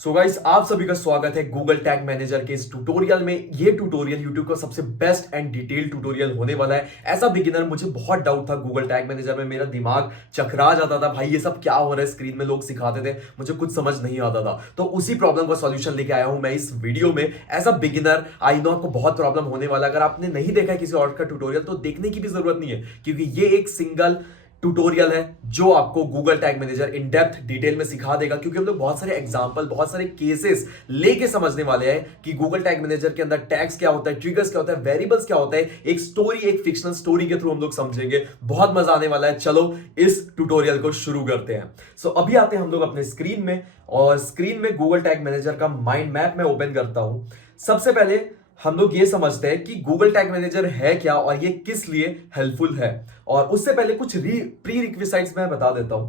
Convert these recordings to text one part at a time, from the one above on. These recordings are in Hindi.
सो गाइस, आप सभी का स्वागत है गूगल टैग मैनेजर के इस ट्यूटोरियल में। ये ट्यूटोरियल यूट्यूब का सबसे बेस्ट एंड डिटेल ट्यूटोरियल होने वाला है। एज बिगिनर मुझे बहुत डाउट था गूगल टैग मैनेजर में, मेरा दिमाग चकरा जाता था। भाई ये सब क्या हो रहा है, स्क्रीन में लोग सिखाते थे, मुझे कुछ समझ नहीं आता था। तो उसी प्रॉब्लम का सॉल्यूशन लेके आया हूं मैं इस वीडियो में। एज बिगिनर आई नो आपको बहुत प्रॉब्लम होने वाला है। अगर आपने नहीं देखा है किसी और का ट्यूटोरियल तो देखने की भी जरूरत नहीं है, क्योंकि ये एक सिंगल ट्यूटोरियल है जो आपको Google tag manager in depth detail में सिखा देगा। क्योंकि हम लोग बहुत सारे एग्जांपल, बहुत सारे केसेस लेके समझने वाले हैं कि गूगल टैग मैनेजर के अंदर टैग्स क्या होता है, ट्रिगर्स क्या होता है, वेरिएबल्स क्या होता है। एक स्टोरी, एक फिक्शनल स्टोरी के थ्रू हम लोग समझेंगे। बहुत मजा आने वाला है। चलो इस ट्यूटोरियल को शुरू करते हैं। सो अभी आते हैं हम लोग अपने स्क्रीन में, और स्क्रीन में गूगल टैग मैनेजर का माइंड मैप में ओपन करता हूं। सबसे पहले हम लोग ये समझते हैं कि गूगल टैग मैनेजर है क्या और ये किस लिए हेल्पफुल है। और उससे पहले कुछ प्री रिक्विजिट्स मैं बता देता हूं।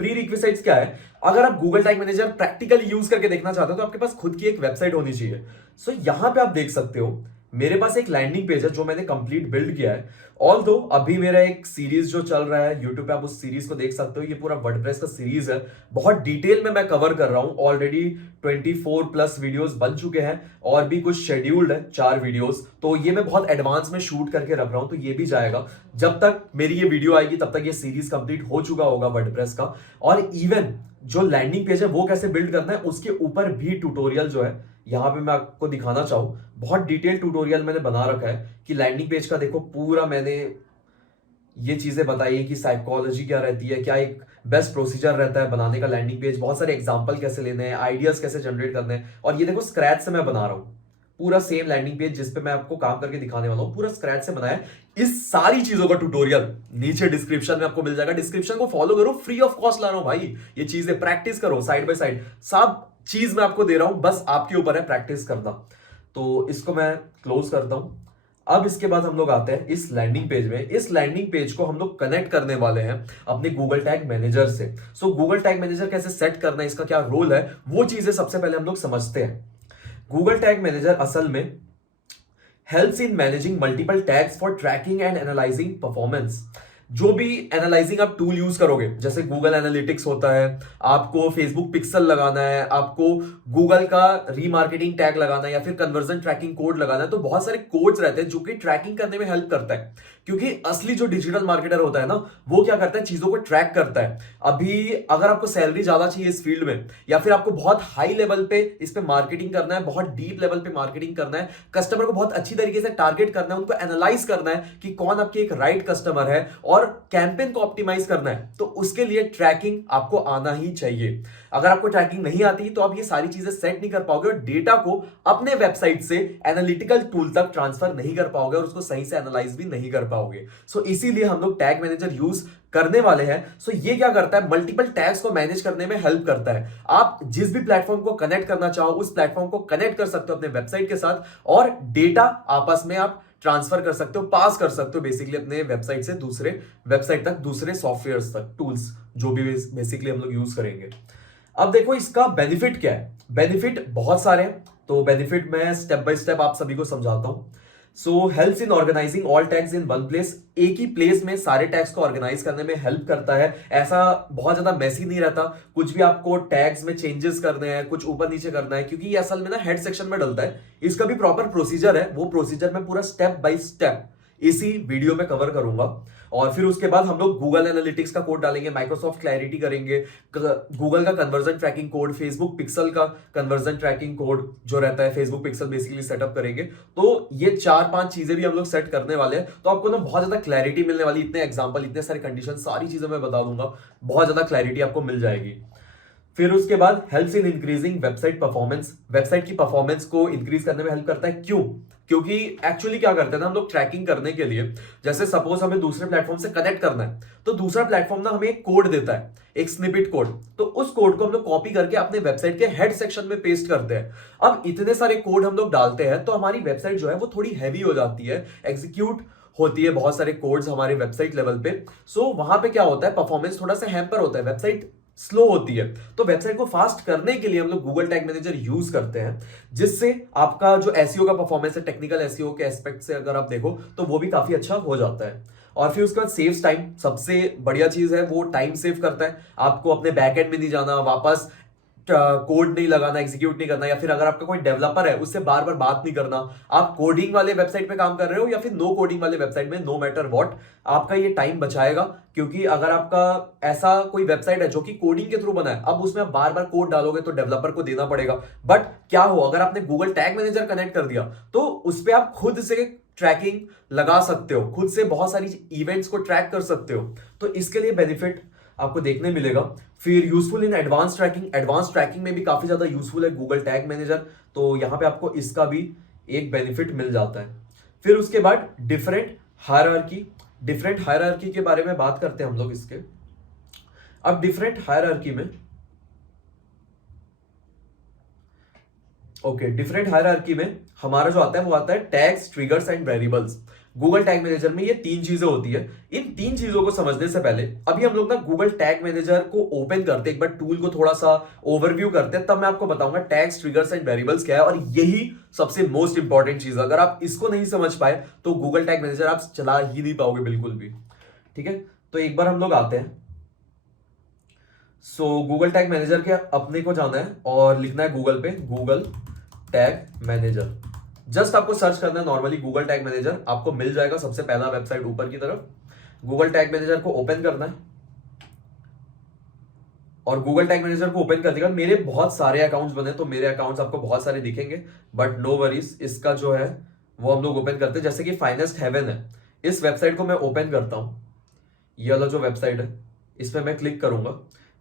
प्री रिक्विजिट्स क्या है? अगर आप Google tag manager practically use करके देखना चाहते हो तो आपके पास खुद की एक वेबसाइट होनी चाहिए। सो यहां पे आप देख सकते हो मेरे पास एक लैंडिंग पेज है जो मैंने कंप्लीट बिल्ड किया है। ऑल दो अभी मेरा एक सीरीज जो चल रहा है यूट्यूब पे, आप उस सीरीज को देख सकते हो। ये पूरा वर्डप्रेस का सीरीज है, बहुत डिटेल में मैं कवर कर रहा हूं। ऑलरेडी 24 प्लस वीडियोस बन चुके हैं और भी कुछ शेड्यूल्ड है 4 वीडियोस। तो ये मैं बहुत एडवांस में शूट करके रख रहा हूं, तो ये भी जाएगा। जब तक मेरी ये वीडियो आएगी तब तक ये सीरीज कंप्लीट हो चुका होगा वर्डप्रेस का। और इवन जो लैंडिंग पेज है वो कैसे बिल्ड करना है उसके ऊपर भी ट्यूटोरियल जो है यहां पे मैं आपको दिखाना चाहूं। बहुत डिटेल ट्यूटोरियल मैंने बना रखा है कि लैंडिंग पेज का देखो पूरा मैंने ये चीजें बताई है कि साइकोलॉजी क्या रहती है, क्या एक बेस्ट प्रोसीजर रहता है बनाने का लैंडिंग पेज, बहुत सारे एग्जांपल कैसे लेने हैं, आइडियाज कैसे जनरेट करने हैं। और ये देखो स्क्रैच से मैं बना रहा हूं पूरा सेम लैंडिंग पेज जिस पे मैं आपको काम करके दिखाने वाला हूं, पूरा स्क्रैच से बनाया है। इस सारी चीजों का ट्यूटोरियल नीचे डिस्क्रिप्शन में आपको मिल जाएगा। डिस्क्रिप्शन को फॉलो करो, फ्री ऑफ कॉस्ट ला रहा हूं भाई। ये चीजें प्रैक्टिस करो साइड बाय साइड, सब चीज मैं आपको दे रहा हूं, बस आपके ऊपर है प्रैक्टिस करना। तो इसको मैं क्लोज करता हूं। अब इसके बाद हम लोग आते हैं इस लैंडिंग पेज में। इस लैंडिंग पेज को हम लोग कनेक्ट करने वाले हैं अपने गूगल टैग मैनेजर से। सो गूगल टैग मैनेजर कैसे सेट करना है, इसका क्या रोल है, वो चीजें सबसे पहले हम लोग समझते हैं। गूगल टैग मैनेजर असल में helps in managing multiple tags for tracking and analysing performance. जो भी एनालाइजिंग आप टूल यूज करोगे, जैसे गूगल एनालिटिक्स होता है, आपको फेसबुक पिक्सल लगाना है, आपको गूगल का रीमार्केटिंग टैग लगाना है, या फिर कन्वर्जन ट्रैकिंग कोड लगाना है, तो बहुत सारे कोड्स रहते हैं जो कि ट्रैकिंग करने में हेल्प करता है। क्योंकि असली जो डिजिटल मार्केटर होता है ना, वो क्या करता है, चीजों को ट्रैक करता है। अभी अगर आपको सैलरी ज्यादा चाहिए इस फील्ड में, या फिर आपको बहुत हाई लेवल पे इस पे मार्केटिंग करना है, बहुत डीप लेवल पे मार्केटिंग करना है, कस्टमर को बहुत अच्छी तरीके से टारगेट करना है, उनको एनालाइज करना है कि कौन आपके एक राइट कस्टमर है, और कैंपेन को ऑप्टिमाइज करना है, तो उसके लिए ट्रैकिंग आपको आना ही चाहिए। अगर आपको ट्रैकिंग नहीं आती तो आप ये सारी चीजें सेट नहीं कर पाओगे और डेटा को अपने वेबसाइट से एनालिटिकल टूल तक ट्रांसफर नहीं कर पाओगे और उसको सही से एनालाइज भी नहीं कर पाओगे। सो इसीलिए हम लोग टैग मैनेजर यूज करने वाले हैं। सो ये क्या करता है, मल्टीपल टैग्स को मैनेज करने में हेल्प करता है। आप जिस भी प्लेटफॉर्म को कनेक्ट करना चाहो उस प्लेटफॉर्म को कनेक्ट कर सकते हो अपने वेबसाइट के साथ, और डेटा आपस में आप ट्रांसफर कर सकते हो, पास कर सकते हो बेसिकली अपने वेबसाइट से दूसरे वेबसाइट तक, दूसरे सॉफ्टवेयर्स तक, टूल्स जो भी बेसिकली हम लोग यूज करेंगे। अब देखो इसका बेनिफिट क्या है। बेनिफिट बहुत सारे हैं, तो बेनिफिट मैं स्टेप बाय स्टेप आप सभी को समझाता हूं। So helps in organizing all tags in one place. एक ही प्लेस में सारे टैग्स को ऑर्गेनाइज करने में हेल्प करता है। ऐसा बहुत ज्यादा मैसी नहीं रहता। कुछ भी आपको टैग्स में चेंजेस करने हैं, कुछ ऊपर नीचे करना है, क्योंकि ये असल में ना हेड सेक्शन में डलता है, इसका भी प्रॉपर प्रोसीजर है। वो प्रोसीजर मैं पूरा स्टेप बाय स्टेप इसी वीडियो में कवर करूंगा। और फिर उसके बाद हम लोग गूगल एनालिटिक्स का कोड डालेंगे, माइक्रोसॉफ्ट क्लैरिटी करेंगे, गूगल का conversion tracking code, Facebook pixel का कन्वर्जन ट्रैकिंग कोड जो रहता है, फेसबुक पिक्सल बेसिकली सेटअप करेंगे। तो ये 4-5 चीजें भी हम लोग सेट करने वाले हैं। तो आपको ना बहुत ज्यादा क्लैरिटी मिलने वाली, इतने एग्जाम्पल, इतने सारे कंडीशन, सारी चीजें मैं बता दूंगा, बहुत ज्यादा क्लैरिटी आपको मिल जाएगी। फिर उसके बाद helps in increasing website performance. Website की परफॉर्मेंस को इंक्रीज करने में हेल्प करता है। क्यों? क्योंकि एक्चुअली क्या करते हैं ना हम लोग ट्रैकिंग करने के लिए, जैसे सपोज हमें दूसरे प्लेटफॉर्म से कनेक्ट करना है, तो दूसरा प्लेटफॉर्म ना हमें एक कोड देता है, एक स्निपेट कोड। तो उस कोड को हम लोग कॉपी करके अपने वेबसाइट के हेड सेक्शन में पेस्ट करते हैं। अब इतने सारे कोड हम लोग डालते हैं तो हमारी वेबसाइट जो है वो थोड़ी हैवी हो जाती है, एग्जीक्यूट होती है बहुत सारे कोड्स हमारे वेबसाइट लेवल पे। सो वहां पे क्या होता है, परफॉर्मेंस थोड़ा सा हैम्पर होता है, वेबसाइट स्लो होती है। तो वेबसाइट को फास्ट करने के लिए हम लोग गूगल टैग मैनेजर यूज करते हैं, जिससे आपका जो एसईओ का परफॉर्मेंस है, टेक्निकल एसईओ के एस्पेक्ट से अगर आप देखो तो वो भी काफी अच्छा हो जाता है। और फिर उसके बाद सेव्स टाइम। सबसे बढ़िया चीज है वो टाइम सेव करता है। आपको अपने बैकएंड में नहीं जाना, वापस कोड नहीं लगाना, एग्जीक्यूट नहीं करना, या फिर अगर आपका कोई डेवलपर है उससे बार बार बात नहीं करना, आप कोडिंग वाले वेबसाइट पे काम कर रहे हो या फिर नो कोडिंग वाले वेबसाइट में, नो मैटर व्हाट, आपका ये टाइम बचाएगा। क्योंकि अगर आपका ऐसा कोई वेबसाइट है जो कि कोडिंग के थ्रू बना है, अब उसमें आप बार बार कोड डालोगे तो डेवलपर को देना पड़ेगा। बट क्या हो, अगर आपने गूगल टैग मैनेजर कनेक्ट कर दिया तो उस पर आप खुद से ट्रैकिंग लगा सकते हो, खुद से बहुत सारी इवेंट्स को ट्रैक कर सकते हो। तो इसके लिए बेनिफिट आपको देखने मिलेगा। फिर यूजफुल इन एडवांस ट्रैकिंग में भी काफी ज्यादा यूजफुल है गूगल टैग मैनेजर, तो यहां पे आपको इसका भी एक बेनिफिट मिल जाता है। फिर उसके बाद डिफरेंट हायरार्की के बारे में बात करते हैं हम लोग इसके। अब डिफरेंट हायरार्की में हमारा जो आता है वो आता है tags, triggers and variables. Google tag manager में ये तीन चीजें होती है। इन तीन चीजों को समझने से पहले अभी हम लोग ना गूगल टैग मैनेजर को ओपन करते हैं, एक बार टूल को थोड़ा सा ओवरव्यू करते हैं, तब मैं आपको बताऊंगा टैग्स, ट्रिगर्स एंड वेरिएबल्स क्या है। और यही सबसे मोस्ट इंपॉर्टेंट चीज है, अगर आप इसको नहीं समझ पाए तो गूगल टैग मैनेजर आप चला ही नहीं पाओगे बिल्कुल भी। ठीक है, तो एक बार हम लोग आते हैं। गूगल टैग मैनेजर के अपने को जाना है और लिखना है गूगल पे गूगल टैग मैनेजर। जस्ट आपको सर्च करना है नॉर्मली गूगल टैग मैनेजर, आपको मिल जाएगा सबसे पहला वेबसाइट ऊपर की तरफ। गूगल टैग मैनेजर को ओपन करना है और गूगल टैग मैनेजर को ओपन कर देगा। मेरे बहुत सारे अकाउंट्स बने तो मेरे अकाउंट्स आपको बहुत सारे दिखेंगे, बट नो वरीज, इसका जो है वो हम लोग ओपन करते हैं। जैसे कि फाइनेस्ट हेवन है, इस वेबसाइट को मैं ओपन करता हूं। ये वाला जो वेबसाइट है इसमें मैं क्लिक करूंगा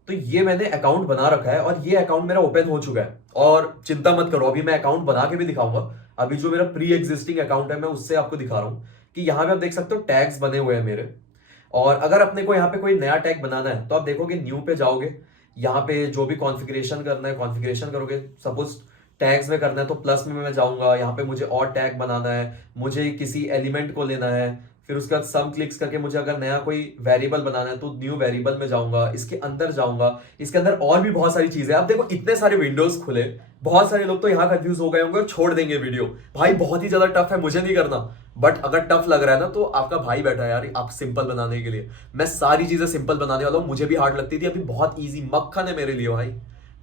तो ये मैंने अकाउंट बना रखा है और ये अकाउंट मेरा ओपन हो चुका है। और चिंता मत करो, अभी मैं अकाउंट बना के भी दिखाऊंगा। अभी जो मेरा प्री एग्जिस्टिंग अकाउंट है मैं उससे आपको दिखा रहा हूं कि यहां पे आप देख सकते हो टैग्स बने हुए हैं मेरे। और अगर अपने को यहाँ पे कोई नया टैग बनाना है तो आप देखोगे न्यू पे जाओगे, यहाँ पे जो भी कॉन्फ़िगरेशन करना है कॉन्फ़िगरेशन करोगे। सपोज टैग्स में करना है तो प्लस में मैं जाऊंगा, यहाँ पे मुझे और टैग बनाना है, मुझे किसी एलिमेंट को लेना है। फिर उसके बाद सम क्लिक्स करके मुझे अगर नया कोई वेरिएबल बनाना है तो न्यू वेरिएबल में जाऊंगा, इसके अंदर जाऊंगा। इसके अंदर और भी बहुत सारी चीजें, आप देखो इतने सारे विंडोज खुले। बहुत सारे लोग तो यहाँ कंफ्यूज हो गए होंगे और छोड़ देंगे वीडियो, भाई बहुत ही ज्यादा टफ है, मुझे नहीं करना। बट अगर टफ लग रहा है ना तो आपका भाई बैठा है यार आप सिंपल बनाने के लिए। मैं सारी चीजें सिंपल बनाने वाला हूँ, मुझे भी हार्ड लगती थी, अभी बहुत ईजी मक्खन है मेरे लिए भाई,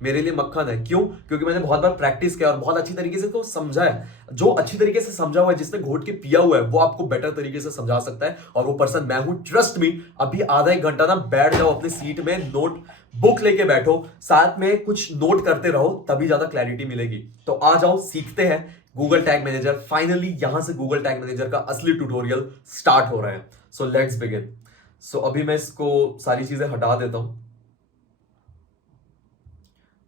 मेरे लिए मक्खन है। क्यों? क्योंकि मैंने बहुत बार प्रैक्टिस किया और बहुत अच्छी तरीके से तो समझा है। जो अच्छी तरीके से समझा हुआ है, जिसने घोट के पिया हुआ है, वो आपको बेटर तरीके से समझा सकता है, और वो पर्सन मैं हूं। ट्रस्ट मी, अभी आधा एक घंटा ना बैठ जाओ अपनी सीट में, नोट बुक लेके बैठो, साथ में कुछ नोट करते रहो, तभी ज्यादा क्लैरिटी मिलेगी। तो आ जाओ सीखते हैं गूगल टैग मैनेजर। फाइनली यहां से गूगल टैग मैनेजर का असली ट्यूटोरियल स्टार्ट हो रहा है। So let's begin. अभी मैं इसको सारी चीजें हटा देता हूं,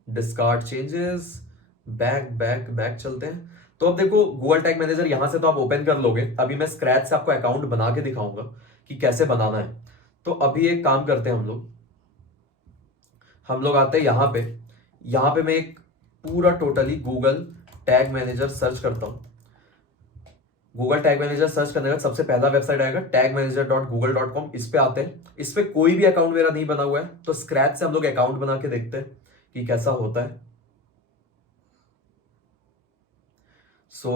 discard changes, back back back चलते हैं। तो अब देखो गूगल टैग मैनेजर यहां से तो आप ओपन कर लोगे। अभी मैं स्क्रैच से आपको अकाउंट बना के दिखाऊंगा कि कैसे बनाना है। तो अभी एक काम करते हैं हम लोग आते हैं यहां पे मैं एक पूरा totally Google tag manager search करता हूं। गूगल टैग मैनेजर सर्च करने का सबसे पहला वेबसाइट आएगा tagmanager.google.com। इस पे आते हैं। इस पे कोई भी अकाउंट मेरा नहीं बना हुआ है, तो स्क्रैच से हम लोग अकाउंट बना के देखते हैं कि कैसा होता है।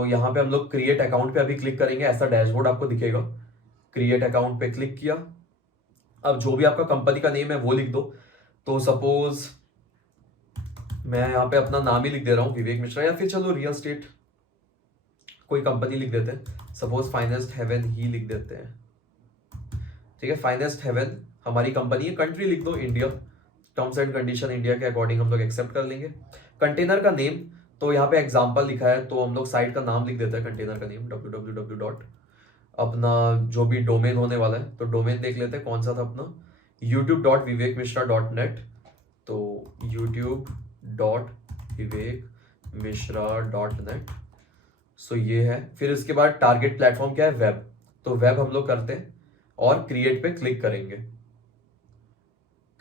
यहां पे हम लोग क्रिएट अकाउंट पे अभी क्लिक करेंगे, ऐसा डैशबोर्ड आपको दिखेगा। क्रिएट अकाउंट पे क्लिक किया। अब जो भी आपका कंपनी का नेम है वो लिख दो। तो सपोज मैं यहाँ पे अपना नाम ही लिख दे रहा हूँ, विवेक मिश्रा, या फिर चलो रियल स्टेट कोई कंपनी लिख देते हैं, सपोज फाइनेस्ट हेवन ही लिख देते हैं। ठीक है, फाइनेस्ट हेवन हमारी कंपनी है। कंट्री लिख दो India, terms and condition India के अकॉर्डिंग हम लोग एक्सेप्ट कर लेंगे। कंटेनर का नेम तो यहाँ पे एग्जांपल लिखा है तो हम लोग साइट का नाम लिख देते हैं, कंटेनर का नेम www. अपना जो भी डोमेन होने वाला है तो डोमेन देख लेते हैं कौन सा था अपना, youtube.vivekmishra.net। तो youtube.vivekmishra.net। ये है। फिर इसके बाद टारगेट प्लेटफॉर्म क्या है, वेब। तो वेब हम लोग करते हैं और क्रिएट पे क्लिक करेंगे।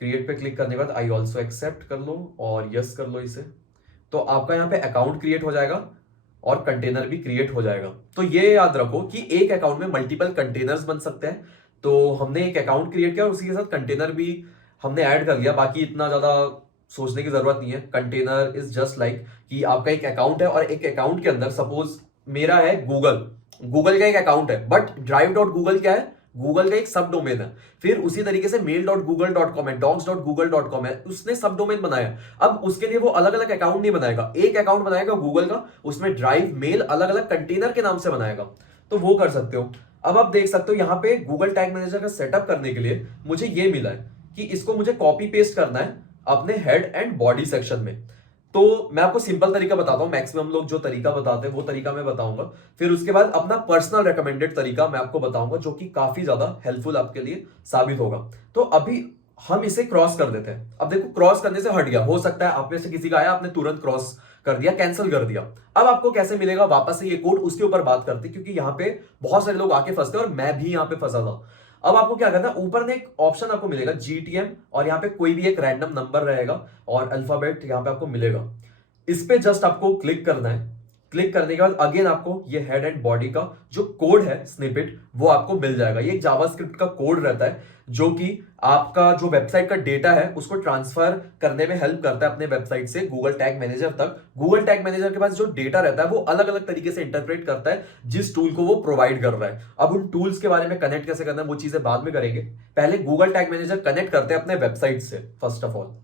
क्रिएट पे क्लिक करने के बाद आई ऑल्सो एक्सेप्ट कर लो और यस कर लो इसे। तो आपका यहाँ पे अकाउंट क्रिएट हो जाएगा और कंटेनर भी क्रिएट हो जाएगा। तो ये याद रखो कि एक अकाउंट में मल्टीपल कंटेनर्स बन सकते हैं। तो हमने एक अकाउंट क्रिएट किया और उसी के साथ कंटेनर भी हमने ऐड कर लिया। बाकी इतना ज्यादा सोचने की जरूरत नहीं है। कंटेनर इज जस्ट लाइक कि आपका एक अकाउंट है और एक अकाउंट के अंदर सपोज मेरा है गूगल का एक अकाउंट है, बट drive.google क्या है, गूगल का एक सब डोमेन है। फिर उसी तरीके से mail.google.com है, docs.google.com है, उसने सब डोमेन बनाया। अब उसके लिए वो अलग अलग अकाउंट नहीं बनाएगा, एक अकाउंट बनाएगा गूगल का, उसमें ड्राइव मेल अलग अलग कंटेनर के नाम से बनाएगा। तो वो कर सकते हो। अब आप देख सकते हो यहाँ पे गूगल टैग मैनेजर का सेटअप करने के लिए मुझे ये मिला है कि इसको मुझे कॉपी पेस्ट करना है अपने हेड एंड बॉडी सेक्शन में। तो मैं आपको सिंपल तरीका बताता हूं, मैक्सिमम लोग जो तरीका बताते हैं वो तरीका मैं बताऊंगा। फिर उसके बाद अपना पर्सनल रेकमेंडेड तरीका मैं आपको बताऊंगा जो कि काफी ज्यादा हेल्पफुल आपके लिए साबित होगा। तो अभी हम इसे क्रॉस कर देते हैं। अब देखो क्रॉस करने से हट गया, हो सकता है आप में से किसी का आया, आपने तुरंत क्रॉस कर दिया, कैंसिल कर दिया। अब आपको कैसे मिलेगा वापस से ये कोड, उसके ऊपर बात करते हैं, क्योंकि यहाँ पे बहुत सारे लोग आके फंसते हैं और मैं भी यहाँ पे फंसा था। अब आपको क्या करना है, ऊपर में एक ऑप्शन आपको मिलेगा GTM, और यहाँ पे कोई भी एक रैंडम नंबर रहेगा और अल्फाबेट यहाँ पे आपको मिलेगा। इस पे जस्ट आपको क्लिक करना है। क्लिक करने के बाद अगेन आपको ये हेड एंड बॉडी का जो कोड है स्निपेट वो आपको मिल जाएगा। ये एक जावास्क्रिप्ट का कोड रहता है जो कि आपका जो वेबसाइट का डेटा है उसको ट्रांसफर करने में हेल्प करता है अपने वेबसाइट से गूगल टैग मैनेजर तक। गूगल टैग मैनेजर के पास जो डेटा रहता है वो अलग अलग तरीके से इंटरप्रेट करता है जिस टूल को वो प्रोवाइड कर रहा है। अब उन टूल्स के बारे में कनेक्ट कैसे करना है वो चीजें बाद में करेंगे, पहले गूगल टैग मैनेजर कनेक्ट करते हैं अपने वेबसाइट से फर्स्ट ऑफ ऑल।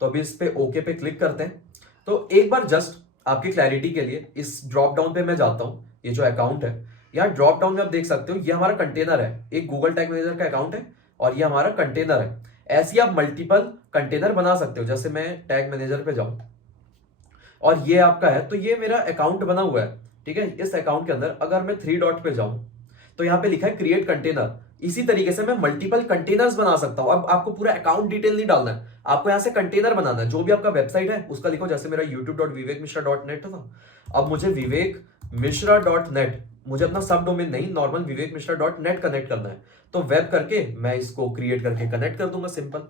तो अभी इस पे ओके पे क्लिक करते हैं। तो एक बार जस्ट आपकी क्लैरिटी के लिए इस ड्रॉप डाउन पे मैं जाता हूं। ये जो अकाउंट है, यहाँ ड्रॉप डाउन में आप देख सकते हो ये हमारा कंटेनर है, एक गूगल टैग मैनेजर का अकाउंट है और ये हमारा कंटेनर है। ऐसे ही आप मल्टीपल कंटेनर बना सकते हो। जैसे मैं टैग मैनेजर पे जाऊं और ये आपका है, तो ये मेरा अकाउंट बना हुआ है, ठीक है। इस अकाउंट के अंदर अगर मैं 3 डॉट पे जाऊं तो यहाँ पे लिखा है क्रिएट कंटेनर। इसी तरीके से मैं मल्टीपल कंटेनर्स बना सकता हूं। अब आपको पूरा अकाउंट डिटेल नहीं डालना है, आपको यहाँ से कंटेनर बनाना है। जो भी आपका वेबसाइट है उसका लिखो, जैसे मेरा youtube.vivekmishra.net था, अब मुझे vivekmishra.net, मुझे अपना सब डोमेन नहीं, नॉर्मल vivekmishra.net कनेक्ट करना है। तो वेब करके मैं इसको क्रिएट करके कनेक्ट कर दूंगा, सिंपल।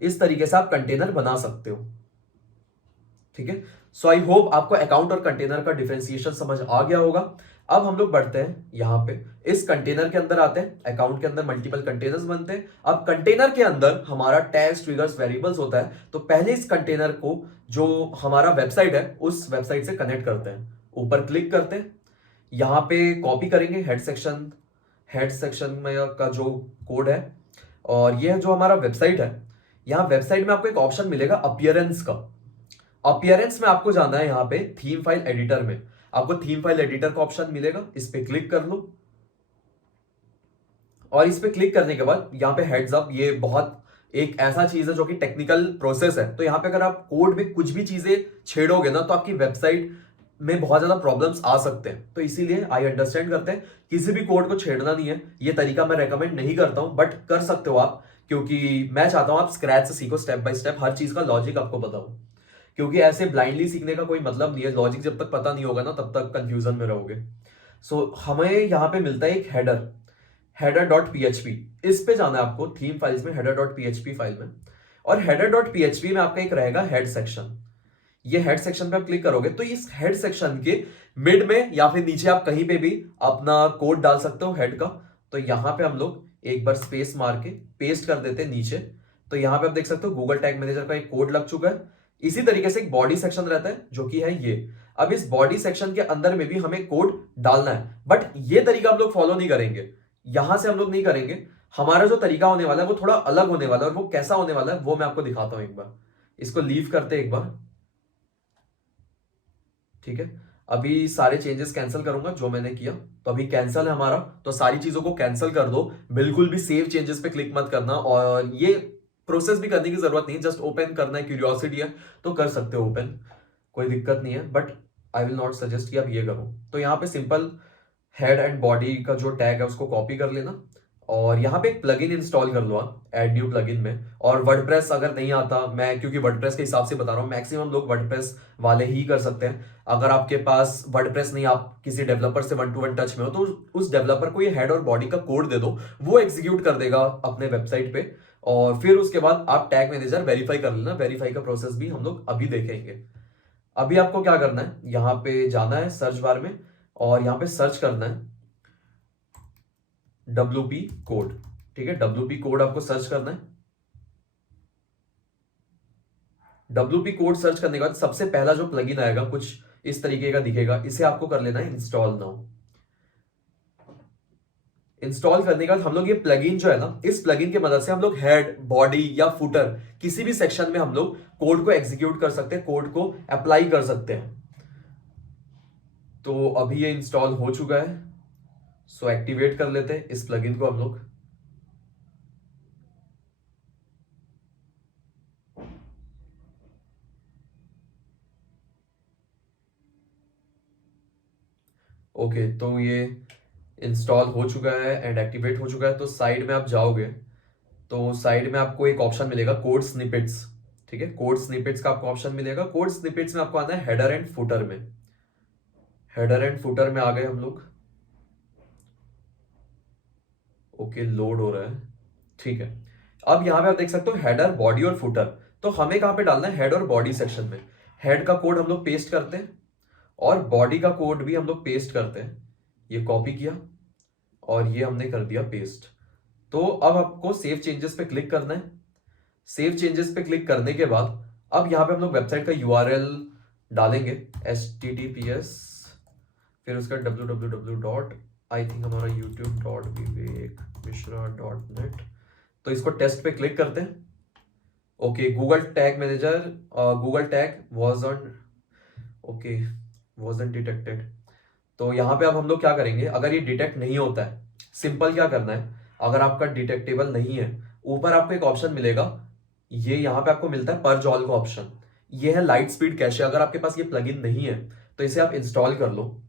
इस तरीके से आप कंटेनर बना सकते हो, ठीक है। सो आई होप आपको अकाउंट और कंटेनर का डिफरेंशिएशन समझ आ गया होगा। अब हम लोग बढ़ते हैं यहाँ पे, इस कंटेनर के अंदर आते हैं। अकाउंट के अंदर मल्टीपल कंटेनर्स बनते हैं। अब कंटेनर के अंदर हमारा टैग्स, ट्रिगर्स, वेरिएबल्स होता है। तो पहले इस कंटेनर को जो हमारा वेबसाइट है उस वेबसाइट से कनेक्ट करते हैं। ऊपर क्लिक करते हैं, यहाँ पे कॉपी करेंगे हेड सेक्शन में का जो कोड है, और ये जो हमारा वेबसाइट है, यहाँ वेबसाइट में आपको एक ऑप्शन मिलेगा अपीयरेंस का। अपीयरेंस में आपको जाना है यहाँ पे थीम फाइल एडिटर में, आपको थीम फाइल एडिटर का ऑप्शन मिलेगा, इस पे क्लिक कर लो। और इस पे क्लिक करने के बाद यहाँ पे हेड्स अप, ये बहुत एक ऐसा चीज है जो कि टेक्निकल प्रोसेस है। तो यहाँ पे अगर आप कोड में कुछ भी चीजें छेड़ोगे ना तो आपकी वेबसाइट में बहुत ज्यादा प्रॉब्लम्स आ सकते हैं। तो इसीलिए आई अंडरस्टैंड करते हैं, किसी भी कोड को छेड़ना नहीं है। ये तरीका मैं रेकमेंड नहीं करता हूं, बट कर सकते हो आप, क्योंकि मैं चाहता हूं आप स्क्रैच से सीखो, स्टेप बाय स्टेप हर चीज का लॉजिक आपको पता हो। क्योंकि ऐसे ब्लाइंडली सीखने का कोई मतलब नहीं है, लॉजिक जब तक पता नहीं होगा ना तब तक कंफ्यूजन में रहोगे। सो हमें यहाँ पे मिलता है एक header.php। इस पे जाना है आपको थीम फाइल्स में, header.php फाइल में। और header.php में आपका एक रहेगा हेड सेक्शन। ये हेड सेक्शन पे आप क्लिक करोगे तो इस हेड सेक्शन के मिड में या फिर नीचे आप कहीं पे भी अपना कोड डाल सकते हो हेड का। तो यहाँ पे हम लोग एक बार स्पेस मार के पेस्ट कर देते हैं नीचे। तो यहाँ पे आप देख सकते हो गूगल टैग मैनेजर का एक कोड लग चुका है। इसी तरीके से एक बॉडी सेक्शन रहता है जो कि है ये। अब इस बॉडी सेक्शन के अंदर में भी हमें कोड डालना है, बट ये तरीका हम लोग फॉलो नहीं करेंगे, यहां से हम लोग नहीं करेंगे। हमारा जो तरीका होने वाला है वो थोड़ा अलग होने वाला है, और वो कैसा होने वाला है वो मैं आपको दिखाता हूं एक बार। इसको लीव करते हैं एक बार, ठीक है। अभी सारे चेंजेस कैंसिल करूंगा जो मैंने किया। तो अभी कैंसिल है हमारा, तो सारी चीजों को कैंसिल कर दो। बिल्कुल भी सेव चेंजेस पे क्लिक मत करना, और ये प्रोसेस भी करने की जरूरत नहीं है, जस्ट ओपन करना है, क्यूरियोसिटी है तो कर सकते हो ओपन, कोई दिक्कत नहीं है। But I will not suggest कि आप ये करो। तो यहाँ पे सिंपल हेड एंड बॉडी का जो टैग है उसको कॉपी कर लेना, और यहाँ पे एक प्लगइन इंस्टॉल कर लो आप ऐड न्यू प्लगइन में। और वर्डप्रेस अगर नहीं आता, मैं क्योंकि वर्डप्रेस के हिसाब से बता रहा हूँ, मैक्सिमम लोग वर्डप्रेस वाले ही कर सकते हैं। अगर आपके पास वर्डप्रेस नहीं, आप किसी डेवलपर से 1-to-1 टच में हो, तो उस डेवलपर को ये हेड और बॉडी का कोड दे दो, वो एग्जीक्यूट कर देगा अपने वेबसाइट पे। और फिर उसके बाद आप टैग मैनेजर वेरीफाई कर लेना। वेरीफाई का प्रोसेस भी हम लोग अभी देखेंगे। अभी आपको क्या करना है, यहाँ पे जाना है सर्च बार में और यहाँ पे सर्च करना है WP कोड, ठीक है। WP कोड आपको सर्च करना है। WP कोड सर्च करने के बाद सबसे पहला जो प्लगइन आएगा कुछ इस तरीके का दिखेगा, इसे आपको कर लेना है इंस्टॉल नाउ। इंस्टॉल करने के बाद हम लोग ये प्लगइन जो है ना, इस प्लगइन की मदद से हम लोग हेड, बॉडी या फुटर किसी भी सेक्शन में हम लोग कोड को एग्जीक्यूट कर सकते हैं, कोड को अप्लाई कर सकते हैं। तो अभी ये इंस्टॉल हो चुका है, सो एक्टिवेट कर लेते हैं इस प्लगइन को हम लोग। ओके, तो ये इंस्टॉल हो चुका है एंड एक्टिवेट हो चुका है। तो साइड में आप जाओगे तो साइड में आपको एक ऑप्शन मिलेगा कोड स्निपेट्स। ठीक है, कोड स्निपेट्स का आपको ऑप्शन मिलेगा। कोड स्निपेट्स में आपको आना है हेडर एंड फुटर में। हेडर एंड फुटर में आ गए हम लोग। ओके, लोड हो रहा है। ठीक है, अब यहां पे आप देख सकते हो हेडर, बॉडी और फुटर। तो हमें कहां पे डालना है? हेड और बॉडी सेक्शन में। हेड का कोड हम लोग पेस्ट करते हैं और बॉडी का कोड भी हम लोग पेस्ट करते हैं। ये कॉपी किया और ये हमने कर दिया पेस्ट। तो अब आपको सेव चेंजेस पे क्लिक करना है। सेव चेंजेस पे क्लिक करने के बाद अब यहाँ पे हम लोग वेबसाइट का यूआरएल डालेंगे, https, फिर उसका www. आई थिंक हमारा youtube.vivekmishra.net। तो इसको टेस्ट पे क्लिक करते हैं। Okay, Google tag manager, Google tag wasn't detected. तो यहाँ पे अब हम लोग क्या करेंगे, अगर ये डिटेक्ट नहीं होता है, सिंपल क्या करना है, अगर आपका डिटेक्टेबल नहीं है, ऊपर आपको एक ऑप्शन मिलेगा, ये यहाँ पे आपको मिलता है परजॉल का ऑप्शन। ये है लाइट स्पीड कैशे। अगर आपके पास ये प्लगइन नहीं है तो इसे आप इंस्टॉल कर लो।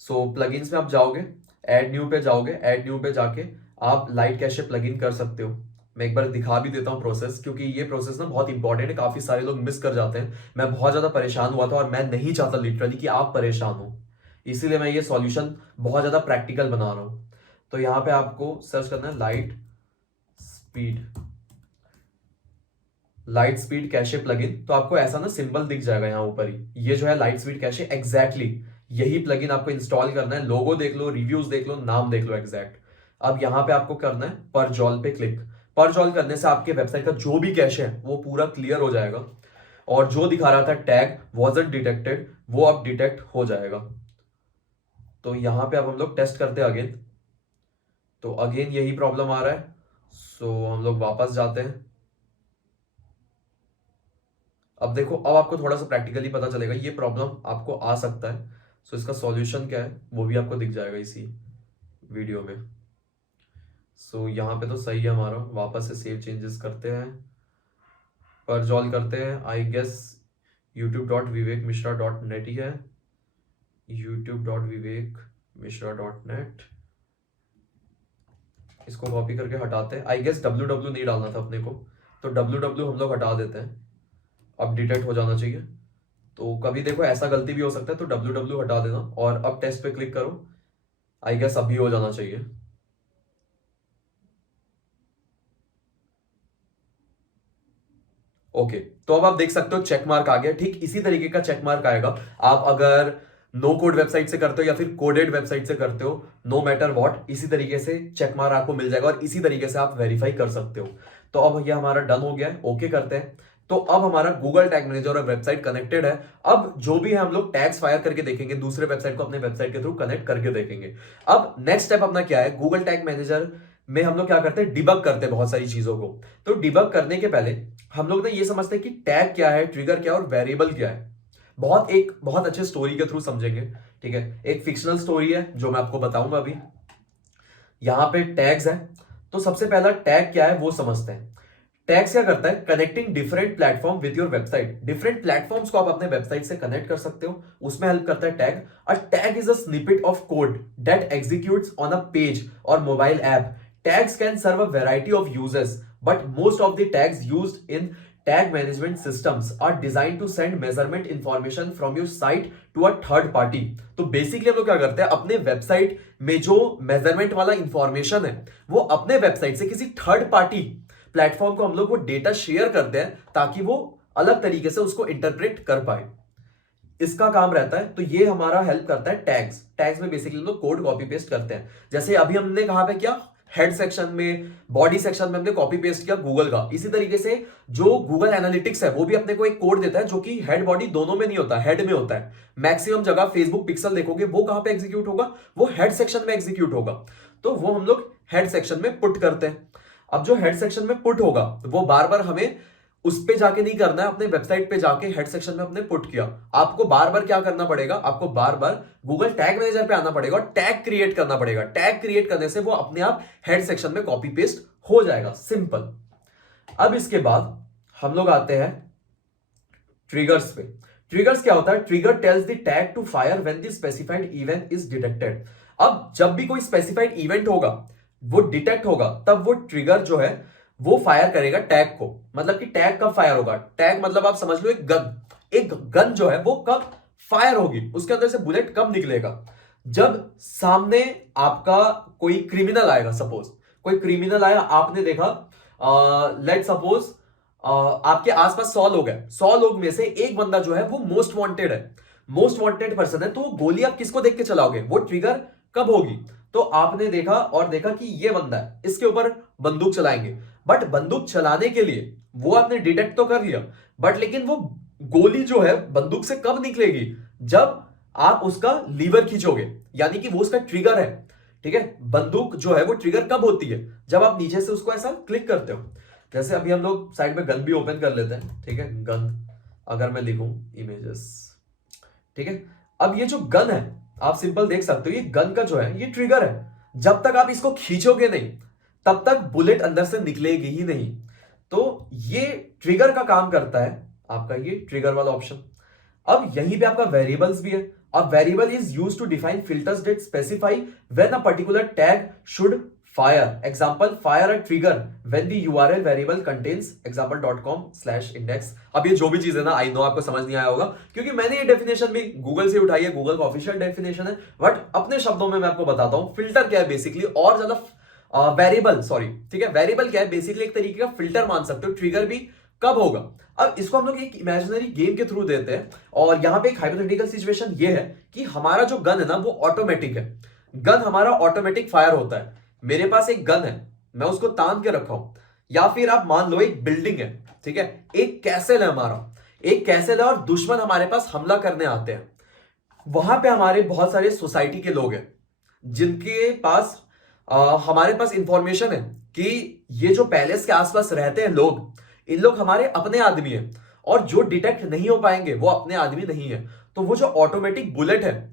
सो प्लगइन्स में आप जाओगे, ऐड न्यू पे जाओगे, ऐड न्यू पे जाके आप लाइट कैशे प्लगइन कर सकते हो। मैं एक बार दिखा भी देता हूँ प्रोसेस, क्योंकि ये प्रोसेस ना बहुत इंपॉर्टेंट है, काफी सारे लोग मिस कर जाते हैं। मैं बहुत ज्यादा परेशान हुआ था और मैं नहीं चाहता लिटरली कि आप परेशान हो, इसीलिए मैं ये सॉल्यूशन बहुत ज्यादा प्रैक्टिकल बना रहा हूं। तो यहाँ पे आपको सर्च करना है लाइट स्पीड कैशे प्लगइन। तो आपको ऐसा ना सिंबल दिख जाएगा यहाँ ऊपर ही, ये जो है लाइट स्पीड कैशे, एग्जैक्टली यही प्लगइन आपको इंस्टॉल करना है। लोगो देख लो, रिव्यूज देख लो, नाम देख लो एग्जैक्ट। अब यहाँ पे आपको करना है परजॉल पे क्लिक। परजॉल करने से आपके वेबसाइट का जो भी कैशे है वो पूरा क्लियर हो जाएगा और जो दिखा रहा था टैग wasn't डिटेक्टेड वो अब डिटेक्ट हो जाएगा। तो यहां पे अब हम लोग टेस्ट करते हैं अगेन। तो अगेन यही प्रॉब्लम आ रहा है। सो हम लोग वापस जाते हैं। अब देखो, अब आपको थोड़ा सा प्रैक्टिकली पता चलेगा ये प्रॉब्लम आपको आ सकता है। सो इसका सॉल्यूशन क्या है वो भी आपको दिख जाएगा इसी वीडियो में। सो यहाँ पे तो सही है हमारा। वापस से सेव चेंजेस करते हैं, परजॉल करते हैं। आई गेस youtube.vivekmishra.net ही है, youtube.vivekmishra.net। इसको कॉपी करके हटाते हैं। आई गेस www नहीं डालना था अपने को, तो www हम लोग हटा देते हैं। अब डिटेक्ट हो जाना चाहिए। तो कभी देखो ऐसा गलती भी हो सकता है, तो www हटा देना और अब टेस्ट पे क्लिक करो। आई गेस अभी हो जाना चाहिए। ओके, तो अब आप देख सकते हो चेक मार्क आ गया। ठीक इसी तरीके का चेक मार्क आएगा आप अगर नो कोड वेबसाइट से करते हो या फिर कोडेड वेबसाइट से करते हो, नो मैटर व्हाट, इसी तरीके से चेक मार्क आपको मिल जाएगा और इसी तरीके से आप वेरीफाई कर सकते हो। तो अब ये हमारा डन हो गया है। ओके करते हैं। तो अब हमारा गूगल टैग मैनेजर और वेबसाइट कनेक्टेड है। अब जो भी है हम लोग टैग्स फायर करके देखेंगे, दूसरे वेबसाइट को अपने वेबसाइट के थ्रू कनेक्ट करके देखेंगे। अब नेक्स्ट स्टेप अपना क्या है, गूगल टैग मैनेजर में हम लोग क्या करते हैं, डिबग करते हैं बहुत सारी चीजों को। तो डिबग करने के पहले हम लोग ना ये समझते हैं कि टैग क्या है, ट्रिगर क्या है और वेरिएबल क्या है। बहुत अच्छे स्टोरी के थ्रू समझेंगे। ठीक है, एक फिक्शनल स्टोरी है जो मैं आपको बताऊंगा अभी। यहां पे टैग्स है, तो सबसे पहला टैग क्या है वो समझते हैं। टैग्स क्या करता है, connecting different platform with your website. Different platforms को आप अपने वेबसाइट से कनेक्ट कर सकते हो, उसमें हेल्प करता है tag. A tag is a snippet of code that executes on a page और mobile app. Tags can serve a variety of uses, but most of the tags used in tag management systems are designed to send measurement information from your site to a third party. तो बेसिकली हम लोग क्या करते हैं, अपने वेबसाइट में जो मेजरमेंट वाला इंफॉर्मेशन है वो अपने वेबसाइट से किसी थर्ड पार्टी प्लेटफॉर्म को हम लोग वो डेटा शेयर करते हैं ताकि वो अलग तरीके से उसको इंटरप्रेट कर पाए। इसका काम रहता है। तो ये हमारा हेल्प करता है टैग्स। टैग्स में बेसिकली हम लोग कोड कॉपी पेस्ट करते हैं। जैसे अभी हमने कहां पे किया, हेड सेक्शन में, बॉडी सेक्शन में हमने कॉपी पेस्ट किया गूगल का। इसी तरीके से जो गूगल एनालिटिक्स है वो भी अपने को एक कोड देता है जो कि हेड बॉडी दोनों में नहीं होता, हेड में होता है। मैक्सिमम जगह फेसबुक पिक्सल देखोगे वो कहां पे एग्जीक्यूट होगा, वो हेड सेक्शन में एग्जीक्यूट होगा। तो वो हम लोग हेड सेक्शन में पुट करते हैं। अब जो हेड सेक्शन में पुट होगा वो बार बार हमें उस पे जाके नहीं करना है, अपने वेबसाइट पे जाके हेड सेक्शन में अपने पुट किया। आपको बार बार क्या करना पड़ेगा, आपको बार बार गूगल टैग मैनेजर पे आना पड़ेगा और टैग क्रिएट करना पड़ेगा। टैग क्रिएट करने से वो अपने आप हेड सेक्शन में कॉपी पेस्ट हो जाएगा, सिंपल। अब इसके बाद हम लोग आते हैं ट्रिगर्स पे। ट्रिगर्स क्या होता है? Trigger tells the tag to fire when the specified event is detected. अब जब भी कोई स्पेसिफाइड इवेंट होगा, वो डिटेक्ट होगा, तब वो ट्रिगर जो है वो फायर करेगा टैग को। मतलब कि टैग कब फायर होगा? टैग मतलब आप समझ लो एक गन जो है वो कब फायर होगी, उसके अंदर से बुलेट कब निकलेगा? जब सामने आपका कोई क्रिमिनल आएगा। सपोज कोई क्रिमिनल आया, आपने देखा, लेट सपोज आपके आसपास 100 लोग हैं, 100 लोग में से एक बंदा जो है वो मोस्ट वांटेड है, मोस्ट वांटेड पर्सन है, तो वो गोली आप किसको देख के चलाओगे? वो ट्रिगर कब होगी? तो आपने देखा और देखा कि ये बंदा है, इसके ऊपर बंदूक चलाएंगे। बट बंदूक चलाने के लिए वो आपने डिटेक्ट तो कर लिया, बट लेकिन वो गोली जो है बंदूक से कब निकलेगी? जब आप उसका लीवर खींचोगे, यानी कि वो उसका ट्रिगर है। ठीक है, बंदूक जो है वो ट्रिगर कब होती है? जब आप नीचे से उसको ऐसा क्लिक करते हो। जैसे अभी हम लोग साइड में गन भी ओपन कर लेते हैं। ठीक है, गन अगर मैं लिखूं इमेजेस, ठीक है, अब ये जो गन है आप सिंपल देख सकते हो, ये गन का जो है ये ट्रिगर है। जब तक आप इसको खींचोगे नहीं तब तक बुलेट अंदर से निकलेगी ही नहीं। तो ये ट्रिगर का काम करता है आपका ये ट्रिगर वाला ऑप्शन। अब यहीं पे आपका वेरिएबल्स भी है। अब variable is used to define filters that specify when a particular tag should fire. Example, fire a trigger when the URL variable contains example.com/index। अब ये जो भी चीज है ना, आई नो आपको समझ नहीं आया होगा, क्योंकि मैंने ये डेफिनेशन भी गूगल से उठाई है, गूगल का ऑफिशियल डेफिनेशन है, बट अपने शब्दों में मैं आपको बताता हूं फिल्टर क्या है बेसिकली, और ज्यादा वेरिएबल, सॉरी, ठीक है, वेरिएबल क्या है? बेसिकली एक तरीके का फिल्टर मान सकते हो। ट्रिगर भी कब होगा? अब इसको हम लोग एक इमेजिनरी गेम के थ्रू देते हैं, और यहां पे एक हाइपोथेटिकल सिचुएशन ये है कि हमारा जो गन है ना वो ऑटोमेटिक है। गन हमारा ऑटोमेटिक फायर होता है। मेरे पास एक गन है, मैं उसको तान के रखा हूं, या फिर आप मान लो एक बिल्डिंग है, ठीक है, एक कैसल है हमारा, एक कैसल है, और दुश्मन हमारे पास हमला करने आते हैं। वहां पे हमारे बहुत सारे सोसाइटी के लोग हैं जिनके पास हमारे पास इंफॉर्मेशन है कि ये जो पैलेस के आसपास रहते हैं लोग, इन लोग हमारे अपने आदमी हैं, और जो डिटेक्ट नहीं हो पाएंगे वो अपने आदमी नहीं है। तो वो जो ऑटोमेटिक बुलेट है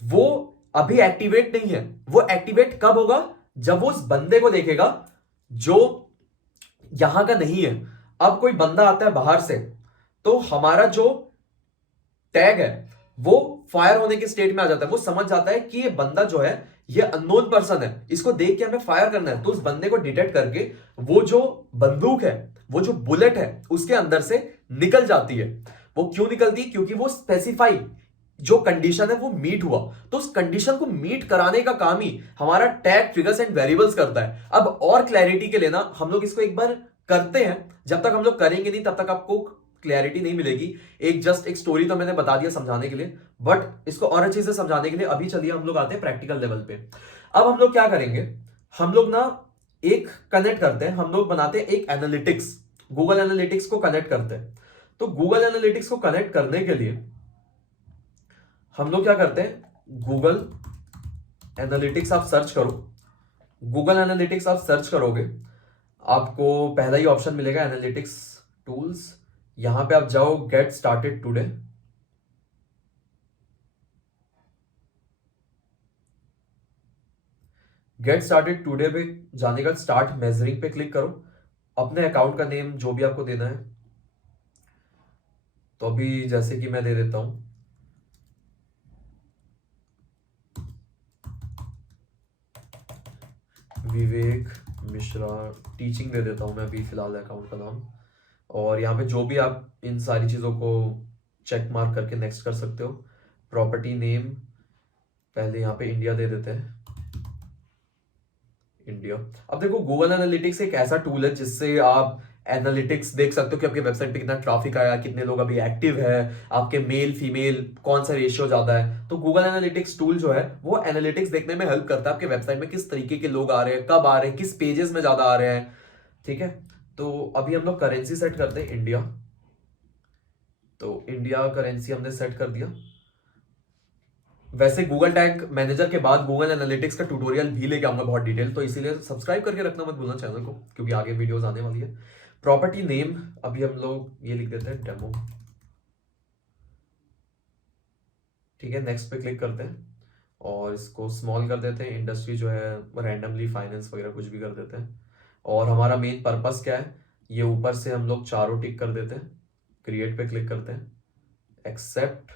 वो अभी एक्टिवेट नहीं है। वो एक्टिवेट कब होगा? जब वो उस बंदे को देखेगा जो यहां का नहीं है। अब कोई बंदा आता है बाहर से, तो हमारा जो टैग है वो फायर होने के स्टेट में आ जाता है। वो समझ जाता है कि ये बंदा जो है ये अननोन पर्सन है, इसको देख के हमें फायर करना है। तो उस बंदे को डिटेक्ट करके वो जो बंदूक है, वो जो बुलेट है उसके अंदर से निकल जाती है। वो क्यों निकलती है? क्योंकि वो स्पेसिफाई जो कंडीशन है वो मीट हुआ। तो उस कंडीशन को मीट कराने का काम ही हमारा टैग, ट्रिगर्स एंड वेरिएबल्स करता है। अब और क्लैरिटी के लिए ना हम लोग इसको एक बार करते हैं। जब तक हम लोग करेंगे नहीं तब तक आपको क्लैरिटी नहीं मिलेगी। एक स्टोरी तो मैंने बता दिया समझाने के लिए, बट इसको और अच्छे से समझाने के लिए अभी चलिए हम लोग आते हैं प्रैक्टिकल लेवल पे। अब हम लोग क्या करेंगे, हम लोग ना एक कनेक्ट करते हैं, हम लोग बनाते हैं एक एनालिटिक्स, गूगल एनालिटिक्स को कनेक्ट करते हैं। तो गूगल एनालिटिक्स को कनेक्ट करने के लिए हम लोग क्या करते हैं, गूगल एनालिटिक्स आप सर्च करो। गूगल एनालिटिक्स आप सर्च करोगे, आपको पहला ही ऑप्शन मिलेगा एनालिटिक्स टूल्स। यहां पे आप जाओ get started today. Get started today पे जाने का स्टार्ट मेजरिंग पे क्लिक करो। अपने अकाउंट का नेम जो भी आपको देना है, तो अभी जैसे कि मैं दे देता हूं विवेक मिश्रा टीचिंग दे देता हूं मैं अभी फिलहाल अकाउंट का नाम। और यहाँ पे जो भी आप इन सारी चीज़ों को चेक मार्क करके नेक्स्ट कर सकते हो। प्रॉपर्टी नेम पहले यहाँ पे इंडिया दे देते हैं, इंडिया। अब देखो गूगल एनालिटिक्स एक ऐसा टूल है जिससे आप एनालिटिक्स देख सकते हो कि आपके वेबसाइट पे कितना ट्रैफिक आया, कितने लोग अभी एक्टिव है, आपके मेल फीमेल कौन सा रेशियो ज्यादा है। तो गूगल एनालिटिक्स टूल जो है वो एनालिटिक्स देखने में हेल्प करता है, आपके वेबसाइट में किस तरीके के लोग आ रहे हैं, कब आ रहे हैं, किस पेजेस में ज्यादा आ रहे हैं। ठीक है, तो अभी हम लोग करेंसी सेट करते हैं इंडिया। तो इंडिया करेंसी हमने सेट कर दिया। वैसे गूगल टैग मैनेजर के बाद गूगल एनालिटिक्स का ट्यूटोरियल भी लेके आऊंगा बहुत डिटेल, तो इसीलिए सब्सक्राइब करके रखना मत भूलना चैनल को, क्योंकि आगे वीडियोस आने वाली है। प्रॉपर्टी नेम अभी हम लोग ये लिख देते हैं डेमो, ठीक है। नेक्स्ट पे क्लिक करते हैं और इसको स्मॉल कर देते हैं। इंडस्ट्री जो है रैंडमली फाइनेंस वगैरह कुछ भी कर देते हैं। और हमारा मेन पर्पस क्या है, ये ऊपर से हम लोग चारों टिक कर देते हैं। क्रिएट पे क्लिक करते हैं, एक्सेप्ट,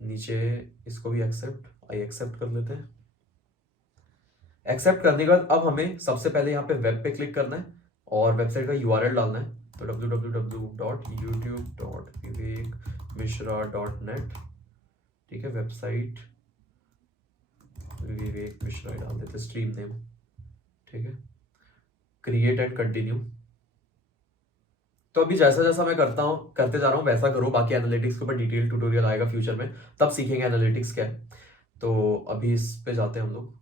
नीचे इसको भी एक्सेप्ट, आई एक्सेप्ट कर लेते हैं। एक्सेप्ट करने के बाद अब हमें सबसे पहले यहाँ पे वेब पे क्लिक करना है और वेबसाइट का यूआरएल डालना है। तो www.youtube.vivekmishra.net, ठीक है। वेबसाइट विवेक मिश्रा डाल देते, स्ट्रीम नेम, ठीक है। Create and continue. तो अभी जैसा जैसा मैं करते जा रहा हूँ वैसा करो। बाकी एनालिटिक्स के ऊपर डिटेल ट्यूटोरियल आएगा फ्यूचर में, तब सीखेंगे एनालिटिक्स क्या है। तो अभी इस पे जाते हैं हम लोग।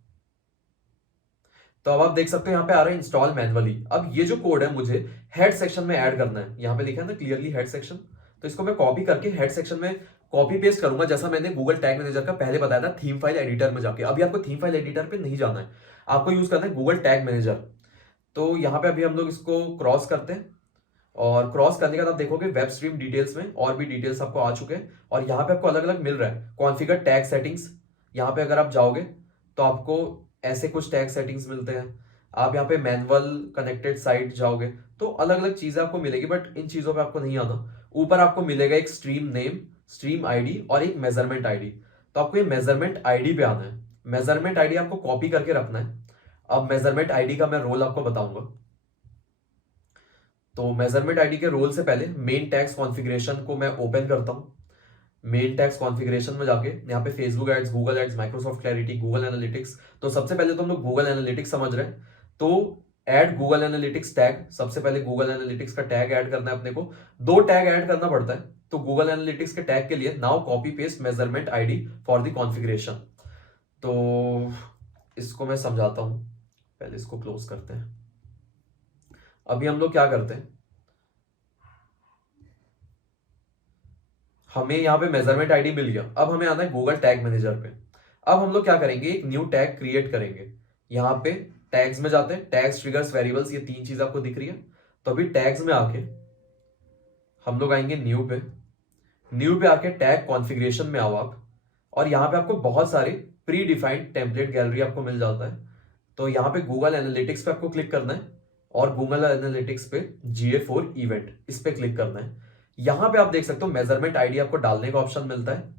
तो अब आप देख सकते हो यहाँ पे आ रहा है इंस्टॉल मैनुअली। अब ये जो कोड है मुझे हेड सेक्शन में ऐड करना है। यहाँ पे लिखा है ना क्लियरली हेड सेक्शन, तो इसको मैं कॉपी करके हेड सेक्शन में कॉपी पेस्ट करूंगा, जैसा मैंने गूगल टैग मैनेजर का पहले बताया था थीम फाइल एडिटर में जाके। अभी आपको थीम फाइल एडिटर पे नहीं जाना है, आपको यूज करना है गूगल टैग मैनेजर। तो यहाँ पे अभी हम लोग इसको क्रॉस करते हैं और क्रॉस करने के बाद आप देखोगे वेब स्ट्रीम डिटेल्स में और भी डिटेल्स आपको आ चुके हैं और यहाँ पे आपको अलग अलग मिल रहा है कॉन्फ़िगर टैग सेटिंग्स। यहाँ पे अगर आप जाओगे तो आपको ऐसे कुछ टैग सेटिंग्स मिलते हैं। आप यहाँ पे मैनुअल कनेक्टेड साइट जाओगे तो अलग अलग चीजें आपको मिलेगी, बट इन चीजों पे आपको नहीं आना। ऊपर आपको मिलेगा एक स्ट्रीम नेम, स्ट्रीम आईडी और एक मेजरमेंट आईडी। तो आपको ये मेजरमेंट आईडी पे आना है। मेजरमेंट आईडी आपको कॉपी करके रखना है। अब मेजरमेंट आईडी का मैं रोल आपको बताऊंगा। तो मेजरमेंट आईडी के रोल से पहले मेन टैग्स कॉन्फ़िगरेशन को मैं ओपन करता हूं। मेन टैग्स कॉन्फ़िगरेशन में जाके यहाँ पे Facebook ads, Google ads, Microsoft Clarity, Google analytics. तो सबसे पहले तो हम लोग गूगल एनालिटिक्स समझ रहे हैं, तो ऐड गूगल एनालिटिक्स टैग। सबसे पहले गूगल एनालिटिक्स का टैग ऐड करना है अपने को। दो टैग ऐड करना पड़ता है। तो गूगल एनालिटिक्स के टैग के लिए now copy paste measurement ID for the configuration. तो इसको मैं समझाता हूं, पहले इसको क्लोज करते हैं। अभी हम लोग क्या करते हैं, हमें यहाँ पे मेजरमेंट आईडी मिल गया। अब हमें आना है गूगल टैग मैनेजर पे। अब हम लोग क्या करेंगे, एक न्यू टैग क्रिएट करेंगे। यहाँ पे टैग्स में जाते हैं, टैग्स, ट्रिगर्स, वेरिएबल्स, ये तीन चीज आपको दिख रही है। तो अभी टैग्स में आके हम लोग आएंगे न्यू पे। न्यू पे आके टैग कॉन्फ़िगरेशन में आओ आप, और यहाँ पे आपको बहुत सारे प्री डिफाइंड टेम्पलेट गैलरी आपको मिल जाता है। तो यहाँ पे गूगल एनालिटिक्स पे आपको क्लिक करना है और गूगल एनालिटिक्स पे GA4 इवेंट, इस पे क्लिक करना है। यहाँ पे आप देख सकते हो मेजरमेंट आईडी आपको डालने का ऑप्शन मिलता है।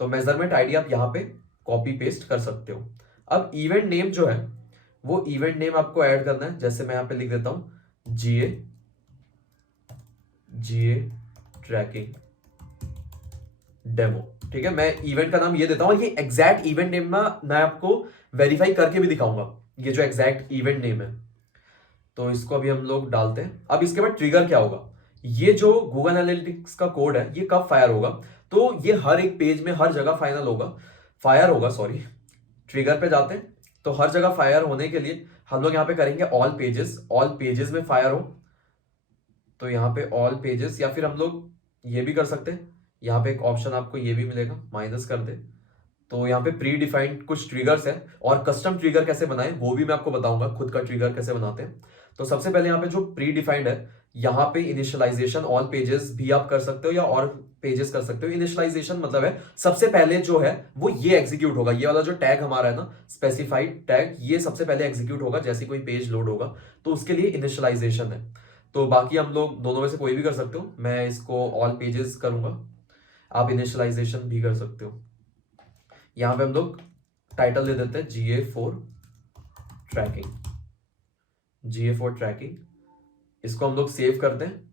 तो मेजरमेंट आईडी आप यहाँ पे कॉपी पेस्ट कर सकते हो। अब इवेंट नेम जो है वो इवेंट नेम आपको ऐड करना है। जैसे मैं यहाँ पे लिख देता हूं GA ट्रैकिंग डेमो, ठीक है। मैं इवेंट का नाम ये देता हूं। ये एग्जैक्ट इवेंट नेम में मैं आपको वेरीफाई करके भी दिखाऊंगा, ये जो एग्जैक्ट इवेंट नेम है। तो इसको अभी हम लोग डालते हैं। अब इसके बाद ट्रिगर क्या होगा, ये जो गूगल एनालिटिक्स का कोड है ये कब फायर होगा, तो ये हर एक पेज में हर जगह फायर होगा सॉरी। ट्रिगर पे जाते हैं तो हर जगह फायर होने के लिए हम लोग यहाँ पे करेंगे ऑल पेजेस में फायर हो। तो यहाँ पे ऑल पेजेस, या फिर हम लोग ये भी कर सकते हैं, यहाँ पे एक ऑप्शन आपको ये भी मिलेगा, माइनस कर दे। तो यहाँ पे प्री डिफाइंड कुछ ट्रिगर्स है और कस्टम ट्रिगर कैसे बनाएं वो भी मैं आपको बताऊंगा, खुद का ट्रिगर कैसे बनाते हैं। तो सबसे पहले यहाँ पे जो प्री डिफाइंड है, यहाँ पे इनिशियलाइजेशन ऑल पेजेस भी आप कर सकते हो या और पेजेस कर सकते हो। इनिशियलाइजेशन मतलब है सबसे पहले जो है वो ये एग्जीक्यूट होगा, ये वाला जो टैग हमारा है ना स्पेसिफाइड टैग, ये सबसे पहले एग्जीक्यूट होगा जैसे कोई पेज लोड होगा, तो उसके लिए इनिशियलाइजेशन है। तो बाकी हम लोग दोनों में से कोई भी कर सकते हो, मैं इसको ऑल पेजेस करूंगा, आप इनिशियलाइजेशन भी कर सकते हो। यहां पे हम लोग टाइटल दे देते हैं GA4 ट्रैकिंग। इसको हम लोग सेव करते हैं।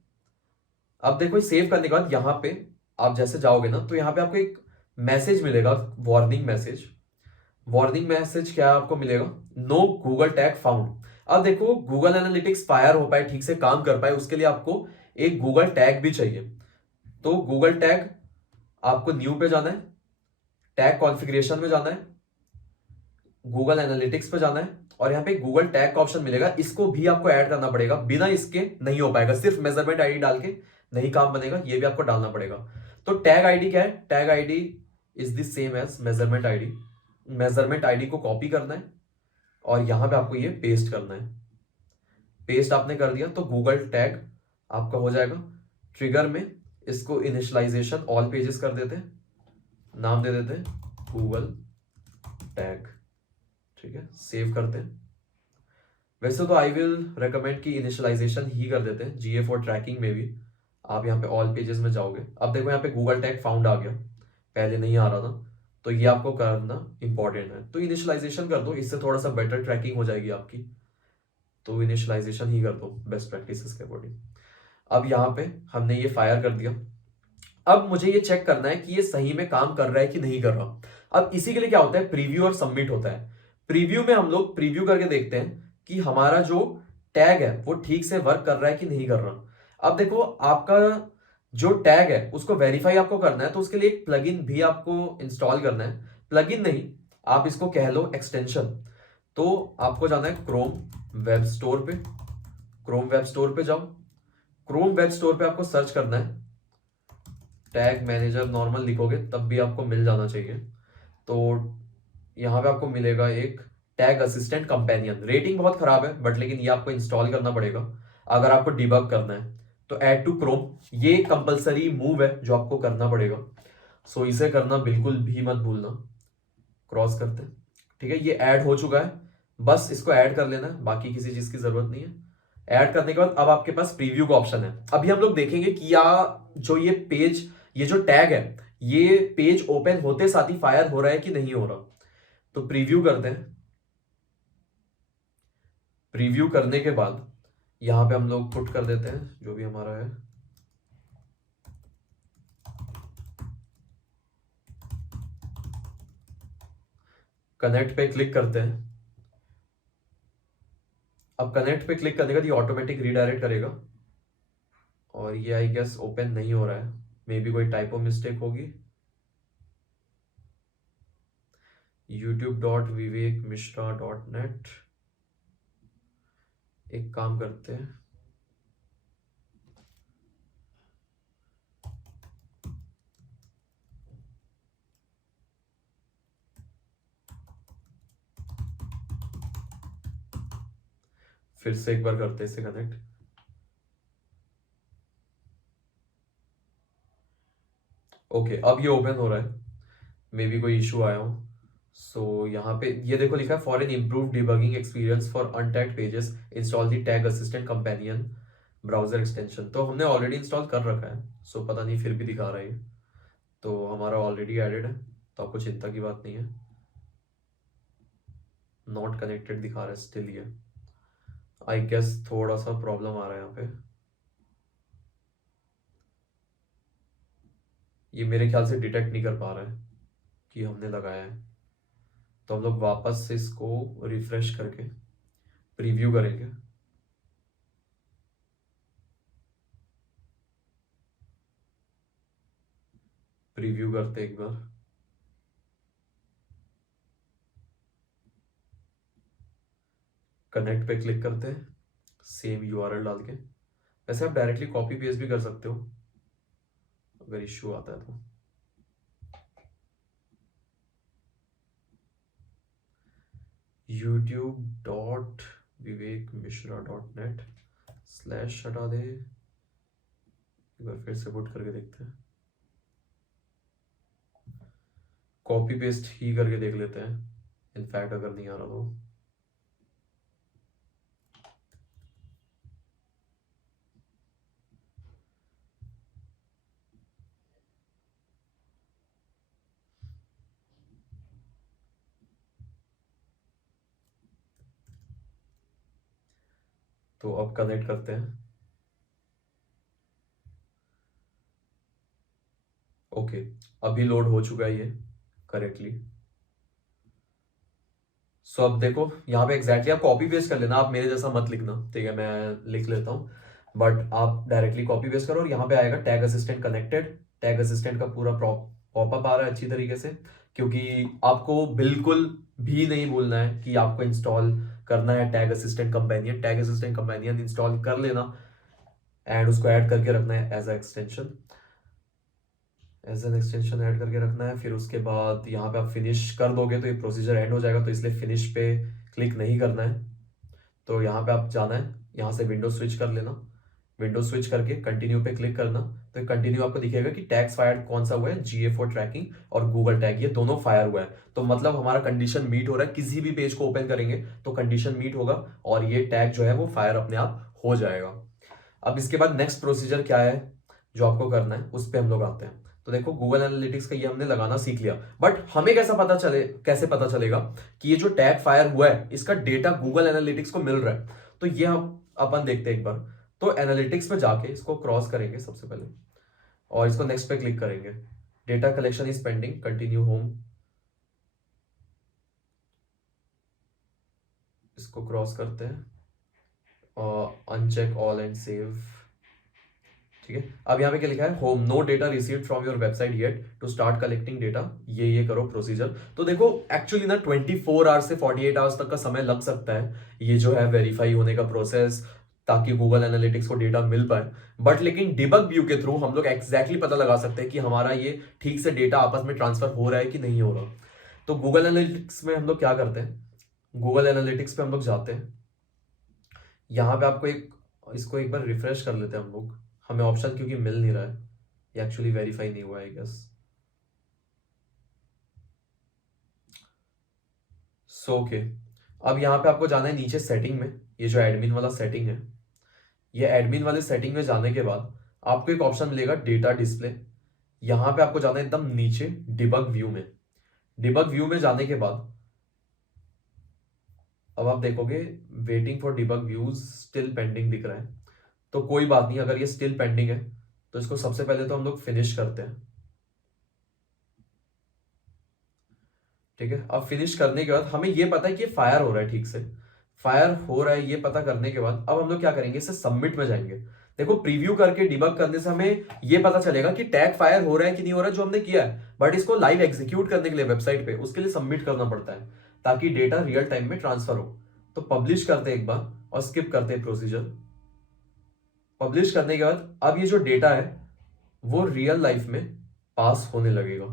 अब देखो सेव करने के बाद यहां पे आप जैसे जाओगे ना तो यहां पे आपको एक मैसेज मिलेगा, वार्निंग मैसेज क्या आपको मिलेगा, नो गूगल टैग फाउंड। अब देखो गूगल एनालिटिक्स फायर हो पाए, ठीक से काम कर पाए, उसके लिए आपको एक गूगल टैग भी चाहिए। तो गूगल टैग आपको न्यू पे जाना है, टैग कॉन्फ़िगरेशन में जाना है, गूगल एनालिटिक्स पे जाना है और यहाँ पे गूगल टैग का ऑप्शन मिलेगा, इसको भी आपको ऐड करना पड़ेगा। बिना इसके नहीं हो पाएगा, सिर्फ मेजरमेंट आईडी डाल के नहीं काम बनेगा, ये भी आपको डालना पड़ेगा। तो टैग आईडी क्या है, tag ID is the same as measurement ID. Measurement ID को कॉपी करना है और यहां पे आपको ये पेस्ट करना है। पेस्ट आपने कर दिया तो गूगल टैग आपका हो जाएगा। ट्रिगर में इसको इनिशियलाइजेशन ऑल पेजेस कर देते हैं, नाम दे देते हैं गूगल टैग। ठीक है, सेव करते हैं। वैसे तो आई विल रेकमेंड कि इनिशियलाइजेशन ही कर देते हैं, GA फॉर ट्रैकिंग में भी। आप यहाँ पे ऑल पेजेस में जाओगे, अब देखो यहाँ पे गूगल टैग फाउंड आ गया, पहले नहीं आ रहा था, तो ये आपको करना इंपॉर्टेंट है। तो इनिशियलाइजेशन कर दो, इससे थोड़ा सा बेटर ट्रैकिंग हो जाएगी आपकी। तो इनिशियलाइजेशन ही कर दो बेस्ट प्रैक्टिसेस के अकॉर्डिंग। अब यहाँ पे हमने ये फायर कर दिया। अब मुझे ये चेक करना है कि ये सही में काम कर रहा है कि नहीं कर रहा। अब इसी के लिए क्या होता है, प्रीव्यू और सबमिट होता है। प्रीव्यू में हम लोग प्रीव्यू करके देखते हैं कि हमारा जो टैग है वो ठीक से वर्क कर रहा है कि नहीं कर रहा। अब देखो आपका जो टैग है उसको वेरीफाई आपको करना है, तो उसके लिए एक प्लगइन भी आपको इंस्टॉल करना है। प्लगइन नहीं, आप इसको कह लो एक्सटेंशन। तो आपको जाना है क्रोम वेब स्टोर पे। क्रोम वेब स्टोर पे जाओ। क्रोम वेब स्टोर पे आपको सर्च करना है टैग मैनेजर, नॉर्मल लिखोगे तब भी आपको मिल जाना चाहिए। तो यहाँ पे आपको मिलेगा एक टैग असिस्टेंट कंपेनियन। रेटिंग बहुत खराब है बट लेकिन ये आपको इंस्टॉल करना पड़ेगा अगर आपको डिबग करना है। तो ऐड टू क्रोम, ये कंपलसरी मूव है जो आपको करना पड़ेगा। सो इसे करना बिल्कुल भी मत भूलना। क्रॉस करते हैं, ठीक है, ये ऐड हो चुका है, बस इसको ऐड कर लेना है, बाकी किसी चीज की जरूरत नहीं है। ऐड करने के बाद अब आपके पास प्रीव्यू का ऑप्शन है। अभी हम लोग देखेंगे कि या जो ये पेज, ये जो टैग है, ये पेज ओपन होते साथ ही फायर हो रहा है कि नहीं हो रहा। तो प्रीव्यू करते हैं। प्रीव्यू करने के बाद यहां पे हम लोग पुट कर देते हैं जो भी हमारा है। कनेक्ट पे क्लिक करते हैं। अब कनेक्ट पे क्लिक करने के बाद ये ऑटोमेटिक रीडायरेक्ट करेगा और ये आई गेस ओपन नहीं हो रहा है, मे बी कोई टाइपो मिस्टेक होगी। youtube.vivekmishra.net। एक काम करते हैं, फिर से एक बार करते हैं इसे कनेक्ट। ओके, अब ये ओपन हो रहा है, मे बी कोई इशू आया हो। सो यहाँ पे ये देखो लिखा है for an improve debugging experience for untagged pages install the tag assistant companion browser extension. तो हमने ऑलरेडी इंस्टॉल कर रखा है, सो पता नहीं फिर भी दिखा रहा है। तो हमारा ऑलरेडी एडेड है, तो आपको चिंता की बात नहीं है। नॉट कनेक्टेड दिखा रहा है स्टिल। ये आई गेस थोड़ा सा प्रॉब्लम आ रहा है यहाँ पे। ये मेरे ख्याल से डिटेक्ट नहीं कर पा रहा है कि हमने लगाया है। तो हम लोग वापस से इसको रिफ्रेश करके प्रीव्यू करेंगे। प्रीव्यू करते एक बार। कनेक्ट पे क्लिक करते हैं, सेम यूआरएल डाल के। वैसे आप डायरेक्टली कॉपी पेस्ट भी कर सकते हो अगर इश्यू आता है तो। youtube.vivekmishra.net/ हटा दे, एक बार फिर से पुट करके देखते हैं। कॉपी पेस्ट ही करके देख लेते हैं, इनफैक्ट अगर नहीं आ रहा तो अब कनेक्ट करते हैं। ओके, अभी लोड हो चुका है ये करेक्टली। सो अब देखो यहाँ पे एग्जैक्टली आप कॉपी पेस्ट कर लेना, आप मेरे जैसा मत लिखना, ठीक है, मैं लिख लेता हूँ, बट आप डायरेक्टली कॉपी पेस्ट करो और यहाँ पे आएगा tag assistant connected. Tag assistant का पूरा पॉपअप आ रहा है अच्छी तरीके से, क्योंकि आपको बिल्कुल भी नहीं भूलना है कि आपको इंस्टॉल करना है tag assistant companion. Tag assistant companion install कर लेना एंड उसको ऐड करके रखना है as a extension. As an extension add करके रखना है। फिर उसके बाद यहाँ पे आप फिनिश कर दोगे तो ये प्रोसीजर एंड हो जाएगा, तो इसलिए फिनिश पे क्लिक नहीं करना है। तो यहाँ पे आप जाना है, यहाँ से विंडो स्विच कर लेना, विंडो स्विच करके कंटिन्यू पे क्लिक करना। तो कंटिन्यू आपको दिखेगा कि टैग्स फायर कौन सा हुआ है, GA4 ट्रैकिंग और गूगल टैग, ये दोनों फायर हुआ है। तो मतलब हमारा कंडीशन मीट हो रहा है, किसी भी पेज को ओपन करेंगे तो कंडीशन मीट होगा और ये टैग जो है वो फायर अपने आप हो जाएगा। अब इसके बाद नेक्स्ट प्रोसीजर क्या है जो आपको करना है, उस पर हम लोग आते हैं। तो देखो गूगल एनालिटिक्स का ये हमने लगाना सीख लिया, बट हमें कैसे पता चलेगा कि ये जो टैग फायर हुआ है इसका डेटा गूगल एनालिटिक्स को मिल रहा है। तो ये हम अपन देखते हैं एक बार। तो एनालिटिक्स में जाके इसको क्रॉस करेंगे सबसे पहले और इसको नेक्स्ट पे क्लिक करेंगे। Data collection is pending, continue home, इसको क्रॉस करते हैं और अनचेक ऑल एंड सेव। ठीक है, अब यहाँ पे क्या लिखा है, home, no data received from your website yet, to start collecting data, ये करो प्रोसीजर। तो देखो एक्चुअली ना 24 आवर्स से 48 आवर्स तक का समय लग सकता है ये जो है वेरीफाई होने का प्रोसेस, ताकि गूगल एनालिटिक्स को डेटा मिल पाए। बट लेकिन डिबग व्यू के थ्रू हम लोग एग्जैक्टली पता लगा सकते हैं कि हमारा ये ठीक से डेटा आपस में ट्रांसफर हो रहा है कि नहीं हो रहा। तो गूगल एनालिटिक्स में हम लोग क्या करते हैं, गूगल एनालिटिक्स पे हम लोग जाते हैं, यहाँ पे आपको इसको एक बार रिफ्रेश कर लेते हैं हम लोग। हमें ऑप्शन क्योंकि मिल नहीं रहा है, ये एक्चुअली वेरीफाई नहीं हुआ है आई गेस। सो ओके, अब यहाँ पे आपको जाना है नीचे सेटिंग में, ये जो एडमिन वाला सेटिंग है, ये एडमिन वाले सेटिंग में जाने के बाद आपको एक ऑप्शन मिलेगा डेटा डिस्प्ले। यहाँ पे आपको जाना है एकदम नीचे डिबग व्यू में। डिबग व्यू में जाने के बाद अब आप देखोगे waiting for debug views still pending दिख रहा है। तो कोई बात नहीं, अगर ये स्टिल पेंडिंग है तो इसको सबसे पहले तो हम लोग फिनिश करते हैं। ठीक है, अब फिनिश करने के बाद हमें ये पता है कि फायर हो रहा है, ठीक से फायर हो रहा है, ये पता करने के बाद अब हम लोग क्या करेंगे, इसे सबमिट में जाएंगे। देखो प्रीव्यू करके डिबग करने से हमें ये पता चलेगा कि टैग फायर हो रहा है कि नहीं हो रहा है जो हमने किया है, बट इसको लाइव एग्जीक्यूट करने के लिए वेबसाइट पे उसके लिए सबमिट करना पड़ता है ताकि डेटा रियल टाइम में ट्रांसफर हो। तो पब्लिश करते हैं एक बार और स्किप करते हैं प्रोसीजर। पब्लिश करने के बाद अब ये जो डेटा है वो रियल लाइफ में पास होने लगेगा।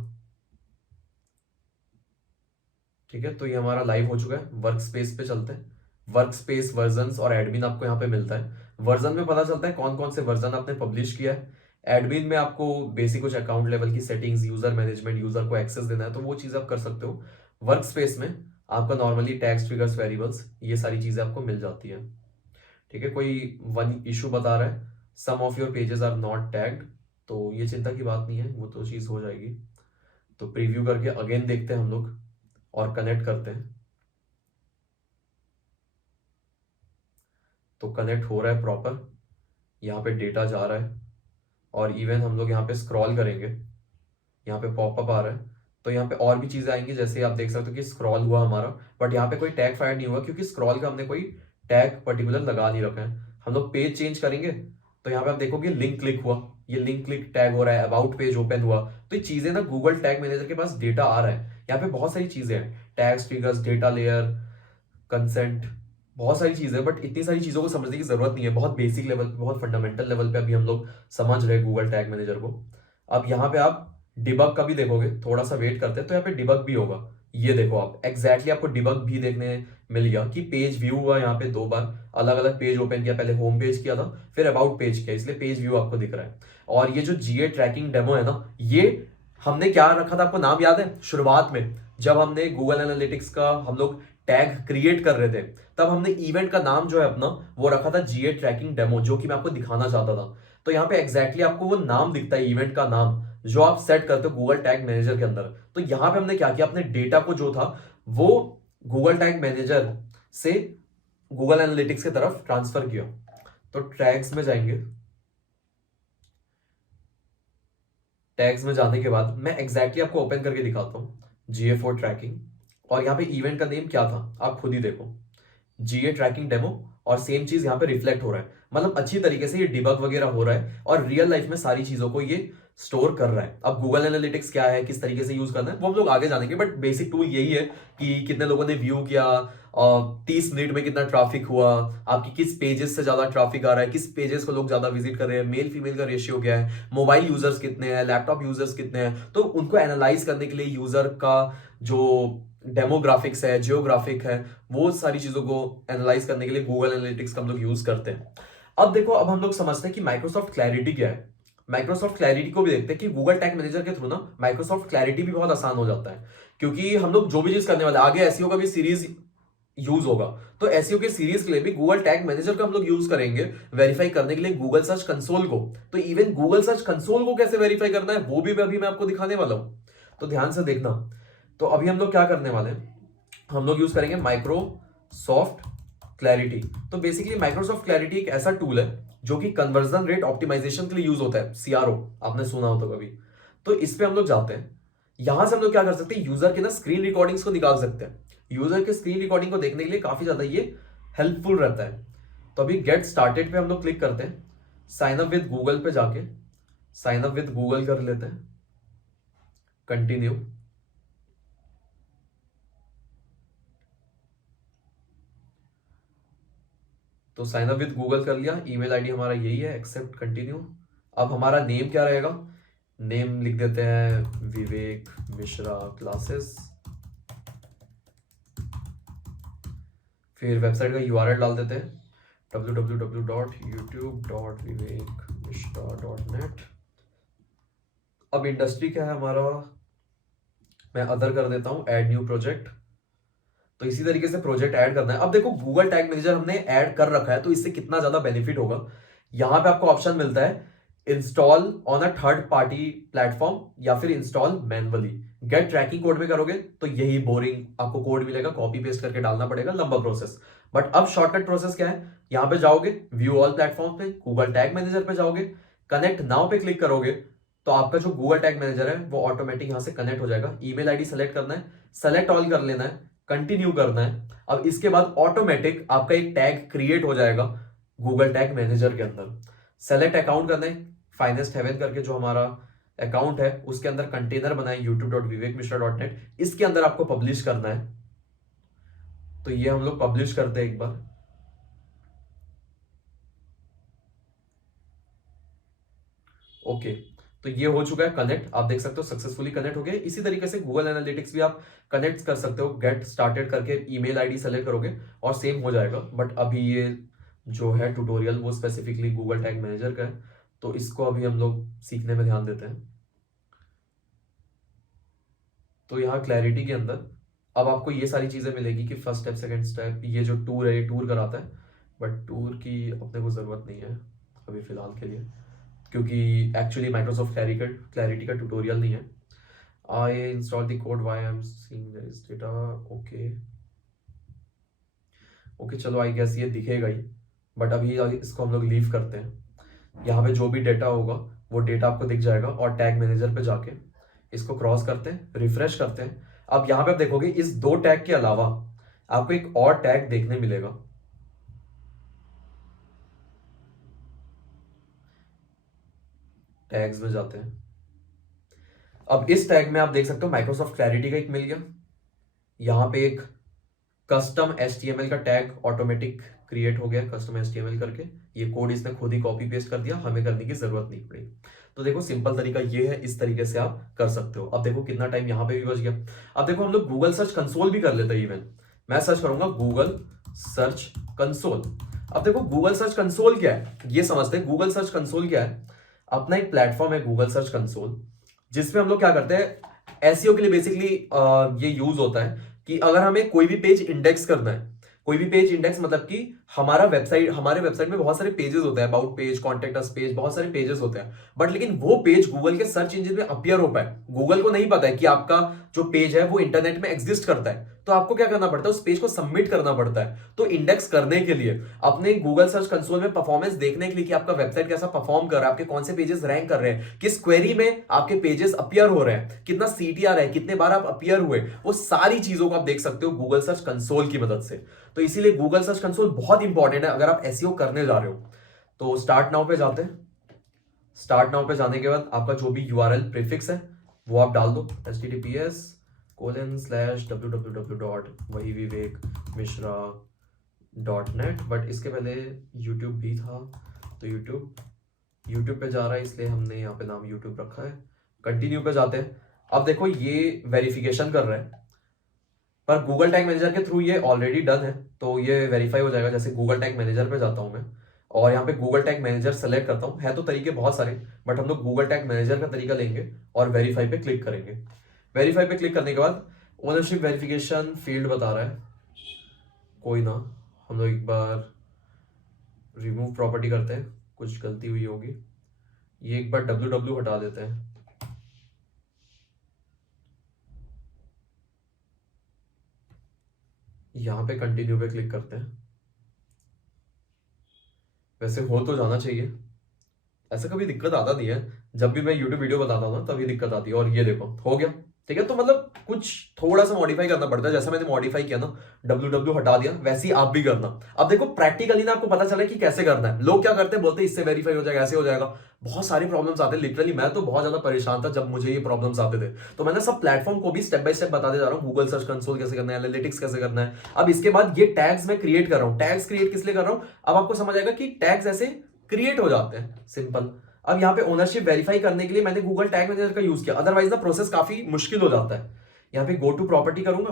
ठीक है, तो ये हमारा लाइव हो चुका है। वर्क स्पेस पे चलते हैं, वर्क स्पेस वर्जन और एडमिन आपको यहाँ पे मिलता है। वर्जन में पता चलता है कौन कौन से वर्जन आपने पब्लिश किया है। एडमिन में आपको बेसिक कुछ अकाउंट लेवल की सेटिंग्स, यूजर मैनेजमेंट, यूजर को एक्सेस देना है, तो वो चीज आप कर सकते हो। वर्क स्पेस में आपका नॉर्मली टैग्स, ट्रिगर्स, वेरिएबल्स, ये सारी चीजें आपको मिल जाती है। ठीक है, कोई वन इशू बता रहा है, some of your pages are not tagged, तो ये चिंता की बात नहीं है, वो तो चीज हो जाएगी। तो प्रीव्यू करके अगेन देखते हैं हम लोग और कनेक्ट करते हैं। तो कनेक्ट हो रहा है प्रॉपर, यहाँ पे डेटा जा रहा है और इवन हम लोग यहाँ पे स्क्रॉल करेंगे, यहाँ पे पॉपअप आ रहा है। तो यहाँ पे और भी चीजें आएंगी, जैसे आप देख सकते हो कि स्क्रॉल हुआ हमारा, बट यहाँ पे कोई टैग फायर नहीं हुआ क्योंकि स्क्रॉल का हमने कोई टैग पर्टिकुलर लगा नहीं रखा है। हम लोग पेज चेंज करेंगे तो यहाँ पे आप देखोगे लिंक क्लिक हुआ, ये लिंक क्लिक टैग हो रहा है, अबाउट पेज ओपन हुआ। तो ये चीजें ना गूगल टैग मैनेजर के पास डेटा आ रहा है। यहाँ पे बहुत सारी चीजें हैं, tags, triggers, data layer, consent, बहुत सारी चीजें, बट इतनी सारी चीजों को समझने की जरूरत नहीं है। बहुत बेसिक लेवल, बहुत फंडामेंटल लेवल पे अभी हम लोग समझ रहे हैं गूगल टैग मैनेजर को। अब यहाँ पे आप डिबग का भी देखोगे, थोड़ा सा वेट करते हैं तो यहाँ पे डिबग भी होगा। ये देखो आप एग्जैक्टली आपको डिबग भी देखने मिल गया कि पेज व्यू हुआ, यहाँ पे दो बार अलग अलग पेज ओपन किया, पहले होम पेज किया था फिर अबाउट पेज किया, इसलिए पेज व्यू आपको दिख रहा है। और ये जो GA ट्रैकिंग डेमो है ना, ये हमने क्या रखा था आपको नाम याद है, शुरुआत में जब हमने गूगल एनालिटिक्स का हम लोग टैग क्रिएट कर रहे थे तब हमने इवेंट का नाम जो है अपना वो रखा था GA ट्रैकिंग डेमो, जो कि मैं आपको दिखाना चाहता था। तो यहाँ पे एग्जैक्टली आपको वो नाम दिखता है, इवेंट का नाम जो आप सेट करते हो गूगल टैग मैनेजर के अंदर। तो यहाँ पे हमने क्या किया, अपने डेटा को जो था वो गूगल टैग मैनेजर से गूगल एनालिटिक्स की तरफ ट्रांसफर किया। तो टैग्स में जाएंगे, टैग्स में जाने के बाद मैं एग्जैक्टली आपको ओपन करके दिखाता हूँ GA4 ट्रैकिंग, और यहाँ पे इवेंट का नेम क्या था आप खुद ही देखो, GA ट्रैकिंग डेमो, और सेम चीज यहाँ पे रिफ्लेक्ट हो रहा है। मतलब अच्छी तरीके से ये डिबग वगैरह हो रहा है और रियल लाइफ में सारी चीजों को ये स्टोर कर रहा है। अब गूगल एनालिटिक्स क्या है, किस तरीके से यूज करना है, वो हम लोग आगे जानेंगे, बट बेसिक टूल यही है कि कितने लोगों ने व्यू किया, 30 मिनट में कितना ट्रैफिक हुआ, आपकी किस पेजेस से ज्यादा ट्रैफिक आ रहा है, किस पेजेस को लोग ज्यादा विजिट कर रहे हैं, मेल फीमेल का रेशियो क्या है, मोबाइल यूजर्स कितने हैं, लैपटॉप यूजर्स कितने हैं। तो उनको एनालाइज करने के लिए यूजर का जो डेमोग्राफिक्स है, जियोग्राफिक है, वो सारी चीजों को एनालाइज करने के लिए गूगल एनालिटिक्स का हम लोग यूज करते हैं। अब देखो, अब हम लोग समझते हैं कि माइक्रोसॉफ्ट क्लैरिटी क्या है। माइक्रोसॉफ्ट क्लैरिटी को भी देखते हैं कि गूगल टैग मैनेजर के थ्रू ना माइक्रोसॉफ्ट क्लैरिटी भी बहुत आसान हो जाता है, क्योंकि हम लोग जो भी चीज करने वाले, आगे एसईओ का भी सीरीज यूज होगा, तो एसईओ के सीरीज के लिए भी गूगल टैग मैनेजर का हम लोग यूज करेंगे वेरीफाई करने के लिए गूगल सर्च कंसोल को। तो इवन गूगल सर्च कंसोल को कैसे वेरीफाई करना है वो भी अभी मैं आपको दिखाने वाला हूं, तो ध्यान से देखना। तो अभी हम लोग क्या करने वाले हैं, हम लोग यूज करेंगे माइक्रोसॉफ्ट क्लैरिटी। तो बेसिकली माइक्रोसॉफ्ट क्लैरिटी एक ऐसा टूल है जो कि कन्वर्जन रेट ऑप्टिमाइजेशन के लिए यूज होता है, सीआरओ, आपने सुना हो तो कभी। तो इस पे हम लोग जाते हैं, यहां से हम लोग क्या कर सकते हैं, यूजर के ना स्क्रीन रिकॉर्डिंग्स को निकाल सकते हैं। यूजर के स्क्रीन रिकॉर्डिंग को देखने के लिए काफी ज्यादा ये हेल्पफुल रहता है। तो अभी गेट स्टार्टेड पे हम लोग क्लिक करते हैं, साइन अप विद गूगल पे जाके साइन अप विद गूगल कर लेते हैं, कंटिन्यू। तो साइन अप विद गूगल कर लिया, ईमेल आईडी हमारा यही है, एक्सेप्ट, कंटिन्यू। अब हमारा नेम क्या रहेगा, नेम लिख देते हैं विवेक मिश्रा क्लासेस। फिर वेबसाइट का यूआरएल डाल देते हैं www.youtube.vivekmishra.net। अब इंडस्ट्री क्या है हमारा, मैं अदर कर देता हूं, ऐड न्यू प्रोजेक्ट। तो इसी तरीके से प्रोजेक्ट ऐड करना है। अब देखो, गूगल टैग मैनेजर हमने ऐड कर रखा है, तो इससे कितना ज्यादा बेनिफिट होगा। यहां पे आपको ऑप्शन मिलता है install on a third party platform या फिर install manually. Get tracking code में करोगे तो यही बोरिंग आपको कोड मिलेगा, कॉपी पेस्ट करके डालना पड़ेगा, लंबा प्रोसेस। बट अब शॉर्टकट प्रोसेस क्या है, यहां पे जाओगे व्यू ऑल प्लेटफॉर्म पे, गूगल टैग मैनेजर पे जाओगे, कनेक्ट नाउ पे क्लिक करोगे, तो आपका जो गूगल टैग मैनेजर है वो ऑटोमेटिक यहां से कनेक्ट हो जाएगा। ईमेल आईडी सेलेक्ट करना है, सेलेक्ट ऑल कर लेना है, कंटिन्यू करना है। अब इसके बाद ऑटोमेटिक आपका एक टैग क्रिएट हो जाएगा गूगल टैग मैनेजर के अंदर। सेलेक्ट अकाउंट करना है, फाइनेस्ट हेवन करके जो हमारा अकाउंट है उसके अंदर कंटेनर बनाए youtube.vivekmishra.net, इसके अंदर आपको पब्लिश करना है। तो ये हम लोग पब्लिश करते हैं एक बार। ओके, तो ये हो चुका है कनेक्ट, आप देख सकते हो सक्सेसफुली कनेक्ट हो गया। इसी तरीके से गूगल एनालिटिक्स भी आप कनेक्ट कर सकते हो, गेट स्टार्टेड करके ईमेल आईडी सेलेक्ट करोगे और सेम हो जाएगा। बट अभी ये जो है ट्यूटोरियल वो स्पेसिफिकली गूगल टैग मैनेजर का है, तो इसको अभी हम लोग सीखने में ध्यान देते हैं। तो यहाँ क्लैरिटी के अंदर अब आपको ये सारी चीजें मिलेगी कि फर्स्ट स्टेप, सेकंड स्टेप, ये जो टूर है ये टूर कराता है, बट टूर की अपने को जरूरत नहीं है अभी फिलहाल के लिए, क्योंकि एक्चुअली माइक्रोसॉफ्ट क्लैरिटी का ट्यूटोरियल नहीं है। I install the code why I am seeing this data. Okay okay, चलो आई गेस ये दिखेगा ही, बट अभी इसको हम लोग लीव करते हैं। यहाँ पे जो भी डेटा होगा वो डेटा आपको दिख जाएगा, और टैग मैनेजर पे जाके इसको क्रॉस करते हैं, रिफ्रेश करते हैं। अब यहाँ पे आप देखोगे इस 2 टैग के अलावा आपको एक और टैग देखने मिलेगा। टैग्स में जाते हैं, अब इस टैग में आप देख सकते हो माइक्रोसॉफ्ट क्लैरिटी का एक मिल गया, यहाँ पे एक कस्टम HTML का टैग ऑटोमेटिक क्रिएट हो गया, कस्टम HTML करके। ये कोड इसने खुद ही कॉपी पेस्ट कर दिया, हमें करने की जरूरत नहीं पड़ी। तो देखो सिंपल तरीका ये है, इस तरीके से आप कर सकते हो। अब देखो कितना टाइम यहाँ पे भी बच गया। अब देखो हम लोग गूगल सर्च कंसोल भी कर लेते हैं। इवन मैं सर्च करूंगा गूगल सर्च कंसोल। अब देखो गूगल सर्च कंसोल क्या है ये समझते हैं। गूगल सर्च कंसोल क्या है, अपना एक प्लेटफॉर्म है गूगल सर्च कंसोल, जिसमें हम लोग क्या करते हैं, एसईओ के लिए बेसिकली ये यूज होता है कि अगर हमें कोई भी पेज इंडेक्स करना है, कोई भी पेज इंडेक्स मतलब कि हमारे वेबसाइट में बहुत सारे पेजेस होते हैं, about page, contact us page, बहुत सारे पेजेस होते हैं। बट लेकिन वो पेज गूगल के सर्च इंजन में अपीयर हो पाए, गूगल को नहीं पता है कि आपका जो पेज है वो इंटरनेट में एग्जिस्ट करता है। तो आपको क्या करना पड़ता है, उस पेज को सबमिट करना पड़ता है। तो इंडेक्स करने के लिए, अपने गूगल सर्च कंसोल में परफॉर्मेंस देखने के लिए कि आपका वेबसाइट कैसा परफॉर्म कर रहा है, आपके कौन से पेजेस रैंक कर रहे हैं, किस क्वेरी में आपके पेजेस अपीयर हो रहे हैं, कितना CTR है, कितने बार आप अपीयर हुए, वो सारी चीजों को आप देख सकते हो गूगल सर्च कंसोल की मदद से। तो इसीलिए गूगल सर्च कंसोल बहुत इंपॉर्टेंट है अगर आप एसईओ करने जा रहे हो। तो स्टार्ट नाउ पे जाते हैं। स्टार्ट नाउ पे जाने के बाद आपका जो भी यूआरएल प्रीफिक्स है वो आप डाल दो, https://www.wahivivekmishra.net। बट इसके पहले यूट्यूब भी था, तो यूट्यूब पे जा रहा है इसलिए हमने यहाँ पे नाम यूट्यूब रखा है। कंटिन्यू पे जाते हैं। अब देखो ये वेरिफिकेशन कर रहे हैं, पर गूगल टैग मैनेजर के थ्रू ये ऑलरेडी डन है, तो ये वेरीफाई हो जाएगा। जैसे गूगल टैग मैनेजर पे जाता हूँ मैं और यहाँ पे गूगल टैग मैनेजर सेलेक्ट करता हूँ। है तो तरीके बहुत सारे, बट हम लोग गूगल टैग मैनेजर का तरीका लेंगे और वेरीफाई पे क्लिक करेंगे। वेरीफाई पे क्लिक करने के बाद ओनरशिप वेरिफिकेशन फील्ड बता रहा है, कोई ना, हम लोग एक बार रिमूव प्रॉपर्टी करते हैं, कुछ गलती हुई होगी। ये एक बार www हटा देते हैं। यहाँ पे कंटिन्यू पे क्लिक करते हैं। वैसे हो तो जाना चाहिए, ऐसा कभी दिक्कत आता नहीं है। जब भी मैं यूट्यूब वीडियो बताता हूँ ना तभी दिक्कत आती है, और ये देखो हो गया। ठीक है, तो मतलब कुछ थोड़ा सा मॉडिफाई करना पड़ता है। जैसा मैंने मॉडिफाई किया ना, www हटा दिया, वैसे ही आप भी करना। अब देखो प्रैक्टिकली ना आपको पता चले कि कैसे करना है। लोग क्या करते हैं, बोलते हैं इससे वेरीफाई हो जाएगा, ऐसे हो जाएगा। बहुत सारी प्रॉब्लम्स आते हैं। लिटरली मैं तो बहुत ज्यादा परेशान था जब मुझे ये प्रॉब्लम्स आते थे। तो मैंने सब प्लेटफॉर्म को भी स्टेप बाय स्टेप बताते जा रहा हूँ। गूगल सर्च कंसोल कैसे करना है, एनालिटिक्स कैसे करना है। अब इसके बाद ये टैग्स मैं क्रिएट कर रहा हूँ। टैग्स क्रिएट किस लिए कर रहा हूँ, अब आपको समझ आएगा कि टैग्स ऐसे क्रिएट हो जाते हैं, सिंपल। अब यहाँ पे ओनरशिप वेरीफाई करने के लिए मैंने गूगल टैग मैनेजर का यूज किया, अदरवाइज ना प्रोसेस काफी मुश्किल हो जाता है। यहाँ पे गो टू प्रॉपर्टी करूंगा।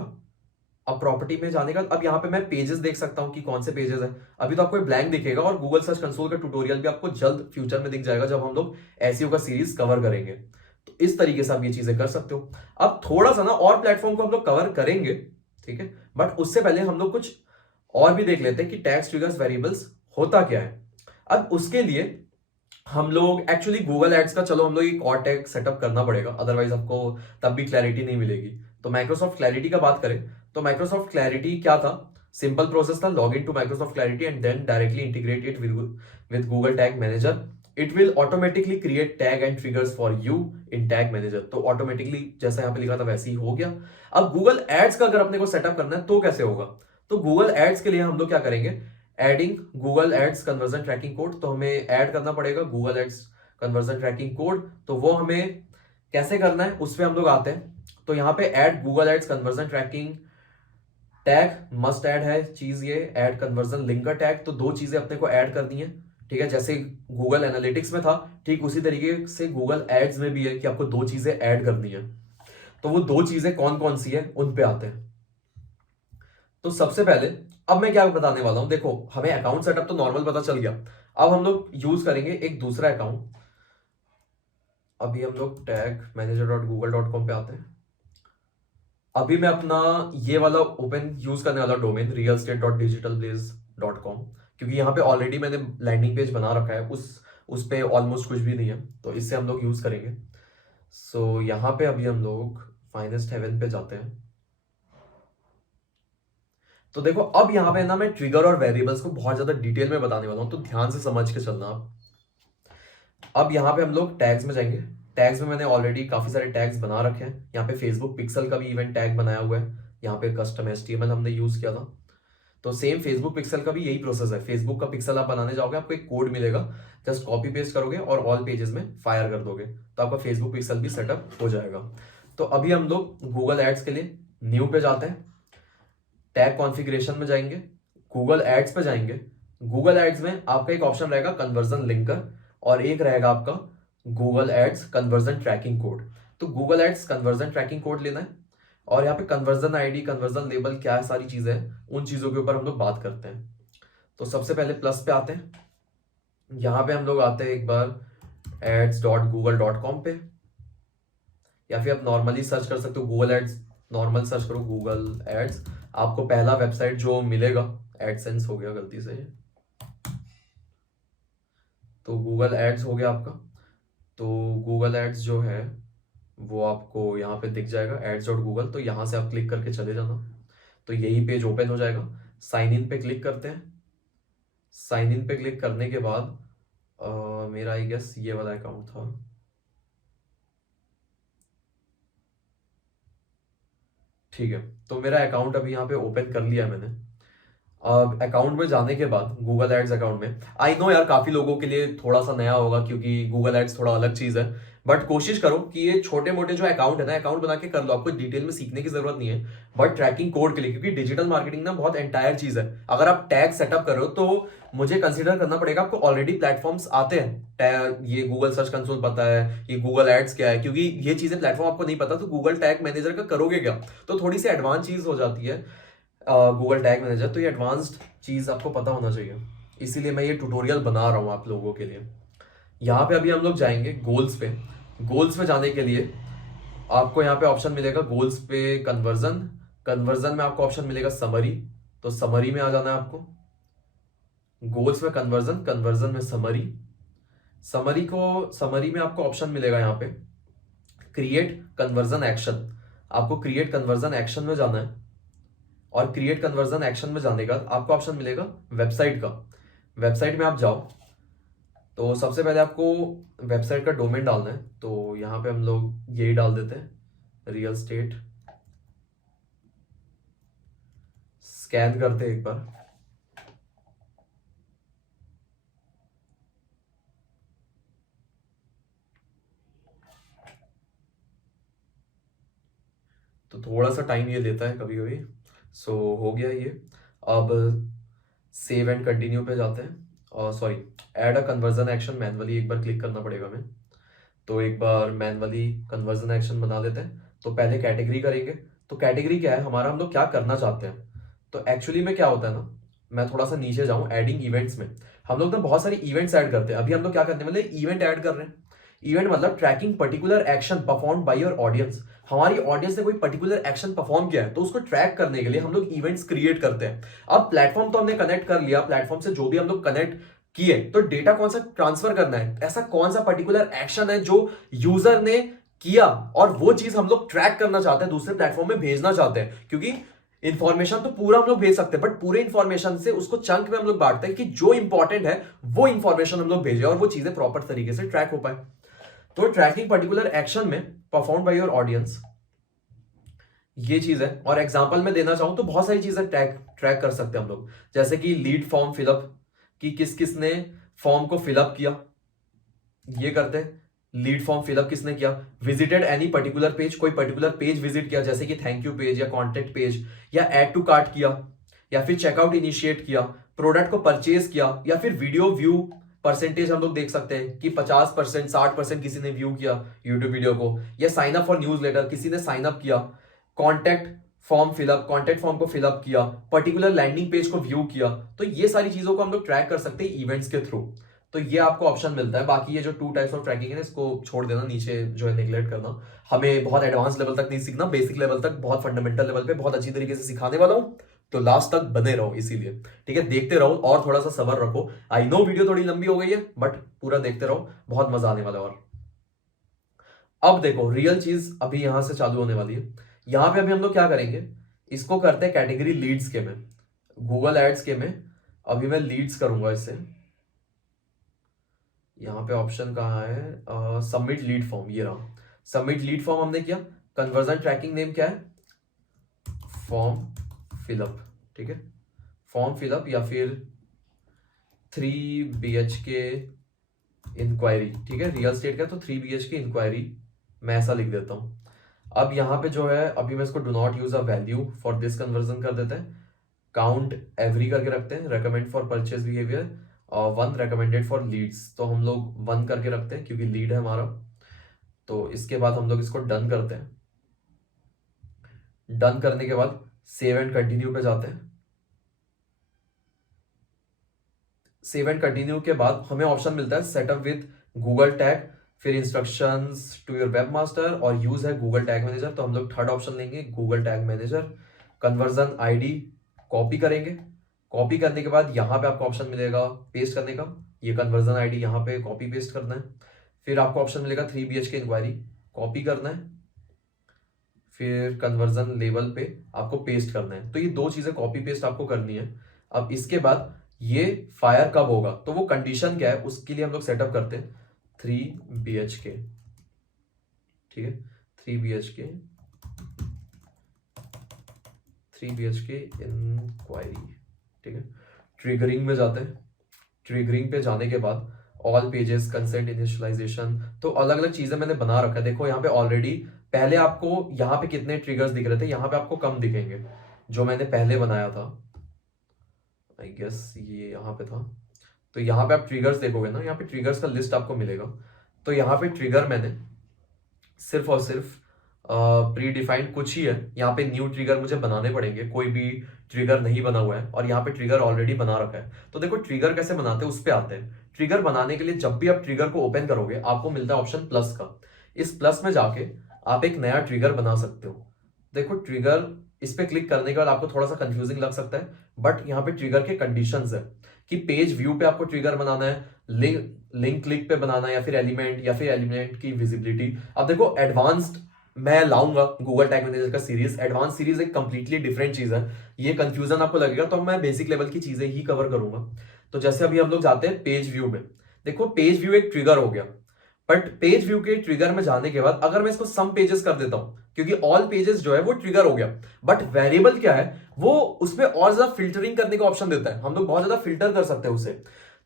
अब प्रॉपर्टी में जाने का, अब यहाँ पे मैं पेजेस देख सकता हूँ कि कौन से पेजेस है। अभी तो आपको ब्लैंक दिखेगा, और गूगल सर्च कंसोल का ट्यूटोरियल भी आपको जल्द फ्यूचर में दिख जाएगा जब हम लोग एसईओ का सीरीज कवर करेंगे। तो इस तरीके से आप ये चीजें कर सकते हो। अब थोड़ा सा ना और प्लेटफॉर्म को हम लोग कवर करेंगे, ठीक है, बट उससे पहले हम लोग कुछ और भी देख लेते हैं कि टैग्स ट्रिगर्स वेरिएबल्स होता क्या है। अब उसके लिए हम लोग एक्चुअली गूगल एड्स का, चलो हम लोग एक और टैग सेटअप करना पड़ेगा, अदरवाइज आपको तब भी क्लैरिटी नहीं मिलेगी। तो माइक्रोसॉफ्ट क्लैरिटी का बात करें तो माइक्रोसॉफ्ट क्लैरिटी क्या था, सिंपल प्रोसेस था, log in to Microsoft Clarity and then directly integrate it with Google tag manager. It will automatically create tag and triggers for you in tag manager. तो ऑटोमेटिकली जैसा यहाँ पे लिखा था वैसे ही हो गया। अब गूगल एड्स का अगर अपने को सेटअप करना है तो कैसे होगा, तो गूगल एड्स के लिए हम लोग क्या करेंगे, adding Google ads conversion tracking code. तो हमें ऐड करना पड़ेगा Google ads conversion tracking code. तो वो हमें कैसे करना है उस पर हम लोग आते हैं। तो यहाँ पे add Google ads conversion tracking tag must add है चीज, ये ऐड कन्वर्जन लिंकर टैग। तो दो चीजें अपने को ऐड करनी है, ठीक है। जैसे गूगल एनालिटिक्स में था, ठीक उसी तरीके से गूगल एड्स में भी है कि आपको दो चीजें ऐड करनी है। तो वो दो चीजें कौन कौन सी है उन पे आते हैं। तो सबसे पहले अब मैं क्या बताने वाला हूं, देखो हमें अकाउंट सेटअप तो नॉर्मल पता चल गया। अब हम लोग यूज करेंगे एक दूसरा अकाउंट। अभी हम लोग टैग manager.google.com पे आते हैं। अभी मैं अपना ये वाला ओपन यूज करने वाला डोमेन realstate.digitalblaze.com, क्योंकि यहाँ पे ऑलरेडी मैंने लैंडिंग पेज बना रखा है, उस पे ऑलमोस्ट कुछ भी नहीं है, तो इससे हम लोग यूज करेंगे। सो यहाँ पे अभी हम लोग फाइनेस्ट हेवन पे जाते हैं। तो देखो अब यहाँ पे ना मैं ट्रिगर और वेरिएबल्स को बहुत ज्यादा डिटेल में बताने वाला हूँ, तो ध्यान से समझ के चलना आप। अब यहाँ पे हम लोग टैग्स में जाएंगे। टैग्स में मैंने ऑलरेडी काफी सारे टैग्स बना रखे हैं। यहाँ पे फेसबुक पिक्सल का भी इवेंट टैग बनाया हुआ है। यहाँ पे कस्टम HTML हमने यूज किया था। तो सेम फेसबुक पिक्सल का भी यही प्रोसेस है। फेसबुक का पिक्सल आप बनाने जाओगे, आपको एक कोड मिलेगा, जस्ट कॉपी पेस्ट करोगे और ऑल पेजेस में फायर कर दोगे, तो आपका फेसबुक पिक्सल भी सेटअप हो जाएगा। तो अभी हम लोग गूगल एड्स के लिए न्यू पे जाते हैं, टैग कॉन्फ़िगरेशन में जाएंगे, गूगल एड्स पे जाएंगे। गूगल एड्स में आपका एक ऑप्शन रहेगा कन्वर्जन लिंकर, और एक रहेगा आपका Google ads conversion tracking code. तो Google ads conversion tracking code लेना है, और यहाँ पे कन्वर्जन आईडी, कन्वर्जन लेबल, क्या सारी चीजें हैं, उन चीजों के ऊपर हम लोग बात करते हैं। तो सबसे पहले प्लस पे आते हैं। यहाँ पे हम लोग आते हैं एक बार ads.google.com पे, या फिर आप नॉर्मली सर्च कर सकते हो गूगल एड्स। नॉर्मल सर्च करो गूगल एड्स, आपको पहला वेबसाइट जो मिलेगा, एडसेंस हो गया गलती से, तो गूगल एड्स हो गया आपका। तो गूगल एड्स जो है वो आपको यहाँ पे दिख जाएगा ads.google। तो यहाँ से आप क्लिक करके चले जाना, तो यही पेज ओपन हो जाएगा। साइन इन पे क्लिक करते हैं। साइन इन पे क्लिक करने के बाद मेरा आई गेस ये वाला अकाउंट था, ठीक है। तो मेरा अकाउंट अभी यहाँ पे ओपन कर लिया मैंने। अकाउंट में जाने के बाद गूगल एड्स अकाउंट में, आई नो यार काफी लोगों के लिए थोड़ा सा नया होगा क्योंकि गूगल एड्स थोड़ा अलग चीज है, बट कोशिश करो कि ये छोटे मोटे जो अकाउंट है ना, अकाउंट बना के कर लो। आपको डिटेल में सीखने की जरूरत नहीं है, बट ट्रैकिंग कोड के लिए, क्योंकि डिजिटल मार्केटिंग ना बहुत एंटायर चीज है। अगर आप टैग सेटअप कर रहे हो तो मुझे कंसिडर करना पड़ेगा आपको ऑलरेडी प्लेटफॉर्म्स आते हैं टैग, ये गूगल सर्च कंसोल पता है, ये गूगल एड्स क्या है, क्योंकि ये चीजें प्लेटफॉर्म आपको नहीं पता तो गूगल टैग मैनेजर का करोगे क्या, तो थोड़ी सी एडवांस चीज हो जाती है गूगल टैग मैनेजर। तो ये एडवांस्ड चीज आपको पता होना चाहिए, इसीलिए मैं ये ट्यूटोरियल बना रहा हूँ आप लोगों के लिए। यहाँ पे अभी हम लोग जाएंगे गोल्स पे। गोल्स पे जाने के लिए आपको यहाँ पे ऑप्शन मिलेगा गोल्स पे कन्वर्जन, कन्वर्जन में आपको ऑप्शन मिलेगा समरी, तो समरी में आ जाना है आपको। गोल्स में कन्वर्जन, कन्वर्जन में समरी, समरी में आपको ऑप्शन मिलेगा यहाँ पे क्रिएट कन्वर्जन एक्शन। आपको क्रिएट कन्वर्जन एक्शन में जाना है, और क्रिएट कन्वर्जन एक्शन में जाने का आपको ऑप्शन मिलेगा वेबसाइट का। वेबसाइट में आप जाओ तो सबसे पहले आपको वेबसाइट का डोमेन डालना है, तो यहाँ पे हम लोग यही डाल देते हैं रियल स्टेट। स्कैन करते हैं एक बार, तो थोड़ा सा टाइम ये लेता है कभी कभी। सो हो गया ये। अब सेव एंड कंटिन्यू पे जाते हैं, और sorry add a conversion action manually एक बार क्लिक करना पड़ेगा हमें, तो एक बार मैनुअली कन्वर्जन एक्शन बना देते हैं। तो पहले कैटेगरी करेंगे, तो कैटेगरी क्या है हमारा, हम लोग क्या करना चाहते हैं। तो एक्चुअली में क्या होता है ना, मैं थोड़ा सा नीचे जाऊं एडिंग इवेंट्स में, हम लोग ना बहुत सारी इवेंट्स ऐड करते हैं। अभी हम लोग क्या करने वाले, इवेंट ऐड कर रहे हैं। इवेंट मतलब tracking particular action perform by your audience. हमारी ऑडियंस ने कोई पर्टिकुलर एक्शन परफॉर्म किया है तो उसको ट्रैक करने के लिए हम लोग इवेंट्स क्रिएट करते हैं। अब प्लेटफॉर्म तो हमने कनेक्ट कर लिया, प्लेटफॉर्म से जो भी हम लोग कनेक्ट किए, तो डेटा कौन सा ट्रांसफर करना है, ऐसा कौन सा पर्टिकुलर एक्शन है जो यूजर ने किया, और वो चीज हम लोग ट्रैक करना चाहते हैं, दूसरे प्लेटफॉर्म में भेजना चाहते हैं। क्योंकि इंफॉर्मेशन तो पूरा हम लोग भेज सकते हैं, बट पूरे इंफॉर्मेशन से उसको चंक में हम लोग बांटते हैं कि जो इंपॉर्टेंट है वो इंफॉर्मेशन हम लोग भेजे और वो चीजें प्रॉपर तरीके से ट्रैक हो पाए। तो ट्रैकिंग पर्टिकुलर एक्शन में परफॉर्म बाय योर ऑडियंस, ये चीज है। और एग्जांपल में देना चाहूं तो बहुत सारी चीजें ट्रैक ट्रैक कर सकते हैं हम लोग, जैसे कि लीड फॉर्म फिलअप, कि किस किसने फॉर्म को फिलअप किया, ये करते हैं। लीड फॉर्म फिलअप किसने किया, विजिटेड एनी पर्टिकुलर पेज, कोई पर्टिकुलर पेज विजिट किया, जैसे कि थैंक यू पेज या कॉन्टेक्ट पेज, या ऐड टू कार्ट किया, या फिर चेकआउट इनिशिएट किया, प्रोडक्ट को परचेज किया, या फिर वीडियो व्यू परसेंटेज हम लोग देख सकते हैं कि 50% 60% किसी ने व्यू किया यूट्यूब वीडियो को, या sign up for newsletter, किसी ने साइन अप किया, contact form fill up, contact form को फिलअप किया, पर्टिकुलर लैंडिंग पेज को व्यू किया। तो ये सारी चीजों को हम लोग ट्रैक कर सकते हैं इवेंट्स के थ्रू। तो ये आपको ऑप्शन मिलता है। बाकी ये जो 2 टाइप्स ऑफ ट्रैकिंग है इसको छोड़ देना, नीचे जो है निगलेक्ट करना। हमें बहुत एडवांस लेवल तक नहीं सीखना, बेसिक लेवल तक, बहुत फंडामेंटल लेवल पे बहुत अच्छी तरीके से सिखाने वाला हूं, तो लास्ट तक बने रहो। इसीलिए ठीक है, देखते रहो और थोड़ा सा सब्र रखो। आई नो वीडियो थोड़ी लंबी हो गई है, बट पूरा देखते रहो, बहुत मजा आने वाला है। और अब देखो रियल चीज अभी यहां से चालू होने वाली है। यहां पे अभी हम लोग क्या करेंगे, इसको करते हैं कैटेगरी लीड्स के में, गूगल एड्स के में। अभी मैं लीड्स करूंगा इससे। यहाँ पे ऑप्शन कहाँ है, सबमिट लीड फॉर्म, ये रहा। सबमिट लीड फॉर्म हमने किया। कन्वर्जन ट्रैकिंग नेम क्या है, फॉर्म फिलअप, ठीक है। फॉर्म फिलअप या फिर 3 BHK इंक्वायरी, ठीक है। रियल स्टेट का तो 3 BHK इंक्वायरी, मैं ऐसा लिख देता हूँ। अब यहाँ पे जो है अभी मैं इसको do not use a value for this conversion कर देते हैं। काउंट एवरी करके रखते हैं। Recommend for purchase behaviour 1, recommended for leads, तो हम लोग 1 करके रखते हैं क्योंकि लीड है हमारा। तो इसके बाद हम लोग इसको डन करते हैं। डन करने के बाद सेव एंड कंटिन्यू पे जाते हैं। सेव एंड कंटिन्यू के बाद हमें ऑप्शन मिलता है सेटअप विद गूगल टैग, फिर instructions to your webmaster, और यूज है गूगल टैग मैनेजर। तो हम लोग थर्ड ऑप्शन लेंगे, Google tag manager. Conversion ID copy करेंगे। कॉपी करने के बाद यहाँ पे आपको ऑप्शन मिलेगा पेस्ट करने का, ये कन्वर्जन आईडी यहाँ पे कॉपी पेस्ट करना है। फिर आपको ऑप्शन मिलेगा 3 BHK इंक्वायरी, कॉपी करना है। फिर कन्वर्जन लेवल पे आपको पेस्ट करना है। तो ये 2 चीजें कॉपी पेस्ट आपको करनी है। अब इसके बाद ये फायर कब होगा, तो वो कंडीशन क्या है उसके लिए हम लोग सेटअप करते हैं 3 BHK, ठीक है। 3 BHK, 3 BHK इंक्वायरी, ठीक है, ट्रिगरिंग में जाते हैं। ट्रिगरिंग पे जाने के बाद ऑल पेजेस, कंसेंट इनिशियलाइजेशन, तो अलग अलग चीजें मैंने बना रखा है। देखो यहाँ पे ऑलरेडी पहले आपको यहाँ पे कितने ट्रिगर्स दिख रहे थे, यहाँ पे आपको कम दिखेंगे। जो मैंने पहले बनाया था, आई गेस ये यहाँ पे था, तो यहाँ पे आप ट्रिगर्स देखोगे ना, यहाँ पे ट्रिगर्स का लिस्ट आपको मिलेगा। तो यहाँ पे ट्रिगर मैंने सिर्फ और सिर्फ प्री डिफाइंड कुछ ही है। यहाँ पे न्यू ट्रिगर मुझे बनाने पड़ेंगे, कोई भी ट्रिगर नहीं बना हुआ है, और यहाँ पे ट्रिगर ऑलरेडी बना रखा है। तो देखो ट्रिगर कैसे बनाते हैं उस पे आते हैं। ट्रिगर बनाने के लिए जब भी आप ट्रिगर को ओपन करोगे आपको मिलता है ऑप्शन प्लस का। इस प्लस में जाके आप एक नया ट्रिगर बना सकते हो। देखो ट्रिगर, इस पे क्लिक करने के बाद आपको थोड़ा सा कंफ्यूजिंग लग सकता है, बट यहाँ पे ट्रिगर के कंडीशंस है कि पेज व्यू पे आपको ट्रिगर बनाना है, लिंक क्लिक पे बनाना है, या फिर एलिमेंट की विजिबिलिटी। अब देखो एडवांस्ड मैं लाऊंगा गूगल टैग मैनेजर का सीरीज। एडवांस सीरीज एक कंप्लीटली डिफरेंट चीज है, ये कंफ्यूजन आपको लगेगा, तो मैं बेसिक लेवल की चीजें ही कवर करूंगा। तो जैसे अभी हम लोग जाते हैं पेज व्यू में। देखो पेज व्यू एक ट्रिगर हो गया, बट पेज व्यू के ट्रिगर में जाने के बाद अगर मैं इसको सम पेजेस कर देता हूं, क्योंकि ऑल पेजेस जो है वो ट्रिगर हो गया, बट वेरिएबल क्या है वो उसमें और ज्यादा फिल्टरिंग करने का ऑप्शन देता है। हम लोग बहुत ज्यादा फिल्टर कर सकते हैं उसे।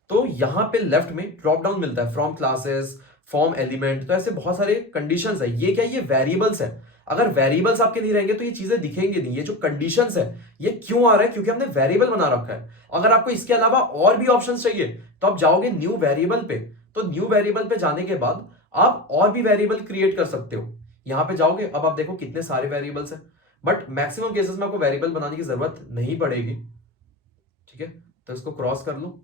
तो यहां पे लेफ्ट में ड्रॉप डाउन मिलता है, फ्रॉम क्लासेस, फॉर्म एलिमेंट, तो ऐसे बहुत सारे कंडीशंस है। ये क्या, ये वेरिएबल्स है। अगर वेरिएबल्स आपके नहीं रहेंगे तो ये चीजें दिखेंगी नहीं। ये जो कंडीशंस है ये क्यों आ रहा है, क्योंकि हमने वेरिएबल बना रखा है। अगर आपको इसके अलावा और भी ऑप्शंस चाहिए तो आप जाओगे न्यू वेरिएबल पे। तो न्यू वेरिएबल पे जाने के बाद आप और भी वेरिएबल क्रिएट कर सकते हो। यहां पे जाओगे, अब आप देखो कितने सारे वेरिएबल्स हैं, बट मैक्सिमम केसेस में आपको वेरिएबल बनाने की जरूरत नहीं पड़ेगी। ठीक है, तो इसको क्रॉस कर लो।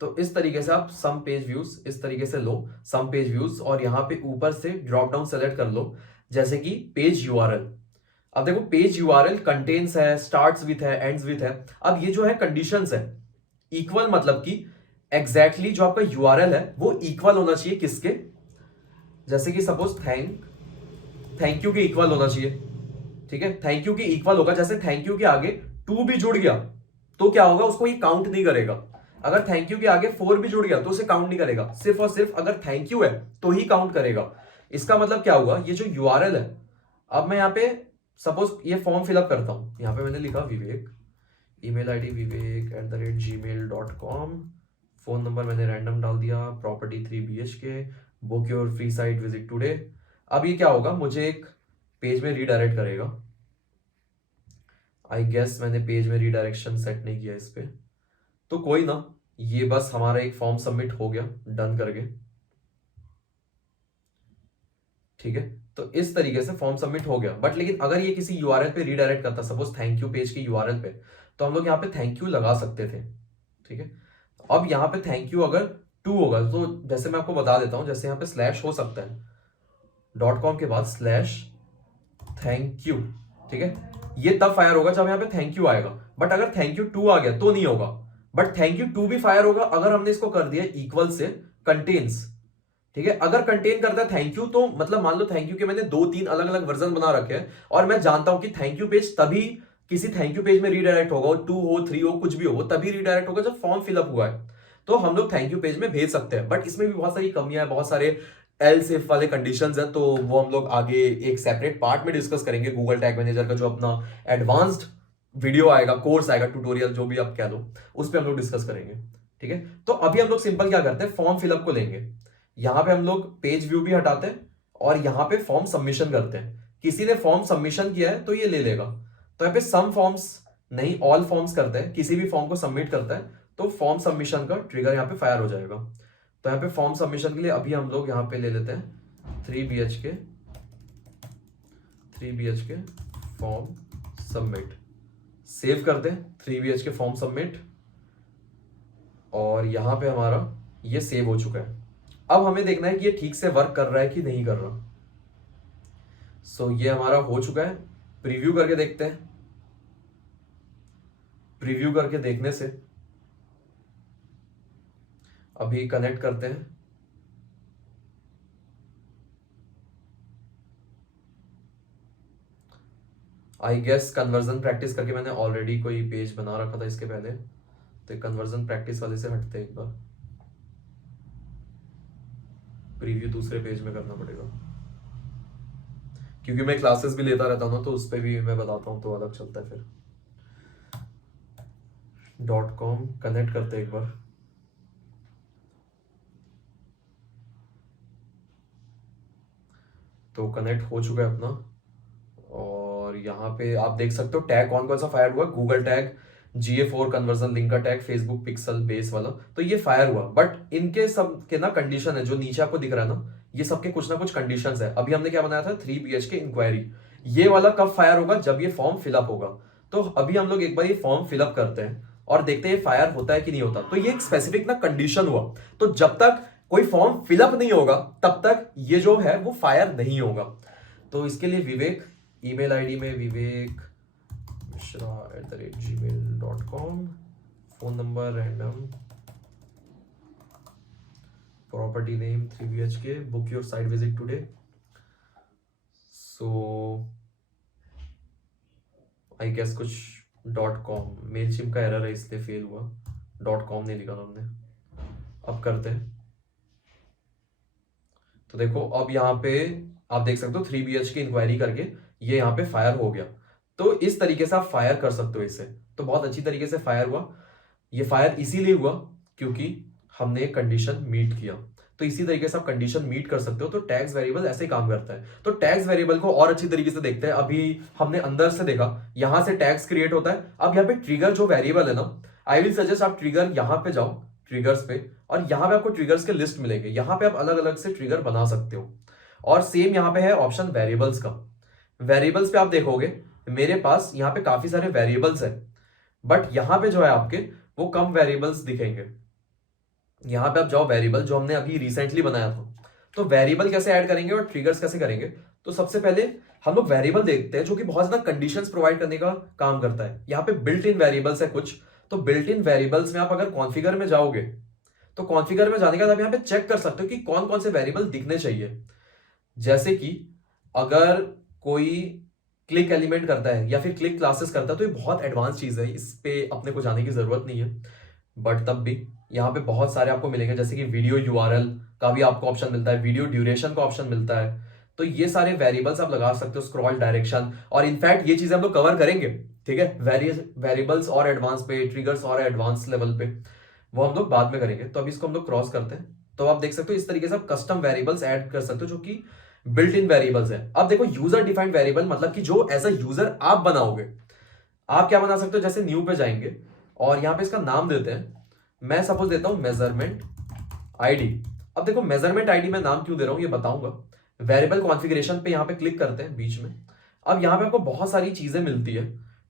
तो इस तरीके से आप सम पेज व्यूज इस तरीके से लो, सम पेज व्यूज, और यहां पे ऊपर से ड्रॉप डाउन सेलेक्ट कर लो, जैसे कि पेज यूआरएल। अब देखो पेज यूआरएल कंटेन्स है, स्टार्ट्स विथ है, एंड्स विथ है। अब ये जो है कंडीशंस है, इक्वल मतलब कि एग्जैक्टली जो आपका यूआरएल है वो इक्वल होना चाहिए किसके, जैसे कि सपोज थैंक यू के इक्वल होना चाहिए। ठीक है, थैंक यू के इक्वल होगा। जैसे थैंक यू के आगे 2 भी जुड़ गया तो क्या होगा, उसको ये काउंट नहीं करेगा। अगर थैंक यू के आगे 4 भी जुड़ गया तो उसे काउंट नहीं करेगा। सिर्फ और सिर्फ अगर थैंक यू है तो ही काउंट करेगा। इसका मतलब क्या हुआ, ये जो यूआरएल है, अब मैं यहाँ पे सपोज ये फॉर्म फिलअप करता हूं। यहाँ पे मैंने लिखा Vivek, email ID vivek@gmail.com, phone number मैंने रैंडम डाल दिया, property 3 BHK, book your free site visit today. अब ये क्या होगा, मुझे एक पेज में रीडायरेक्ट करेगा। आई गेस मैंने पेज में रीडायरेक्शन सेट नहीं किया इस पे, तो कोई ना, ये बस हमारा एक फॉर्म सबमिट हो गया डन करके। ठीक है, तो इस तरीके से फॉर्म सबमिट हो गया। बट लेकिन अगर ये किसी यूआरएल पे रीडायरेक्ट करता, सपोज थैंक यू पेज की यूआरएल पे, तो हम लोग यहाँ पे थैंक यू लगा सकते थे। ठीक है, अब यहाँ पे थैंक यू अगर 2 होगा, तो जैसे मैं आपको बता देता हूं, जैसे यहाँ पे स्लैश हो सकता है, .com के बाद स्लैश थैंक यू। ठीक है, ये तब फायर होगा जब यहाँ पे थैंक यू आएगा। बट अगर थैंक यू 2 आ गया तो नहीं होगा। बट थैंक यू 2 भी फायर होगा अगर हमने इसको कर दिया इक्वल से कंटेन्स। ठीक है, अगर कंटेन करता है थैंक यू, तो मतलब मान लो थैंक यू के मैंने 2-3 अलग अलग वर्जन बना रखे हैं, और मैं जानता हूं कि थैंक यू पेज तभी किसी थैंक यू पेज में रीडायरेक्ट होगा, 2 हो 3 हो कुछ भी हो, वो तभी रीडायरेक्ट होगा जब फॉर्म फिलअप हुआ है। तो हम लोग थैंक यू पेज में भेज सकते हैं। बट इसमें भी बहुत सारी कमियां हैं, बहुत सारे एल्स इफ वाले कंडीशंस हैं, तो वो हम लोग आगे एक सेपरेट पार्ट में डिस्कस करेंगे। गूगल टैग मैनेजर का जो अपना एडवांस्ड वीडियो आएगा, कोर्स आएगा, ट्यूटोरियल जो भी आप कह लो, उस पर हम लोग डिस्कस करेंगे। ठीक है, तो अभी हम लोग सिंपल क्या करते हैं, फॉर्म फिलअप को लेंगे। यहां पे हम लोग पेज व्यू भी हटाते हैं और यहां पे फॉर्म सबमिशन करते हैं। किसी ने फॉर्म सबमिशन किया है तो ये ले लेगा। तो यहाँ पे सम फॉर्म्स नहीं, ऑल फॉर्म्स करते हैं, किसी भी फॉर्म को सबमिट करता है तो फॉर्म सबमिशन का ट्रिगर यहाँ पे फायर हो जाएगा। तो यहाँ पे फॉर्म सबमिशन के लिए अभी हम लोग यहाँ पे ले लेते हैं 3 BHK फॉर्म सबमिट, सेव करते हैं 3 BHK फॉर्म सबमिट, और यहां पे हमारा ये सेव हो चुका है। अब हमें देखना है कि ये ठीक से वर्क कर रहा है कि नहीं कर रहा। सो ये हमारा हो चुका है। प्रीव्यू करके देखते हैं। प्रीव्यू करके देखने से अभी कनेक्ट करते हैं। आई गेस कन्वर्जन प्रैक्टिस करके मैंने ऑलरेडी कोई पेज बना रखा था इसके पहले, तो कन्वर्जन प्रैक्टिस वाले से हटते हैं एक बार। प्रीव्यू दूसरे पेज में करना पड़ेगा, क्योंकि मैं क्लासेस भी लेता रहता हूँ ना, तो उस पर भी मैं बताता हूँ तो अलग चलता है फिर। .com कनेक्ट करते हैं एक बार। तो कनेक्ट हो चुका है अपना, और यहाँ पे आप देख सकते हो टैग कौन कौन सा फायर हुआ। Google tag, GA4 conversion link का टैग, फेसबुक पिक्सल बेस वाला, तो ये फायर हुआ। बट इनके सब के ना कंडीशन है, जो नीचे आपको दिख रहा है ना, ये सबके कुछ ना कुछ कंडीशंस है। अभी हमने क्या बनाया था, 3 BHK इंक्वायरी, ये वाला कब फायर होगा, जब ये फॉर्म फिलअप होगा। तो अभी हम लोग एक बार ये फॉर्म फिलअप करते हैं और देखते हैं फायर होता है कि नहीं होता। तो ये एक स्पेसिफिक ना कंडीशन हुआ, तो जब तक कोई फॉर्म फिलअप नहीं होगा तब तक ये जो है वो फायर नहीं होगा। तो इसके लिए विवेक, ईमेल आईडी में Vivek mishra@gmail.com, phone number random, property name 3 BHK, book your site visit today. So I guess कुछ .com, मेलचिम का एरर है इसलिए फेल हुआ, .com नहीं लिखा था हमने। अब करते हैं, तो देखो अब यहाँ पे आप देख सकते हो 3 BHK इंक्वायरी करके ये यहाँ पे फायर हो गया। तो इस तरीके से आप फायर कर सकते हो इसे। तो बहुत अच्छी तरीके से फायर हुआ। ये फायर इसीलिए हुआ क्योंकि हमने कंडीशन मीट किया। तो इसी तरीके से आप कंडीशन मीट कर सकते हो। तो टैग्स वेरिएबल ऐसे काम करता है। तो टैग्स वेरिएबल को और अच्छी तरीके से देखते हैं। अभी हमने अंदर से देखा, यहां से टैग्स क्रिएट होता है। अब यहाँ पे ट्रिगर जो वेरिएबल है ना, आई विल सजेस्ट आप ट्रिगर यहां पे जाओ, ट्रिगर्स पे, और यहां पे आपको ट्रिगर्स के लिस्ट मिलेंगे। यहां पे आप अलग अलग से ट्रिगर बना सकते हो। और सेम यहां पे है ऑप्शन वेरिएबल्स का। वेरिएबल्स पे आप देखोगे मेरे पास यहाँ पे काफी सारे वेरिएबल्स है, बट यहां पे जो है आपके वो कम वेरिएबल्स दिखेंगे। यहां पे आप जाओ वेरिएबल, जो हमने अभी रिसेंटली बनाया था। तो वेरिएबल कैसे ऐड करेंगे और ट्रिगर्स कैसे करेंगे, तो सबसे पहले हम लोग वेरिएबल देखते हैं जो कि बहुत ज्यादा कंडीशंस प्रोवाइड करने का काम करता है। यहाँ पे बिल्ट इन वेरिएबल्स है कुछ। तो बिल्ट इन वेरिएबल्स में आप अगर कॉन्फ़िगर में जाओगे, तो कॉन्फ़िगर में जाने के बाद आप यहाँ पे चेक कर सकते हो कि कौन कौन से वेरिएबल दिखने चाहिए। जैसे कि अगर कोई क्लिक एलिमेंट करता है या फिर क्लिक क्लासेस करता है, तो ये बहुत एडवांस चीज है, इस पे अपने को जाने की जरूरत नहीं है। बट तब भी यहाँ पे बहुत सारे आपको मिलेंगे, जैसे कि वीडियो यूआरएल का भी आपको ऑप्शन मिलता है, वीडियो ड्यूरेशन का ऑप्शन मिलता है। तो ये सारे वेरिएबल्स आप लगा सकते हो, स्क्रॉल डायरेक्शन, और इनफैक्ट ये चीजें हम लोग कवर करेंगे, ठीक है। वेरिएबल्स और एडवांस पे, ट्रिगर्स और एडवांस लेवल पे, वो हम लोग बाद में करेंगे। तो अभी इसको हम लोग क्रॉस करते हैं। तो आप देख सकते हो इस तरीके से आप कस्टम वेरिएबल्स ऐड कर सकते हो, जो कि बिल्ट इन वेरिएबल्स है। अब देखो यूजर डिफाइंड वेरिएबल मतलब कि जो एज अ यूजर आप बनाओगे, आप क्या बना सकते हो, जैसे न्यू पे जाएंगे और यहां पे इसका नाम देते हैं। मैं सपोज देता हूं मेजरमेंट आईडी। अब देखो मेजरमेंट आईडी मैं नाम क्यों दे रहा हूं ये बताऊंगा। वेरिएबल कॉन्फ़िगरेशन पे यहां पे क्लिक करते हैं बीच में। अब यहां पे आपको बहुत सारी चीजें मिलती है,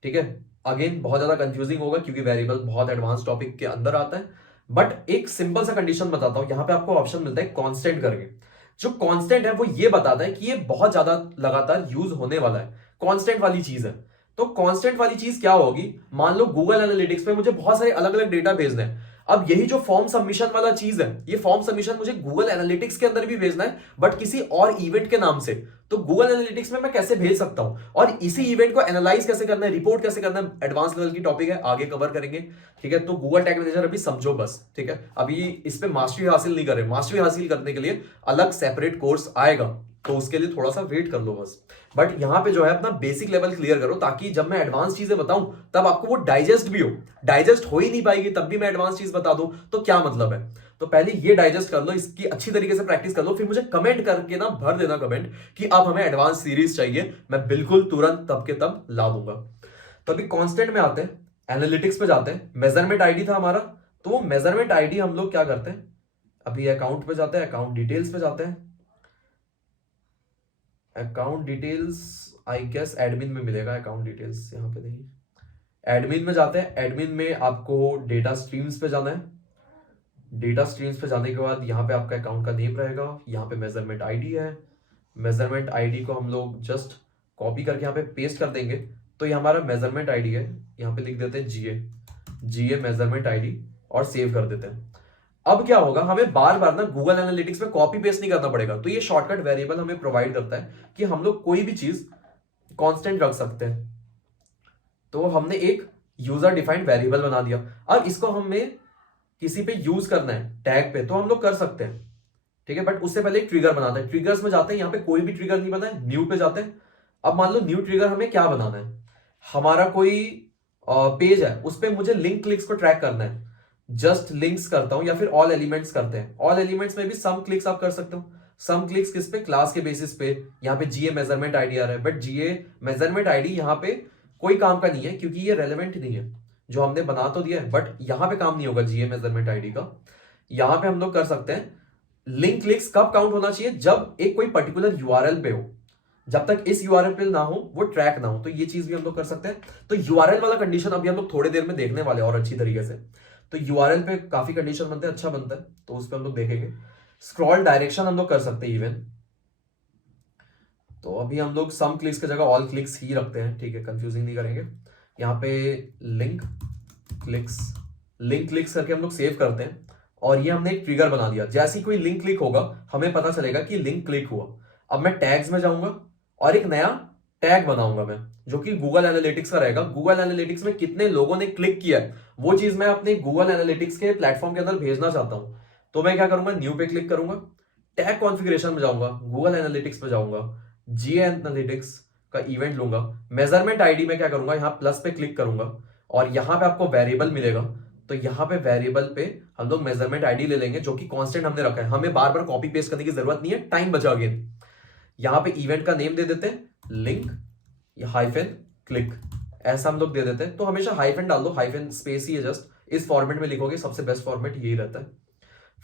ठीक है। अगेन बहुत ज्यादा कंफ्यूजिंग होगा क्योंकि वेरिएबल बहुत एडवांस टॉपिक के अंदर आता है। बट एक सिंपल सा कंडीशन बताता हूं। यहां पे आपको ऑप्शन मिलता है कांस्टेंट करके। जो कांस्टेंट है वो ये बताता है कि ये बहुत ज्यादा लगातार यूज होने वाला है, कांस्टेंट वाली चीज है। तो कांस्टेंट वाली चीज क्या होगी, मान लो गूगल एनालिटिक्स पे मुझे बहुत सारे अलग अलग डेटा भेजने हैं। अब यही जो फॉर्म सबमिशन वाला चीज है, ये फॉर्म सबमिशन मुझे गूगल एनालिटिक्स के अंदर भी भेजना है, बट किसी और इवेंट के नाम से। तो गूगल एनालिटिक्स में मैं कैसे भेज सकता हूं, और इसी इवेंट को एनालाइज कैसे करना है, रिपोर्ट कैसे करना है, एडवांस लेवल की टॉपिक है, आगे कवर करेंगे, ठीक है। तो गूगल टैग मैनेजर अभी समझो बस, ठीक है। अभी इस पे मास्टरी हासिल नहीं कर रहे। मास्टरी हासिल करने के लिए अलग सेपरेट कोर्स आएगा, तो उसके लिए थोड़ा सा वेट कर लो बस। बट यहां पे जो है अपना बेसिक लेवल क्लियर करो, ताकि जब मैं एडवांस चीजें बताऊं तब आपको वो डाइजेस्ट भी हो। डाइजेस्ट हो ही नहीं पाएगी तब भी मैं एडवांस चीज बता दूं तो क्या मतलब है। तो पहले ये डाइजेस्ट कर लो, इसकी अच्छी तरीके से प्रैक्टिस कर लो, फिर मुझे कमेंट करके ना भर देना कमेंट कि अब हमें एडवांस सीरीज चाहिए। मैं बिल्कुल तुरंत तब के तब ला दूंगा। तो अभी कांस्टेंट में आते हैं, एनालिटिक्स पे जाते हैं। मेजरमेंट आईडी था हमारा, तो वो मेजरमेंट आईडी हम लोग क्या करते हैं, अभी अकाउंट पे जाते हैं, अकाउंट डिटेल्स पे जाते हैं। Account details I guess admin में मिलेगा, अकाउंट डिटेल्स यहाँ पे नहीं। एडमिन में जाते हैं। एडमिन में आपको डेटा स्ट्रीम्स पे जाना है। डेटा स्ट्रीम्स पे जाने के बाद यहाँ पे आपका अकाउंट का नेम रहेगा, यहाँ पे मेजरमेंट आईडी है। मेजरमेंट आईडी को हम लोग जस्ट कॉपी करके यहाँ पे पेस्ट कर देंगे। तो ये हमारा मेजरमेंट आईडी है, यहाँ पे लिख देते हैं जीए मेजरमेंट आईडी और सेव कर देते हैं। अब क्या होगा, हमें बार बार ना गूगल एनालिटिक्स में कॉपी पेस्ट नहीं करना पड़ेगा। तो ये शॉर्टकट वेरिएबल हमें प्रोवाइड करता है कि हम लोग कोई भी चीज कांस्टेंट रख सकते हैं। तो हमने एक यूजर डिफाइंड वेरिएबल बना दिया। अब इसको हमें किसी पे यूज करना है टैग पे, तो हम लोग कर सकते हैं, ठीक है। बट उससे पहले एक ट्रिगर बनाते हैं। ट्रिगर्स में जाते हैं, यहाँ पे कोई भी ट्रिगर नहीं बना है, न्यू पे जाते हैं। अब मान लो न्यू ट्रिगर हमें क्या बनाना है, हमारा कोई पेज है उस पर मुझे लिंक क्लिक्स को ट्रैक करना है, जस्ट लिंक्स करता हूं या फिर ऑल एलिमेंट्स करते हैं। ऑल एलिमेंट्स में भी सम क्लिक्स आप कर सकते हो। सम क्लिक्स किस पे, क्लास के बेसिस पे। यहाँ पे जीए मेजरमेंट आईडी आ रहा है, बट जीए मेजरमेंट आईडी यहाँ पे कोई काम का नहीं है क्योंकि ये रेलेवेंट नहीं है। जो हमने बना तो दिया है बट यहाँ पे काम नहीं होगा जीए मेजरमेंट आईडी का। यहाँ पे हम लोग कर सकते हैं लिंक क्लिक्स कब काउंट होना चाहिए, जब एक कोई पर्टिकुलर यूआरएल पे हो, जब तक इस यूआरएल पे ना हो वो ट्रैक ना हो, तो ये चीज भी हम लोग कर सकते हैं। तो यूआरएल वाला कंडीशन अभी हम लोग थोड़ी देर में देखने वाले हैं और अच्छी तरीके से। तो यूआरएल पे काफी कंडीशन बनते हैं, अच्छा बनता है, तो उस पर हम लोग देखेंगे। स्क्रॉल डायरेक्शन हम लोग कर सकते हैं इवन। तो अभी हम लोग सम क्लिक्स की जगह ऑल क्लिक्स ही रखते हैं, ठीक है, कंफ्यूजिंग नहीं करेंगे। यहाँ पे लिंक क्लिक्स, लिंक क्लिक्स करके हम लोग सेव करते हैं और ये हमने एक ट्रिगर बना दिया। जैसे ही कोई लिंक क्लिक होगा हमें पता चलेगा कि लिंक क्लिक हुआ। अब मैं टैग्स में जाऊंगा और एक नया टैग बनाऊंगा मैं, जो कि गूगल एनालिटिक्स का रहेगा। गूगल एनालिटिक्स में कितने लोगों ने क्लिक किया है वो चीज मैं अपने गूगल एनालिटिक्स के प्लेटफॉर्म के अंदर भेजना चाहता हूं। तो मैं क्या करूंगा, न्यू पे क्लिक करूंगा, टैग कॉन्फ़िगरेशन में जाऊंगा, गूगल एनालिटिक्स पे जाऊंगा, जी एनालिटिक्स का इवेंट लूंगा, मेजरमेंट आईडी में क्या करूंगा, यहाँ प्लस पे क्लिक करूंगा और यहाँ पे आपको वेरिएबल मिलेगा। तो यहाँ पे वेरिएबल पे हम लोग मेजरमेंट आईडी ले लेंगे जो कि कांस्टेंट हमने रखा है, हमें बार बार कॉपी पेस्ट करने की जरूरत नहीं है, टाइम बचा अगेन। यहाँ पे इवेंट का नेम दे देते हैं लिंक हाइफन क्लिक, ऐसा हम लोग दे देते हैं। तो हमेशा हाइफन डाल दो, हाइफन स्पेस ही है, जस्ट इस फॉर्मेट में लिखोगे, सबसे बेस्ट फॉर्मेट यही रहता है।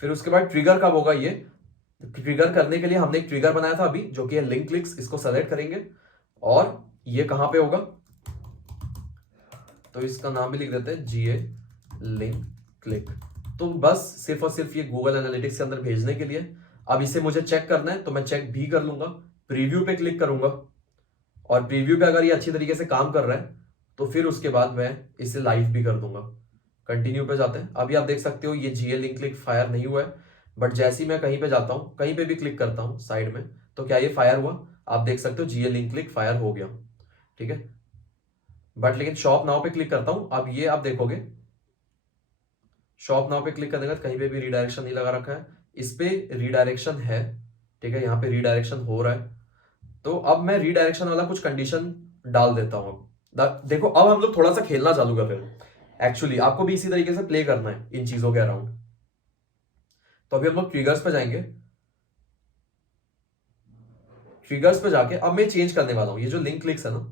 फिर उसके बाद ट्रिगर कब होगा, ये ट्रिगर करने के लिए हमने एक ट्रिगर बनाया था अभी जो कि है लिंक क्लिक्स। इसको सेलेक्ट करेंगे और ये कहां पे होगा, तो इसका नाम भी लिख देते हैं जीए लिंक क्लिक। तो बस सिर्फ और सिर्फ ये गूगल एनालिटिक्स के अंदर भेजने के लिए। अब इसे मुझे चेक करना है तो मैं चेक भी कर लूंगा, प्रीव्यू पे क्लिक करूंगा और प्रीव्यू पे अगर ये अच्छी तरीके से काम कर रहा है तो फिर उसके बाद मैं इसे लाइव भी कर दूंगा। कंटिन्यू पे जाते हैं। अभी आप देख सकते हो ये जीए लिंक क्लिक फायर नहीं हुआ है, बट जैसे ही मैं कहीं पे जाता हूं, कहीं पे भी क्लिक करता हूं साइड में, तो क्या ये फायर हुआ, आप देख सकते हो जीए लिंक क्लिक फायर हो गया, ठीक है। बट लेकिन शॉप नाउ पे क्लिक करता हूं, अब ये आप देखोगे शॉप नाउ पे क्लिक करने के बाद कहीं पे भी रीडायरेक्शन नहीं लगा रखा है, इस पे रीडायरेक्शन है, ठीक है, यहाँ पे रीडायरेक्शन हो रहा है। तो अब मैं रीडायरेक्शन वाला कुछ कंडीशन डाल देता हूं। देखो अब हम लोग थोड़ा सा खेलना चालू कर रहे हैं, एक्चुअली आपको भी इसी तरीके से प्ले करना है इन चीजों के अराउंड। तो अभी हम लोग ट्रिगर्स पे जाएंगे, ट्रिगर्स पे जाके अब मैं चेंज करने वाला हूं, ये जो लिंक क्लिक्स है ना,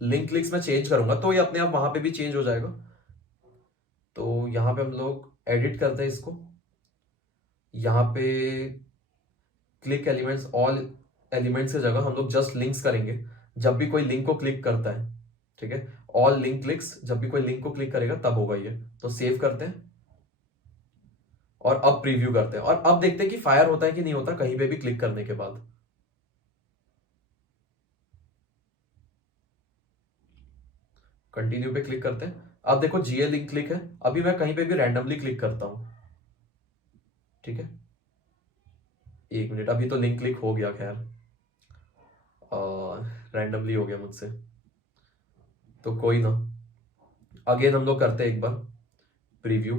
लिंक क्लिक्स में चेंज करूंगा तो ये अपने आप वहां पे भी चेंज हो जाएगा। तो यहां पे हम लोग एडिट करते हैं इसको, यहाँ पे क्लिक एलिमेंट्स, ऑल एलिमेंट्स की जगह हम लोग जस्ट लिंक्स करेंगे जब भी कोई लिंक को क्लिक करता है, ठीक है। ऑल लिंक क्लिक्स, जब भी कोई लिंक को क्लिक करेगा तब होगा ये। तो सेव करते हैं और अब प्रीव्यू करते हैं और अब देखते हैं कि फायर होता है कि नहीं होता कहीं पे भी क्लिक करने के बाद। कंटिन्यू पे क्लिक करते हैं। अब देखो जीए लिंक क्लिक है, अभी मैं कहीं पे भी रैंडमली क्लिक करता हूं, ठीक है। एक मिनट, अभी तो लिंक क्लिक हो गया, खैर रैंडमली हो गया मुझसे, तो कोई ना। अगेन हम लोग करते हैं एक बार प्रीव्यू,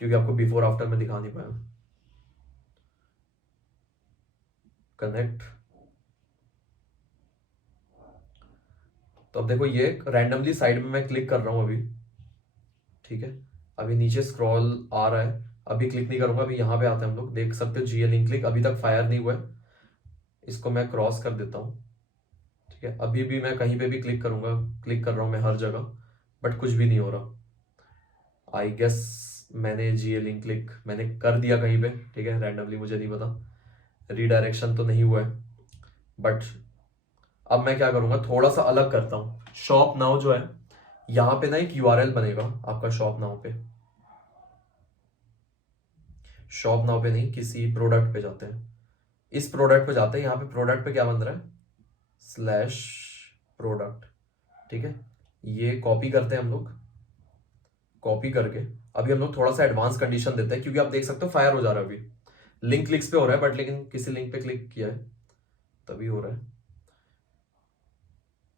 क्योंकि आपको बिफोर आफ्टर में दिखा नहीं पाया। कनेक्ट, तो अब देखो ये रैंडमली साइड में मैं क्लिक कर रहा हूं अभी, ठीक है। अभी नीचे स्क्रॉल आ रहा है, अभी क्लिक नहीं करूंगा। अभी यहाँ पे आते हैं हम लोग, देख सकते हो जीए लिंक क्लिक अभी तक फायर नहीं हुआ है, इसको मैं क्रॉस कर देता हूँ, ठीक है। अभी भी मैं कहीं पे भी क्लिक करूंगा, क्लिक कर रहा हूँ मैं हर जगह, बट कुछ भी नहीं हो रहा। आई गेस मैंने जीए लिंक क्लिक मैंने कर दिया कहीं पे, ठीक है, रैंडमली, मुझे नहीं पता, रीडायरेक्शन तो नहीं हुआ है। बट अब मैं क्या करूंगा, थोड़ा सा अलग करता हूँ। शॉप नाउ जो है यहाँ पे ना एक यूआरएल बनेगा आपका, शॉप नाउ पे, शॉप नाउ पे नहीं, किसी प्रोडक्ट पे जाते हैं, इस प्रोडक्ट पे जाते हैं। यहाँ पे प्रोडक्ट पे क्या बन रहा है, स्लैश प्रोडक्ट, ठीक है। ये कॉपी करते हैं हम लोग, कॉपी करके अभी हम लोग थोड़ा सा एडवांस कंडीशन देते हैं, क्योंकि आप देख सकते हो फायर हो जा रहा है। अभी लिंक क्लिक्स पे हो रहा है, बट लेकिन किसी लिंक पे क्लिक किया है तभी हो रहा है।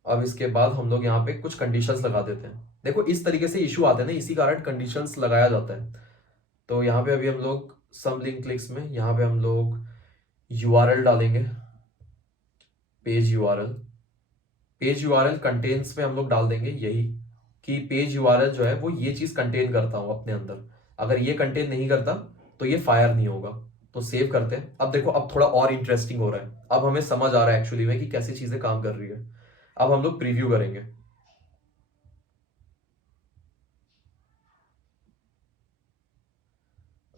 अब इसके बाद हम लोग यहाँ पे कुछ कंडीशंस लगा देते हैं। देखो इस तरीके से इशू आते हैं ना, इसी कारण कंडीशंस लगाया जाता है। तो यहाँ पे अभी हम लोग सम लिंक क्लिक्स में यहाँ पे हम लोग यूआरएल डालेंगे, page URL, page URL contents में हम लोग डाल देंगे यही कि पेज यूआरएल जो है वो ये चीज कंटेन करता हूं अपने अंदर। अगर ये कंटेन नहीं करता तो ये फायर नहीं होगा। तो सेव करते हैं। अब देखो, अब थोड़ा और इंटरेस्टिंग हो रहा है। अब हमें समझ आ रहा है एक्चुअली में कि कैसी चीजें काम कर रही है। अब हम लोग प्रीव्यू करेंगे।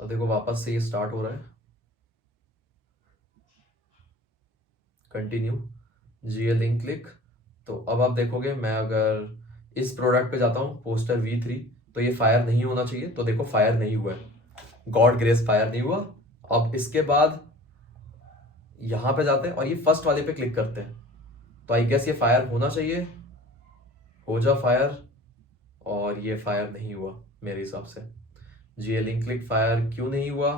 अब देखो वापस से ये स्टार्ट हो रहा है। कंटिन्यू, जीए लिंक क्लिक। तो अब आप देखोगे, मैं अगर इस प्रोडक्ट पे जाता हूँ पोस्टर V3, तो ये फायर नहीं होना चाहिए। तो देखो फायर नहीं हुआ है, गॉड ग्रेस फायर नहीं हुआ। अब इसके बाद यहां पे जाते हैं और ये फर्स्ट वाले पे क्लिक करते हैं। तो आई गेस ये फायर होना चाहिए, हो जा फायर। और ये फायर नहीं हुआ मेरे हिसाब से। जीए लिंक क्लिक फायर क्यों नहीं हुआ?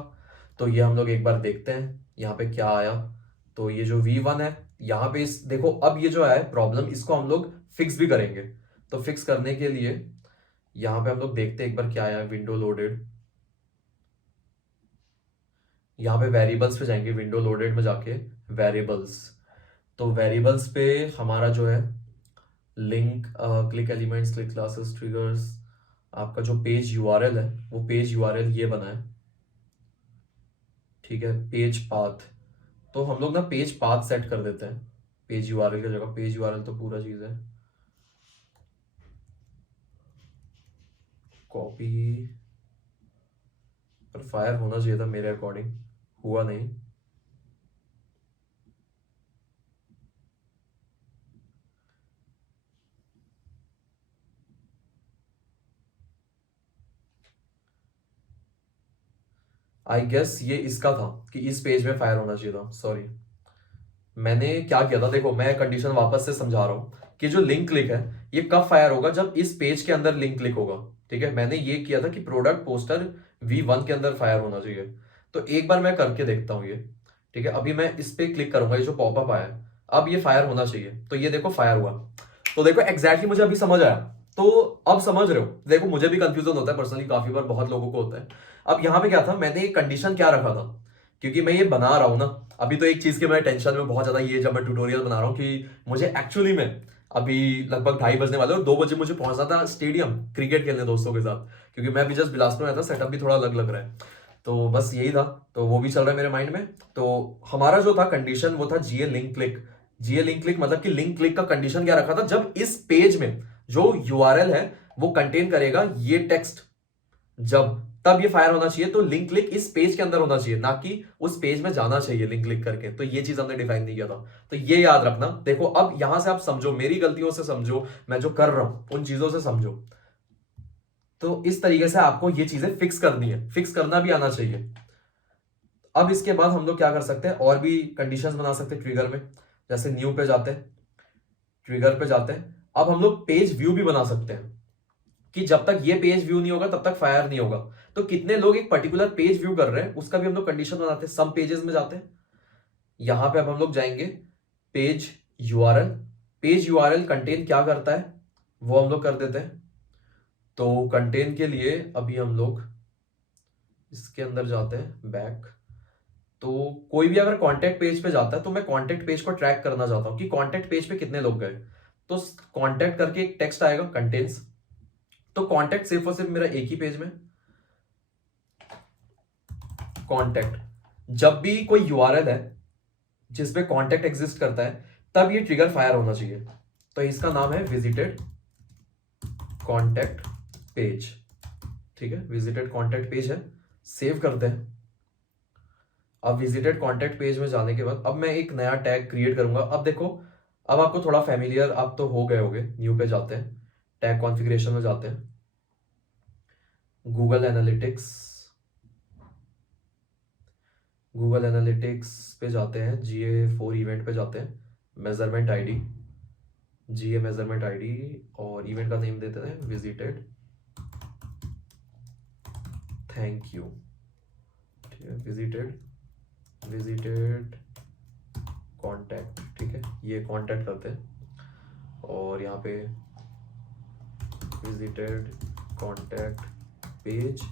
तो ये हम लोग एक बार देखते हैं यहाँ पे क्या आया। तो ये जो V1 है यहाँ पे, इस देखो अब ये जो है प्रॉब्लम, इसको हम लोग फिक्स भी करेंगे। तो फिक्स करने के लिए यहाँ पे हम लोग देखते हैं एक बार क्या आया। विंडो लोडेड, यहाँ पे वेरिएबल्स पे जाएंगे। विंडो लोडेड में जाके वेरिएबल्स, तो वेरिएबल्स पे हमारा जो है link, click elements, click classes, triggers, आपका जो पेज यूआरएल है वो पेज यूआरएल ये बना है, ठीक है। पेज पाथ, तो हम लोग ना पेज पाथ सेट कर देते हैं पेज यूआरएल की जगह। पेज यूआरएल तो पूरा चीज है। कॉपी, पर फायर होना चाहिए था मेरे अकॉर्डिंग, हुआ नहीं। आई गेस ये इसका था कि इस पेज में फायर होना चाहिए था। सॉरी, मैंने क्या किया था, देखो मैं कंडीशन वापस से समझा रहा हूँ कि जो लिंक क्लिक है ये कब फायर होगा, जब इस पेज के अंदर लिंक क्लिक होगा, ठीक है। मैंने ये किया था कि प्रोडक्ट पोस्टर V1 के अंदर फायर होना चाहिए। तो एक बार मैं करके देखता हूँ ये, ठीक है। अभी मैं इस पे क्लिक करूंगा, ये जो पॉपअप आया है, अब ये फायर होना चाहिए। तो ये देखो फायर हुआ। तो देखो एग्जैक्टली मुझे अभी समझ आया। तो अब समझ रहे हो, देखो मुझे भी कंफ्यूजन होता है पर्सनली, काफी बार बहुत लोगों को होता है। अब यहाँ पे क्या था, मैंने एक कंडीशन क्या रखा था, क्योंकि मैं ये बना रहा हूं ना अभी, तो एक चीज की मैं टेंशन में बहुत ज्यादा, ये जब मैं ट्यूटोरियल बना रहा हूँ कि मुझे एक्चुअली में अभी लगभग 2:30 बजने वाले और 2 बजे मुझे पहुंचना था स्टेडियम क्रिकेट खेलने दोस्तों के साथ, क्योंकि मैं अभी जस्ट बिलासपुर में था। सेटअप भी थोड़ा अलग लग रहा है। तो बस यही था, तो वो भी चल रहा है मेरे माइंड में। तो हमारा जो था कंडीशन वो था जीए लिंक क्लिक। जीए लिंक क्लिक मतलब कि लिंक क्लिक का कंडीशन क्या रखा था, जब इस पेज में जो यूआरएल है वो कंटेन करेगा ये टेक्स्ट, जब तब ये फायर होना चाहिए। तो लिंक क्लिक इस पेज के अंदर होना चाहिए, ना कि उस पेज में जाना चाहिए लिंक क्लिक करके। तो ये चीज हमने डिफाइन नहीं किया था। तो ये याद रखना। देखो अब यहां से आप समझो, मेरी गलतियों से समझो, मैं जो कर रहा हूं उन चीजों से समझो। तो इस तरीके से आपको ये चीजें फिक्स करनी है, फिक्स करना भी आना चाहिए। अब इसके बाद हम लोग क्या कर सकते हैं, और भी कंडीशंस बना सकते हैं ट्रिगर में। जैसे न्यू पे जाते हैं, ट्रिगर पे जाते हैं। अब हम लोग पेज व्यू भी बना सकते हैं कि जब तक ये पेज व्यू नहीं होगा तब तक फायर नहीं होगा। तो कितने लोग एक पर्टिकुलर पेज व्यू कर रहे हैं उसका भी हम लोग कंडीशन बनाते हैं। सम पेजेस में जाते हैं, यहां पे अब हम लोग जाएंगे page URL. Page URL contain क्या करता है वो हम लोग कर देते हैं। तो कंटेन के लिए अभी हम लोग इसके अंदर जाते हैं बैक। तो कोई भी अगर कॉन्टेक्ट पेज पे जाता है तो मैं कॉन्टेक्ट पेज को ट्रैक करना चाहता हूं कि कॉन्टेक्ट पेज पे कितने लोग गए। तो कॉन्टेक्ट करके एक टेक्स्ट आएगा कंटेन्स। तो कॉन्टेक्ट सिर्फ और सिर्फ मेरा एक ही पेज में कॉन्टेक्ट, जब भी कोई यूआरएल है जिसपे कॉन्टेक्ट एग्जिस्ट करता है तब ये ट्रिगर फायर होना चाहिए। तो इसका नाम है विजिटेड कॉन्टेक्ट पेज, ठीक है। विजिटेड कॉन्टेक्ट पेज है, सेव करते हैं। अब विजिटेड कॉन्टेक्ट पेज में जाने के बाद अब मैं एक नया टैग क्रिएट करूंगा। अब देखो, अब आपको थोड़ा फेमिलियर आप तो हो गए होगे। न्यू पे जाते हैं, टैग कॉन्फ़िगरेशन में जाते हैं, गूगल एनालिटिक्स, गूगल एनालिटिक्स पे जाते हैं, GA4 इवेंट पे जाते हैं, measurement ID, GA measurement ID, और इवेंट का नेम देते हैं विजिटेड थैंक यू, ठीक है। विजिटेड कॉन्टैक्ट, ठीक है। ये कॉन्टैक्ट करते हैं और यहाँ पे visited contact page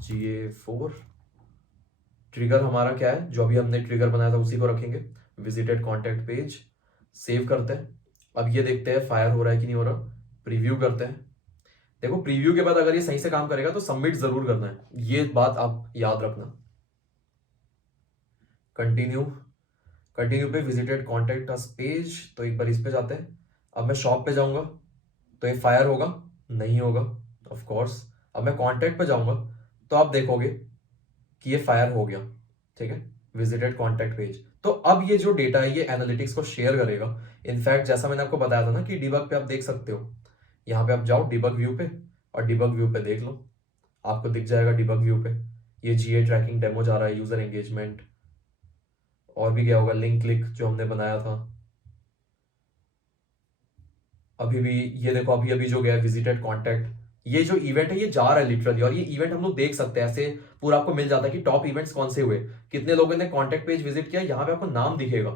GA4। Trigger हमारा क्या है, जो अभी हमने ट्रिगर बनाया था उसी को रखेंगे, विजिटेड कॉन्टैक्ट पेज। सेव करते हैं। अब ये देखते हैं फायर हो रहा है कि नहीं हो रहा, प्रीव्यू करते हैं। देखो प्रीव्यू के बाद अगर ये सही से काम करेगा तो सबमिट जरूर करना है, ये बात आप याद रखना। कंटिन्यू, कंटिन्यू पे विजिटेड कॉन्टेक्ट अस पेज, तो एक बार इस पे जाते हैं। अब मैं शॉप पे जाऊंगा तो ये फायर होगा, नहीं होगा ऑफ कोर्स। अब मैं कॉन्टेक्ट पे जाऊंगा तो आप देखोगे कि ये फायर हो गया, ठीक है, विजिटेड कॉन्टेक्ट पेज। तो अब ये जो डेटा है ये एनालिटिक्स को शेयर करेगा। इनफैक्ट जैसा मैंने आपको बताया था ना कि डिबग पे आप देख सकते हो, यहाँ पे आप जाओ डिबग व्यू पे और डिबग व्यू पे देख लो, आपको दिख जाएगा डिबग व्यू पे ये जीए ट्रैकिंग डेमो जा रहा है, यूजर एंगेजमेंट, और भी क्या होगा, लिंक क्लिक जो हमने बनाया था। अभी भी ये देखो, अभी अभी जो गया विजिटेड कॉन्टैक्ट, ये जो इवेंट है ये जा रहा है लिटरली, और ये इवेंट हम लोग देख सकते हैं, ऐसे पूरा आपको मिल जाता है कि टॉप इवेंट्स कौन से हुए, कितने लोगों ने कॉन्टैक्ट पेज विजिट किया, यहाँ पे आपको नाम दिखेगा,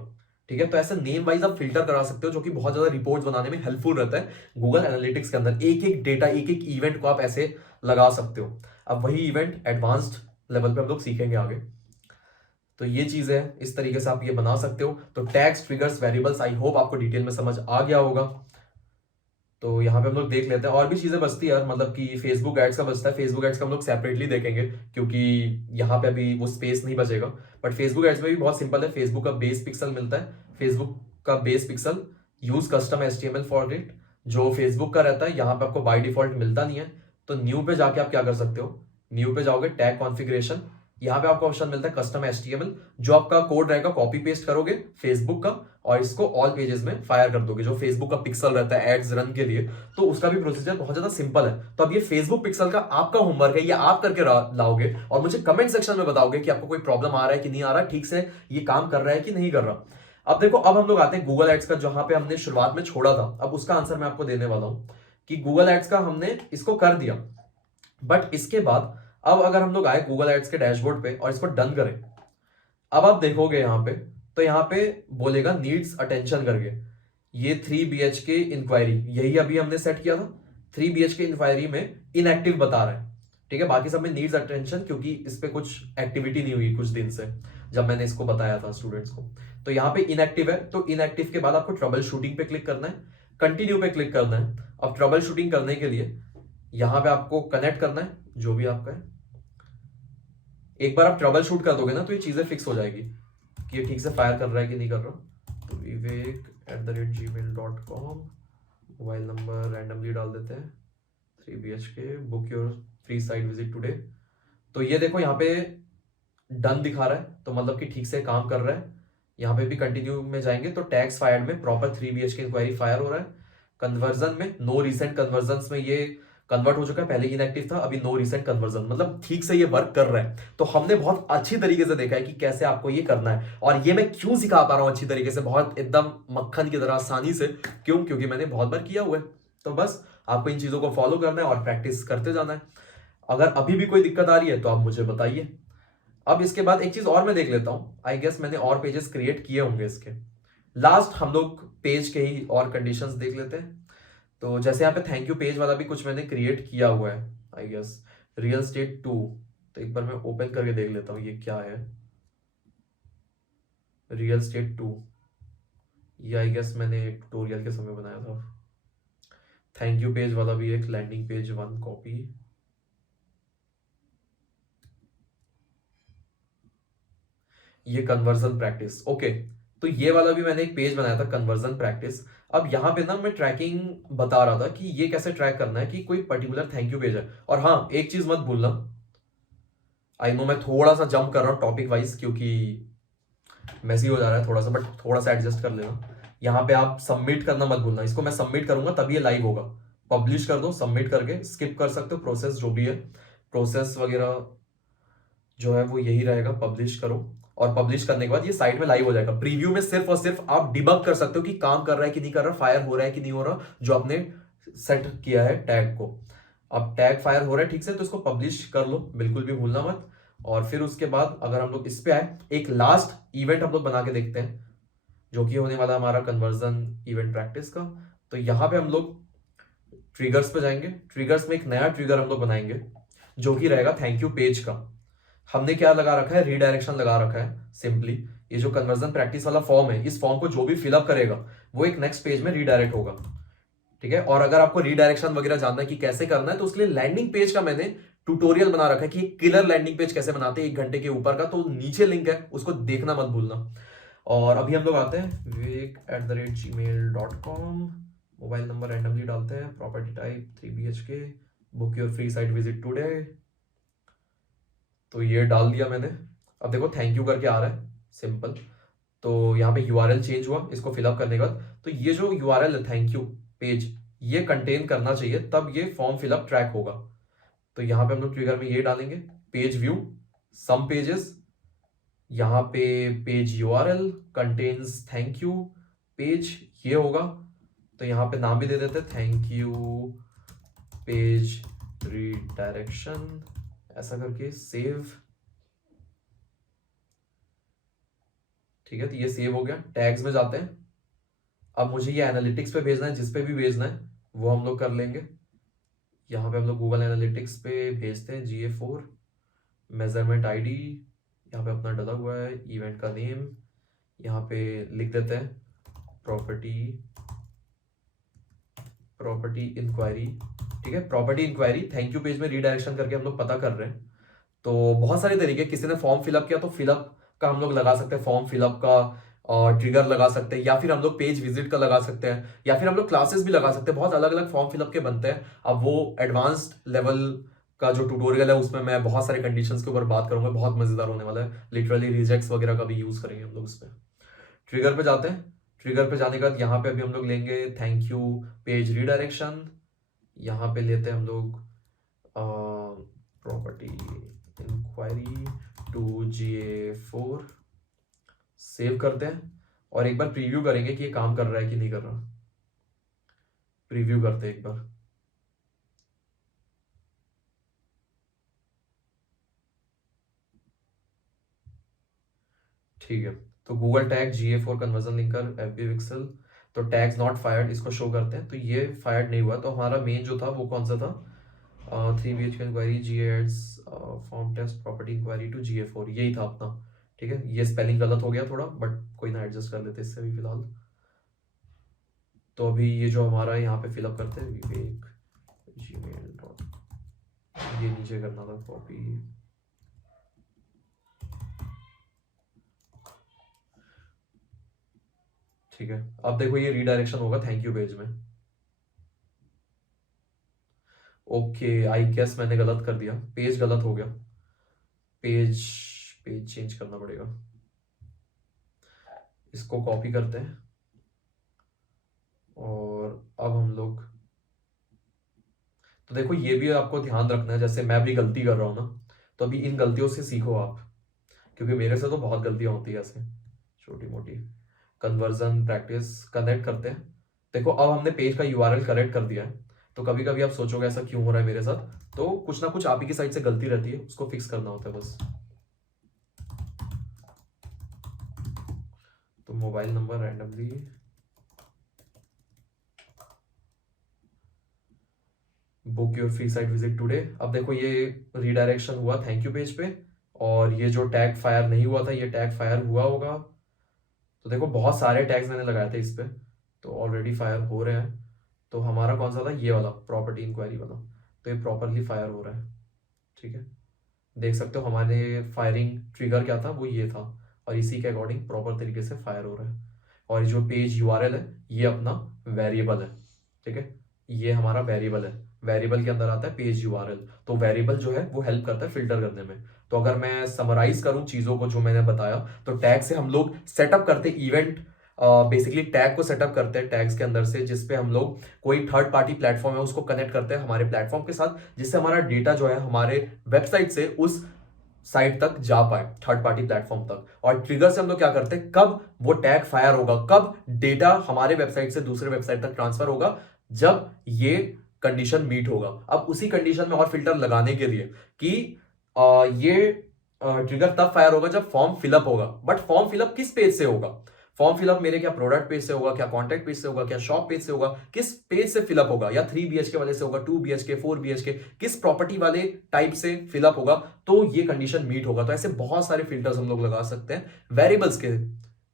ठीक है। तो ऐसे नेम वाइज आप फिल्टर करा सकते हो, जो कि बहुत ज्यादा रिपोर्ट्स बनाने में हेल्पफुल रहता है गूगल एनालिटिक्स के अंदर। एक एक डेटा, एक एक इवेंट को आप ऐसे लगा सकते हो। अब वही इवेंट एडवांस्ड लेवल पे हम लोग सीखेंगे आगे। तो ये चीज है, इस तरीके से आप ये बना सकते हो। तो tags, triggers, variables, I hope आपको डिटेल में समझ आ गया होगा। तो यहाँ पे हम लोग देख लेते हैं, और भी चीजें बचती है यार, मतलब कि फेसबुक एड्स का बचता है, फेसबुक एड्स का हम लोग सेपरेटली देखेंगे क्योंकि यहाँ पे अभी वो स्पेस नहीं बचेगा। बट फेसबुक एड्स में भी बहुत सिंपल है, फेसबुक का बेस पिक्सल मिलता है, फेसबुक का base pixel, use custom HTML for it, जो फेसबुक का रहता है यहाँ पे आपको बाय डिफॉल्ट मिलता नहीं है। तो न्यू पे जाके आप क्या कर सकते हो, न्यू पे जाओगे, टैग कॉन्फ़िगरेशन, यहाँ पे आपको ऑप्शन मिलता है कस्टम HTML, जो आपका कोड रहेगा कॉपी पेस्ट करोगे फेसबुक का और इसको ऑल पेजेस में फायर कर दोगे, जो फेसबुक का पिक्सल रहता है एड्स रन के लिए। तो उसका भी प्रोसीजर बहुत ज्यादा सिंपल है। तो अब ये फेसबुक पिक्सल का आपका होमवर्क है, ये आप करके लाओगे और मुझे कमेंट सेक्शन में बताओगे कि आपको कोई प्रॉब्लम आ रहा है कि नहीं आ रहा, ठीक से ये काम कर रहा है कि नहीं कर रहा। अब देखो, अब हम लोग आते हैं गूगल एड्स का, जहां पे हमने शुरुआत में छोड़ा था। अब उसका आंसर मैं आपको देने वाला हूं कि गूगल एड्स का हमने इसको कर दिया, बट इसके बाद अब अगर हम लोग आए गूगल एड्स के डैशबोर्ड पे और इसको डन करें, अब आप देखोगे यहाँ पे, तो यहाँ पे बोलेगा नीड्स अटेंशन करके, ये 3 BHK इंक्वायरी, यही अभी हमने सेट किया था। 3 BHK इंक्वायरी में इनएक्टिव बता रहा है, ठीक है, बाकी सब में नीड्स अटेंशन, क्योंकि इस पे कुछ एक्टिविटी नहीं हुई कुछ दिन से, जब मैंने इसको बताया था स्टूडेंट्स को। तो यहाँ पे इनएक्टिव है, तो इनएक्टिव के बाद आपको ट्रबल शूटिंग पे क्लिक करना है, कंटिन्यू पे क्लिक करना है। अब ट्रबल शूटिंग करने के लिए यहाँ पे आपको कनेक्ट करना है जो भी आपका है। एक बार आप ट्रबल शूट कर दोगे ना तो ये चीजें फिक्स हो जाएगी कि ये ठीक से फायर कर रहा है कि नहीं कर रहा। तो vivek@gmail.com, मोबाइल नंबर रैंडमली डाल देते हैं, 3 BHK, book your free site visit today. तो ये देखो यहाँ पे डन दिखा रहा है, तो मतलब कि ठीक से काम कर रहा है। यहाँ पे भी कंटिन्यू में जाएंगे तो टैग्स फायर्ड में प्रॉपर 3 BHK इंक्वायरी फायर हो रहा है। कन्वर्जन में नो रिसेंट कन्वर्जन में ये कन्वर्ट हो चुका है, पहले इनएक्टिव था, अभी नो रिसेंट कन्वर्जन, मतलब ठीक से ये वर्क कर रहा है। तो हमने बहुत अच्छी तरीके से देखा है कि कैसे आपको ये करना है, और ये मैं क्यों सिखा पा रहा हूं अच्छी तरीके से, बहुत एकदम मक्खन की तरह आसानी से, क्यों, क्योंकि मैंने बहुत बार किया हुआ है। तो बस आपको इन चीजों को फॉलो करना है और प्रैक्टिस करते जाना है। अगर अभी भी कोई दिक्कत आ रही है तो आप मुझे बताइए। अब इसके बाद एक चीज और मैं देख लेता हूं, आई गेस मैंने और पेजेस क्रिएट किए होंगे इसके। लास्ट हम लोग पेज के ही और कंडीशंस देख लेते हैं। तो जैसे यहाँ पे थैंक यू पेज वाला भी कुछ मैंने क्रिएट किया हुआ है, आई गेस रियल स्टेट 2। तो एक बार मैं ओपन करके देख लेता हूँ ये क्या है, रियल स्टेट 2, ये आई गेस मैंने एक ट्यूटोरियल के समय बनाया था। थैंक यू पेज वाला भी एक लैंडिंग पेज 1 कॉपी, ये कन्वर्जन प्रैक्टिस, ओके। तो ये वाला भी मैंने एक पेज बनाया था कन्वर्जन प्रैक्टिस। अब यहाँ पे ना मैं ट्रैकिंग बता रहा था कि ये कैसे ट्रैक करना है कि कोई पर्टिकुलर थैंक यू पेज है। और हाँ, एक चीज मत भूलना, आई नो मैं थोड़ा सा जंप कर रहा हूँ टॉपिक वाइज क्योंकि मैसी हो जा रहा है थोड़ा सा, बट थोड़ा सा एडजस्ट कर लेना। यहाँ पे आप सबमिट करना मत भूलना, इसको मैं सबमिट करूंगा तभी ये लाइव होगा। पब्लिश कर दो, सबमिट करके स्किप कर सकते हो प्रोसेस, जो भी है प्रोसेस वगैरह जो है वो यही रहेगा, पब्लिश करो और पब्लिश करने के बाद ये साइट में लाइव हो जाएगा। प्रीव्यू में सिर्फ और सिर्फ आप डिबग कर सकते हो कि काम कर रहा है कि नहीं कर रहा, फायर हो रहा है कि नहीं हो रहा, जो आपने सेट किया है टैग को। अब टैग फायर हो रहा है ठीक से, तो इसको पब्लिश कर लो, बिल्कुल भी भूलना मत। और फिर उसके बाद अगर हम लोग इस पे आए, एक लास्ट इवेंट हम लोग बना के देखते हैं, जो कि होने वाला हमारा कन्वर्जन इवेंट प्रैक्टिस का। तो यहाँ पे हम लोग ट्रिगर्स पे जाएंगे, ट्रिगर्स में एक नया ट्रिगर हम लोग बनाएंगे जो कि रहेगा थैंक यू पेज का। हमने क्या लगा रखा है, रीडायरेक्शन लगा रखा है सिंपली। ये जो कन्वर्जन प्रैक्टिस वाला फॉर्म है, इस फॉर्म को जो भी फिलअप करेगा वो एक नेक्स्ट पेज में रीडायरेक्ट होगा, ठीक है। और अगर आपको रीडायरेक्शन वगैरह जानना है कि कैसे करना है, तो उसके लिए लैंडिंग पेज का मैंने ट्यूटोरियल बना रखा है कि किलर लैंडिंग पेज कैसे बनाते हैं 1 घंटे के ऊपर का, तो नीचे लिंक है, उसको देखना मत भूलना। और अभी हम लोग आते हैं vivek@gmail.com, मोबाइल नंबर रैंडमली डालते हैं, property type 3 BHK, book your free site visit today, तो ये डाल दिया मैंने। अब देखो थैंक यू करके आ रहा है, सिंपल। तो यहाँ पे यूआरएल चेंज हुआ, इसको फिलअप करने के बाद तो ये जो यूआरएल है थैंक यू पेज, ये कंटेन करना चाहिए, तब ये फॉर्म फिलअप ट्रैक होगा। तो यहाँ पे हम लोग ट्रिगर में ये डालेंगे, पेज व्यू सम पेजेस, यहाँ पे page URL contains thank you page, ये होगा। तो यहाँ पे नाम भी दे देते थैंक यू पेज रीडायरेक्शन, ऐसा करके सेव। ठीक है, तो ये सेव हो गया। टैग्स में जाते हैं, अब मुझे ये एनालिटिक्स पे भेजना है, जिस पे भी भेजना है वो हम लोग कर लेंगे। यहाँ पे हम लोग गूगल एनालिटिक्स पे भेजते हैं GA4 मेजरमेंट आईडी, यहाँ पे अपना डला हुआ है, इवेंट का नेम यहाँ पे लिख देते हैं, प्रॉपर्टी इंक्वायरी। ठीक है, property inquiry thank you page में रीडायरेक्शन करके हम लोग पता कर रहे हैं। तो बहुत सारे तरीके, किसी ने फॉर्म फिलअप किया तो फिलअप का हम लोग लगा सकते हैं, फॉर्म फिलअप का ट्रिगर लगा सकते हैं, या फिर हम लोग पेज विजिट का लगा सकते हैं, या फिर हम लोग क्लासेस भी लगा सकते हैं। बहुत अलग अलग फॉर्म फिलअप के बनते हैं। अब वो एडवांस्ड लेवल का जो ट्यूटोरियल है उसमें मैं बहुत सारे कंडीशंस के ऊपर बात करूंगा, बहुत मजेदार होने वाला है। लिटरली रिजेक्ट्स वगैरह का भी यूज करेंगे हम लोग उसमें। ट्रिगर पे जाते हैं, ट्रिगर पे जाने के बाद यहाँ पे अभी हम लोग लेंगे थैंक यू पेज रीडायरेक्शन, यहाँ पे लेते हैं हम लोग property inquiry to GA4, save करते हैं और एक बार प्रीव्यू करेंगे कि ये काम कर रहा है कि नहीं कर रहा। प्रीव्यू करते हैं एक बार। ठीक है, तो Google tag GA4 conversion linker FB pixel, तो टैग्स नॉट फायर्ड इसको शो करते हैं, तो ये फायर्ड नहीं हुआ। तो हमारा मेन जो था वो कौन सा था, 3 BHK inquiry GA ads form test property inquiry to GA4, यही था अपना। ठीक है, ये स्पेलिंग गलत हो गया थोड़ा, बट कोई ना, एडजस्ट कर लेते इससे भी फिलहाल। तो अभी ये जो हमारा यहाँ पे फिलअप करते हैं विवेक gmail. ये नीचे करना था कॉपी। ठीक है, अब देखो ये रीडायरेक्शन होगा थैंक यू पेज में। ओके, आई गेस मैंने गलत कर दिया, पेज गलत हो गया, पेज चेंज करना पड़ेगा। इसको कॉपी करते हैं और अब हम लोग, तो देखो ये भी आपको ध्यान रखना है, जैसे मैं भी गलती कर रहा हूं ना, तो अभी इन गलतियों से सीखो आप, क्योंकि मेरे से तो बहुत गलतियां होती है ऐसे छोटी मोटी। कन्वर्जन प्रैक्टिस कनेक्ट करते हैं। देखो अब हमने पेज का यूआरएल करेक्ट कर दिया है, तो कभी कभी आप सोचोगे ऐसा क्यों हो रहा है मेरे साथ, तो कुछ ना कुछ आप ही की साइड से गलती रहती है, उसको फिक्स करना होता है बस। तो mobile number randomly, book your free site visit today. अब देखो ये रीडायरेक्शन हुआ थैंक यू पेज पे, और ये जो टैग फायर नहीं हुआ था, ये टैग फायर हुआ होगा। तो देखो बहुत सारे टैग्स मैंने लगाए थे इस पे, तो ऑलरेडी फायर हो रहे हैं। तो हमारा कौन सा था, ये वाला प्रॉपर्टी इंक्वायरी वाला, तो ये प्रॉपरली फायर हो रहा है। ठीक है, देख सकते हो हमारे फायरिंग ट्रिगर क्या था, वो ये था, और इसी के अकॉर्डिंग प्रॉपर तरीके से फायर हो रहा है। और जो पेज यूआरएल है ये अपना वेरिएबल है। ठीक है, ये हमारा वेरिएबल है, वेरिएबल के अंदर आता है पेज यूआरएल। तो वेरिएबल जो है वो हेल्प करता है फिल्टर करने में। तो अगर मैं समराइज करूं चीजों को जो मैंने बताया, तो टैग से हम लोग सेटअप करते इवेंट, बेसिकली टैग को सेटअप करते हैं टैग्स के अंदर से, जिसपे हम लोग कोई थर्ड पार्टी प्लेटफॉर्म है उसको कनेक्ट करते हैं हमारे प्लेटफॉर्म के साथ, जिससे हमारा डेटा जो है हमारे वेबसाइट से उस साइट तक जा पाए, थर्ड पार्टी प्लेटफॉर्म तक। और ट्रिगर से हम लोग क्या करते हैं, कब वो टैग फायर होगा, कब डेटा हमारे वेबसाइट से दूसरे वेबसाइट तक ट्रांसफर होगा, जब ये कंडीशन मीट होगा। अब उसी कंडीशन में और फिल्टर लगाने के लिए कि ये ट्रिगर तब फायर होगा जब फॉर्म फिलअप होगा। बट फॉर्म फिलअप किस पेज से होगा, फॉर्म फिलअप मेरे क्या प्रोडक्ट पेज से होगा, क्या कॉन्टैक्ट पेज से होगा, क्या शॉप पेज से होगा, किस पेज से फिलअप होगा, या 3 BHK वाले से होगा, 2 BHK 4 BHK, किस प्रॉपर्टी वाले टाइप से फिलअप होगा, तो ये कंडीशन मीट होगा। तो ऐसे बहुत सारे फिल्टर्स हम लोग लगा सकते हैं वेरिएबल्स के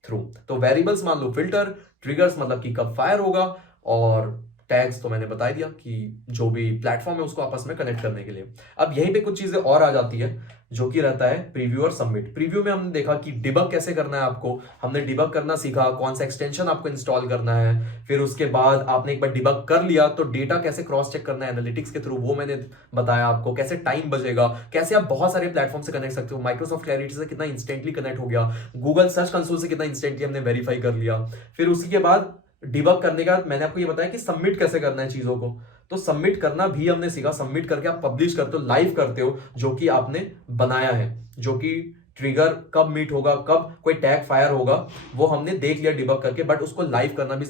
थ्रू। तो वेरिएबल्स मान लो फिल्टर, ट्रिगर्स मतलब कि कब फायर होगा, और टैग्स तो मैंने बता दिया कि जो भी प्लेटफॉर्म है उसको आपस में कनेक्ट करने के लिए। अब यहीं पे कुछ चीजें और आ जाती है जो कि रहता है प्रीव्यू और सबमिट। प्रीव्यू में हमने देखा कि डिबग कैसे करना है आपको, हमने डिबग करना सीखा, कौन सा एक्सटेंशन आपको इंस्टॉल करना है। फिर उसके बाद आपने एक बार डिबग कर लिया तो डेटा कैसे क्रॉस चेक करना है एनालिटिक्स के थ्रू, वो मैंने बताया आपको। कैसे टाइम बचेगा, कैसे आप बहुत सारे प्लेटफॉर्म से कनेक्ट सकते हो। माइक्रोसॉफ्ट क्लैरिटी से कितना इंस्टेंटली कनेक्ट हो गया, गूगल सर्च कंसोल से कितना इंस्टेंटली हमने वेरीफाई कर लिया। फिर उसी के बाद डिबग करने का मैंने आपको ये बताया कि सबमिट कैसे करना है चीजों को, तो सबमिट करना भी हमने सीखा। सबमिट करके आप पब्लिश करते हो, लाइव करते हो जो कि आपने बनाया है, जो कि ट्रिगर कब मीट होगा, कब कोई टैग फायर होगा, वो हमने देख लिया डिबग करके। बट उसको लाइव करना भी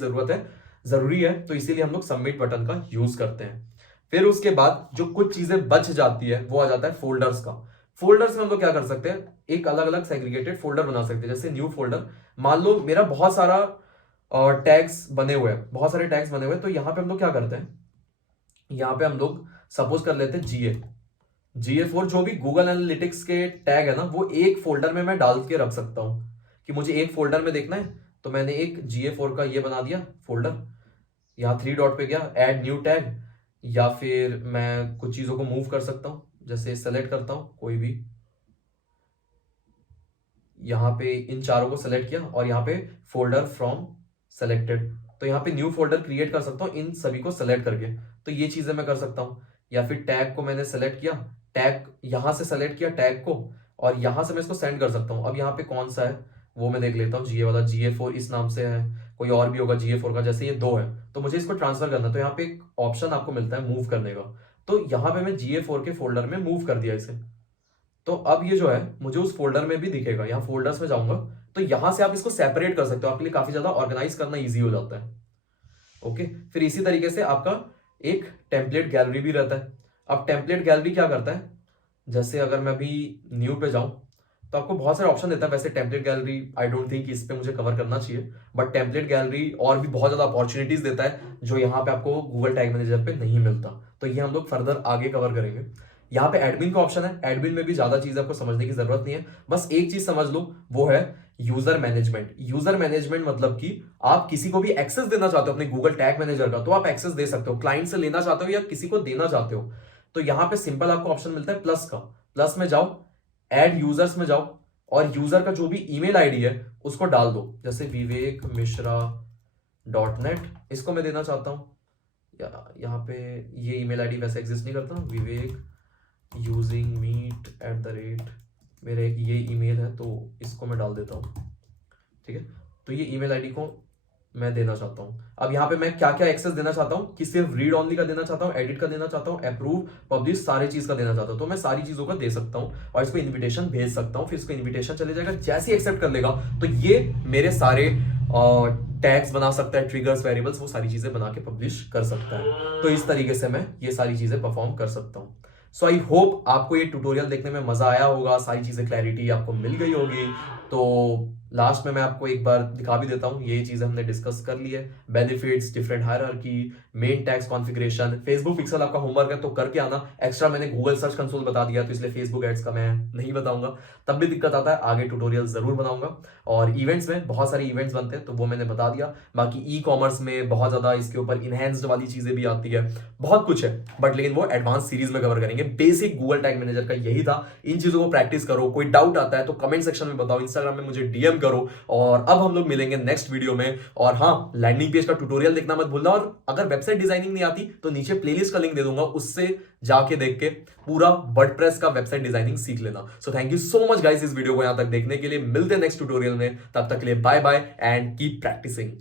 जरूरी है, तो इसीलिए हम लोग सबमिट बटन का यूज करते हैं। फिर उसके बाद जो कुछ चीजें बच जाती है वो आ जाता है फोल्डर्स का। फोल्डर्स में हम लोग क्या कर सकते हैं, एक अलग अलग सेग्रीगेटेड फोल्डर बना सकते हैं। जैसे न्यू फोल्डर, मान लो मेरा बहुत सारा टैग्स बने हुए हैं, बहुत सारे टैग्स बने हुए हैं, तो यहां पे हम लोग क्या करते हैं, यहां पे हम लोग सपोज कर लेते हैं GA4, जो भी गूगल एनालिटिक्स के टैग है ना, वो एक फोल्डर में मैं डाल के रख सकता हूं कि मुझे एक फोल्डर में देखना है। तो मैंने एक GA4 का ये बना दिया फोल्डर, यहाँ 3 डॉट पे गया, ऐड न्यू टैग, या फिर मैं कुछ चीजों को मूव कर सकता हूं। जैसे सेलेक्ट करता हूं कोई भी, यहां पे इन चारों को सेलेक्ट किया और यहाँ पे फोल्डर फ्रॉम सेलेक्टेड, तो यहाँ पे न्यू फोल्डर क्रिएट कर सकता हूँ इन सभी को सेलेक्ट करके। तो ये चीजें मैं कर सकता हूँ। या फिर टैग को मैंने सेलेक्ट किया, टैग यहां से सेलेक्ट किया टैग को, और यहां से मैं इसको सेंड कर सकता हूँ। अब यहाँ पे कौन सा है वो मैं देख लेता हूँ, GA वाला, GA4 इस नाम से है, कोई और भी होगा GA4 का, जैसे ये 2 है तो मुझे इसको ट्रांसफर करना है। तो यहाँ पे एक ऑप्शन आपको मिलता है मूव करने का, तो यहाँ पे मैं GA4 के फोल्डर में मूव कर दिया इसे। तो अब ये जो है मुझे उस फोल्डर में भी दिखेगा, यहाँ फोल्डर्स में जाऊंगा तो यहां से आप इसको सेपरेट कर सकते हो, आपके लिए काफी ज्यादा ऑर्गेनाइज करना इजी हो जाता है। ओके, फिर इसी तरीके से आपका एक टेम्पलेट गैलरी भी रहता है। अब टेम्पलेट गैलरी क्या करता है, जैसे अगर मैं अभी न्यू पे जाऊं तो आपको बहुत सारे ऑप्शन देता है। वैसे template gallery I don't think इस पे मुझे कवर करना चाहिए, बट टेम्पलेट गैलरी और भी बहुत ज्यादा अपॉर्चुनिटीज देता है जो यहाँ पे आपको गूगल टैग मैनेजर पे नहीं मिलता। तो ये हम लोग फर्दर आगे कवर करेंगे। यहाँ पे एडमिन का ऑप्शन है, एडमिन में भी ज्यादा चीज आपको समझने की जरूरत नहीं है, बस एक चीज समझ लो, वो है यूजर मैनेजमेंट। यूजर मैनेजमेंट मतलब कि आप किसी को भी एक्सेस देना चाहते हो अपने गूगल टैग मैनेजर का, तो आप एक्सेस दे सकते हो। क्लाइंट से लेना चाहते हो या किसी को देना चाहते हो, तो यहाँ पे सिंपल आपको ऑप्शन मिलता है प्लस का। प्लस में जाओ, ऐड यूजर्स में जाओ, और यूजर का जो भी ईमेल आईडी है उसको डाल दो। जैसे vivekmishra.net, इसको मैं देना चाहता हूँ। यहाँ पे ये ईमेल आईडी वैसे एग्जिस्ट नहीं करता, विवेक यूजिंग मीट@, मेरा एक ये ईमेल है तो इसको मैं डाल देता हूँ। ठीक है, तो ये ईमेल आईडी को मैं देना चाहता हूं। अब यहाँ पे मैं क्या क्या एक्सेस देना चाहता हूं, कि सिर्फ रीड ऑनली का देना चाहता हूं, एडिट का देना चाहता हूं, अप्रूव, पब्लिश, सारी चीज का देना चाहता हूं। तो मैं सारी चीजों का दे सकता हूं और इसको इन्विटेशन भेज सकता हूं। फिर इसको इन्विटेशन चले जाएगा, जैसे ही एक्सेप्ट कर लेगा तो ये मेरे सारे टैग्स बना सकता है, ट्रिगर्स, वेरिएबल्स, वो सारी चीजें बना के पब्लिश कर सकता है। तो इस तरीके से मैं ये सारी चीजें परफॉर्म कर सकता हूँ। सो आई होप आपको ये ट्यूटोरियल देखने में मजा आया होगा, सारी चीजें क्लैरिटी आपको मिल गई होगी। तो लास्ट में मैं आपको एक बार दिखा भी देता हूं, ये चीजें हमने डिस्कस कर ली है, benefits, different hierarchy, main tags configuration. Facebook pixel आपका होमवर्क है तो करके आना। एक्स्ट्रा मैंने गूगल सर्च कंसोल बता दिया तो इसलिए फेसबुक एड्स का मैं नहीं बताऊंगा, तब भी दिक्कत आता है, आगे ट्यूटोरियल जरूर बनाऊंगा। और इवेंट्स में बहुत सारे इवेंट्स बनते हैं तो वो मैंने बता दिया। बाकी ई कॉमर्स में बहुत ज्यादा इसके ऊपर इनहेंस्ड वाली चीजें भी आती है, बहुत कुछ है, बट लेकिन वो एडवांस सीरीज में कवर करेंगे। बेसिक गूगल टैग मैनेजर का यही था, इन चीजों को प्रैक्टिस करो। कोई डाउट आता है तो कमेंट सेक्शन में बताओ, इंस्टाग्राम में मुझे डीएम करो। और अब हम लोग मिलेंगे नेक्स्ट वीडियो में। और हाँ, लैंडिंग पेज का ट्यूटोरियल देखना मत भूलना, और अगर वेबसाइट डिजाइनिंग नहीं आती तो नीचे प्लेलिस्ट का लिंक दे दूंगा, उससे जाके देख के पूरा वर्डप्रेस का वेबसाइट डिजाइनिंग सीख लेना। So thank you so much guys इस वीडियो को यहां तक देखने के लिए। मिलते हैं नेक्स्ट ट्यूटोरियल में, तब तक के लिए bye bye and keep practising.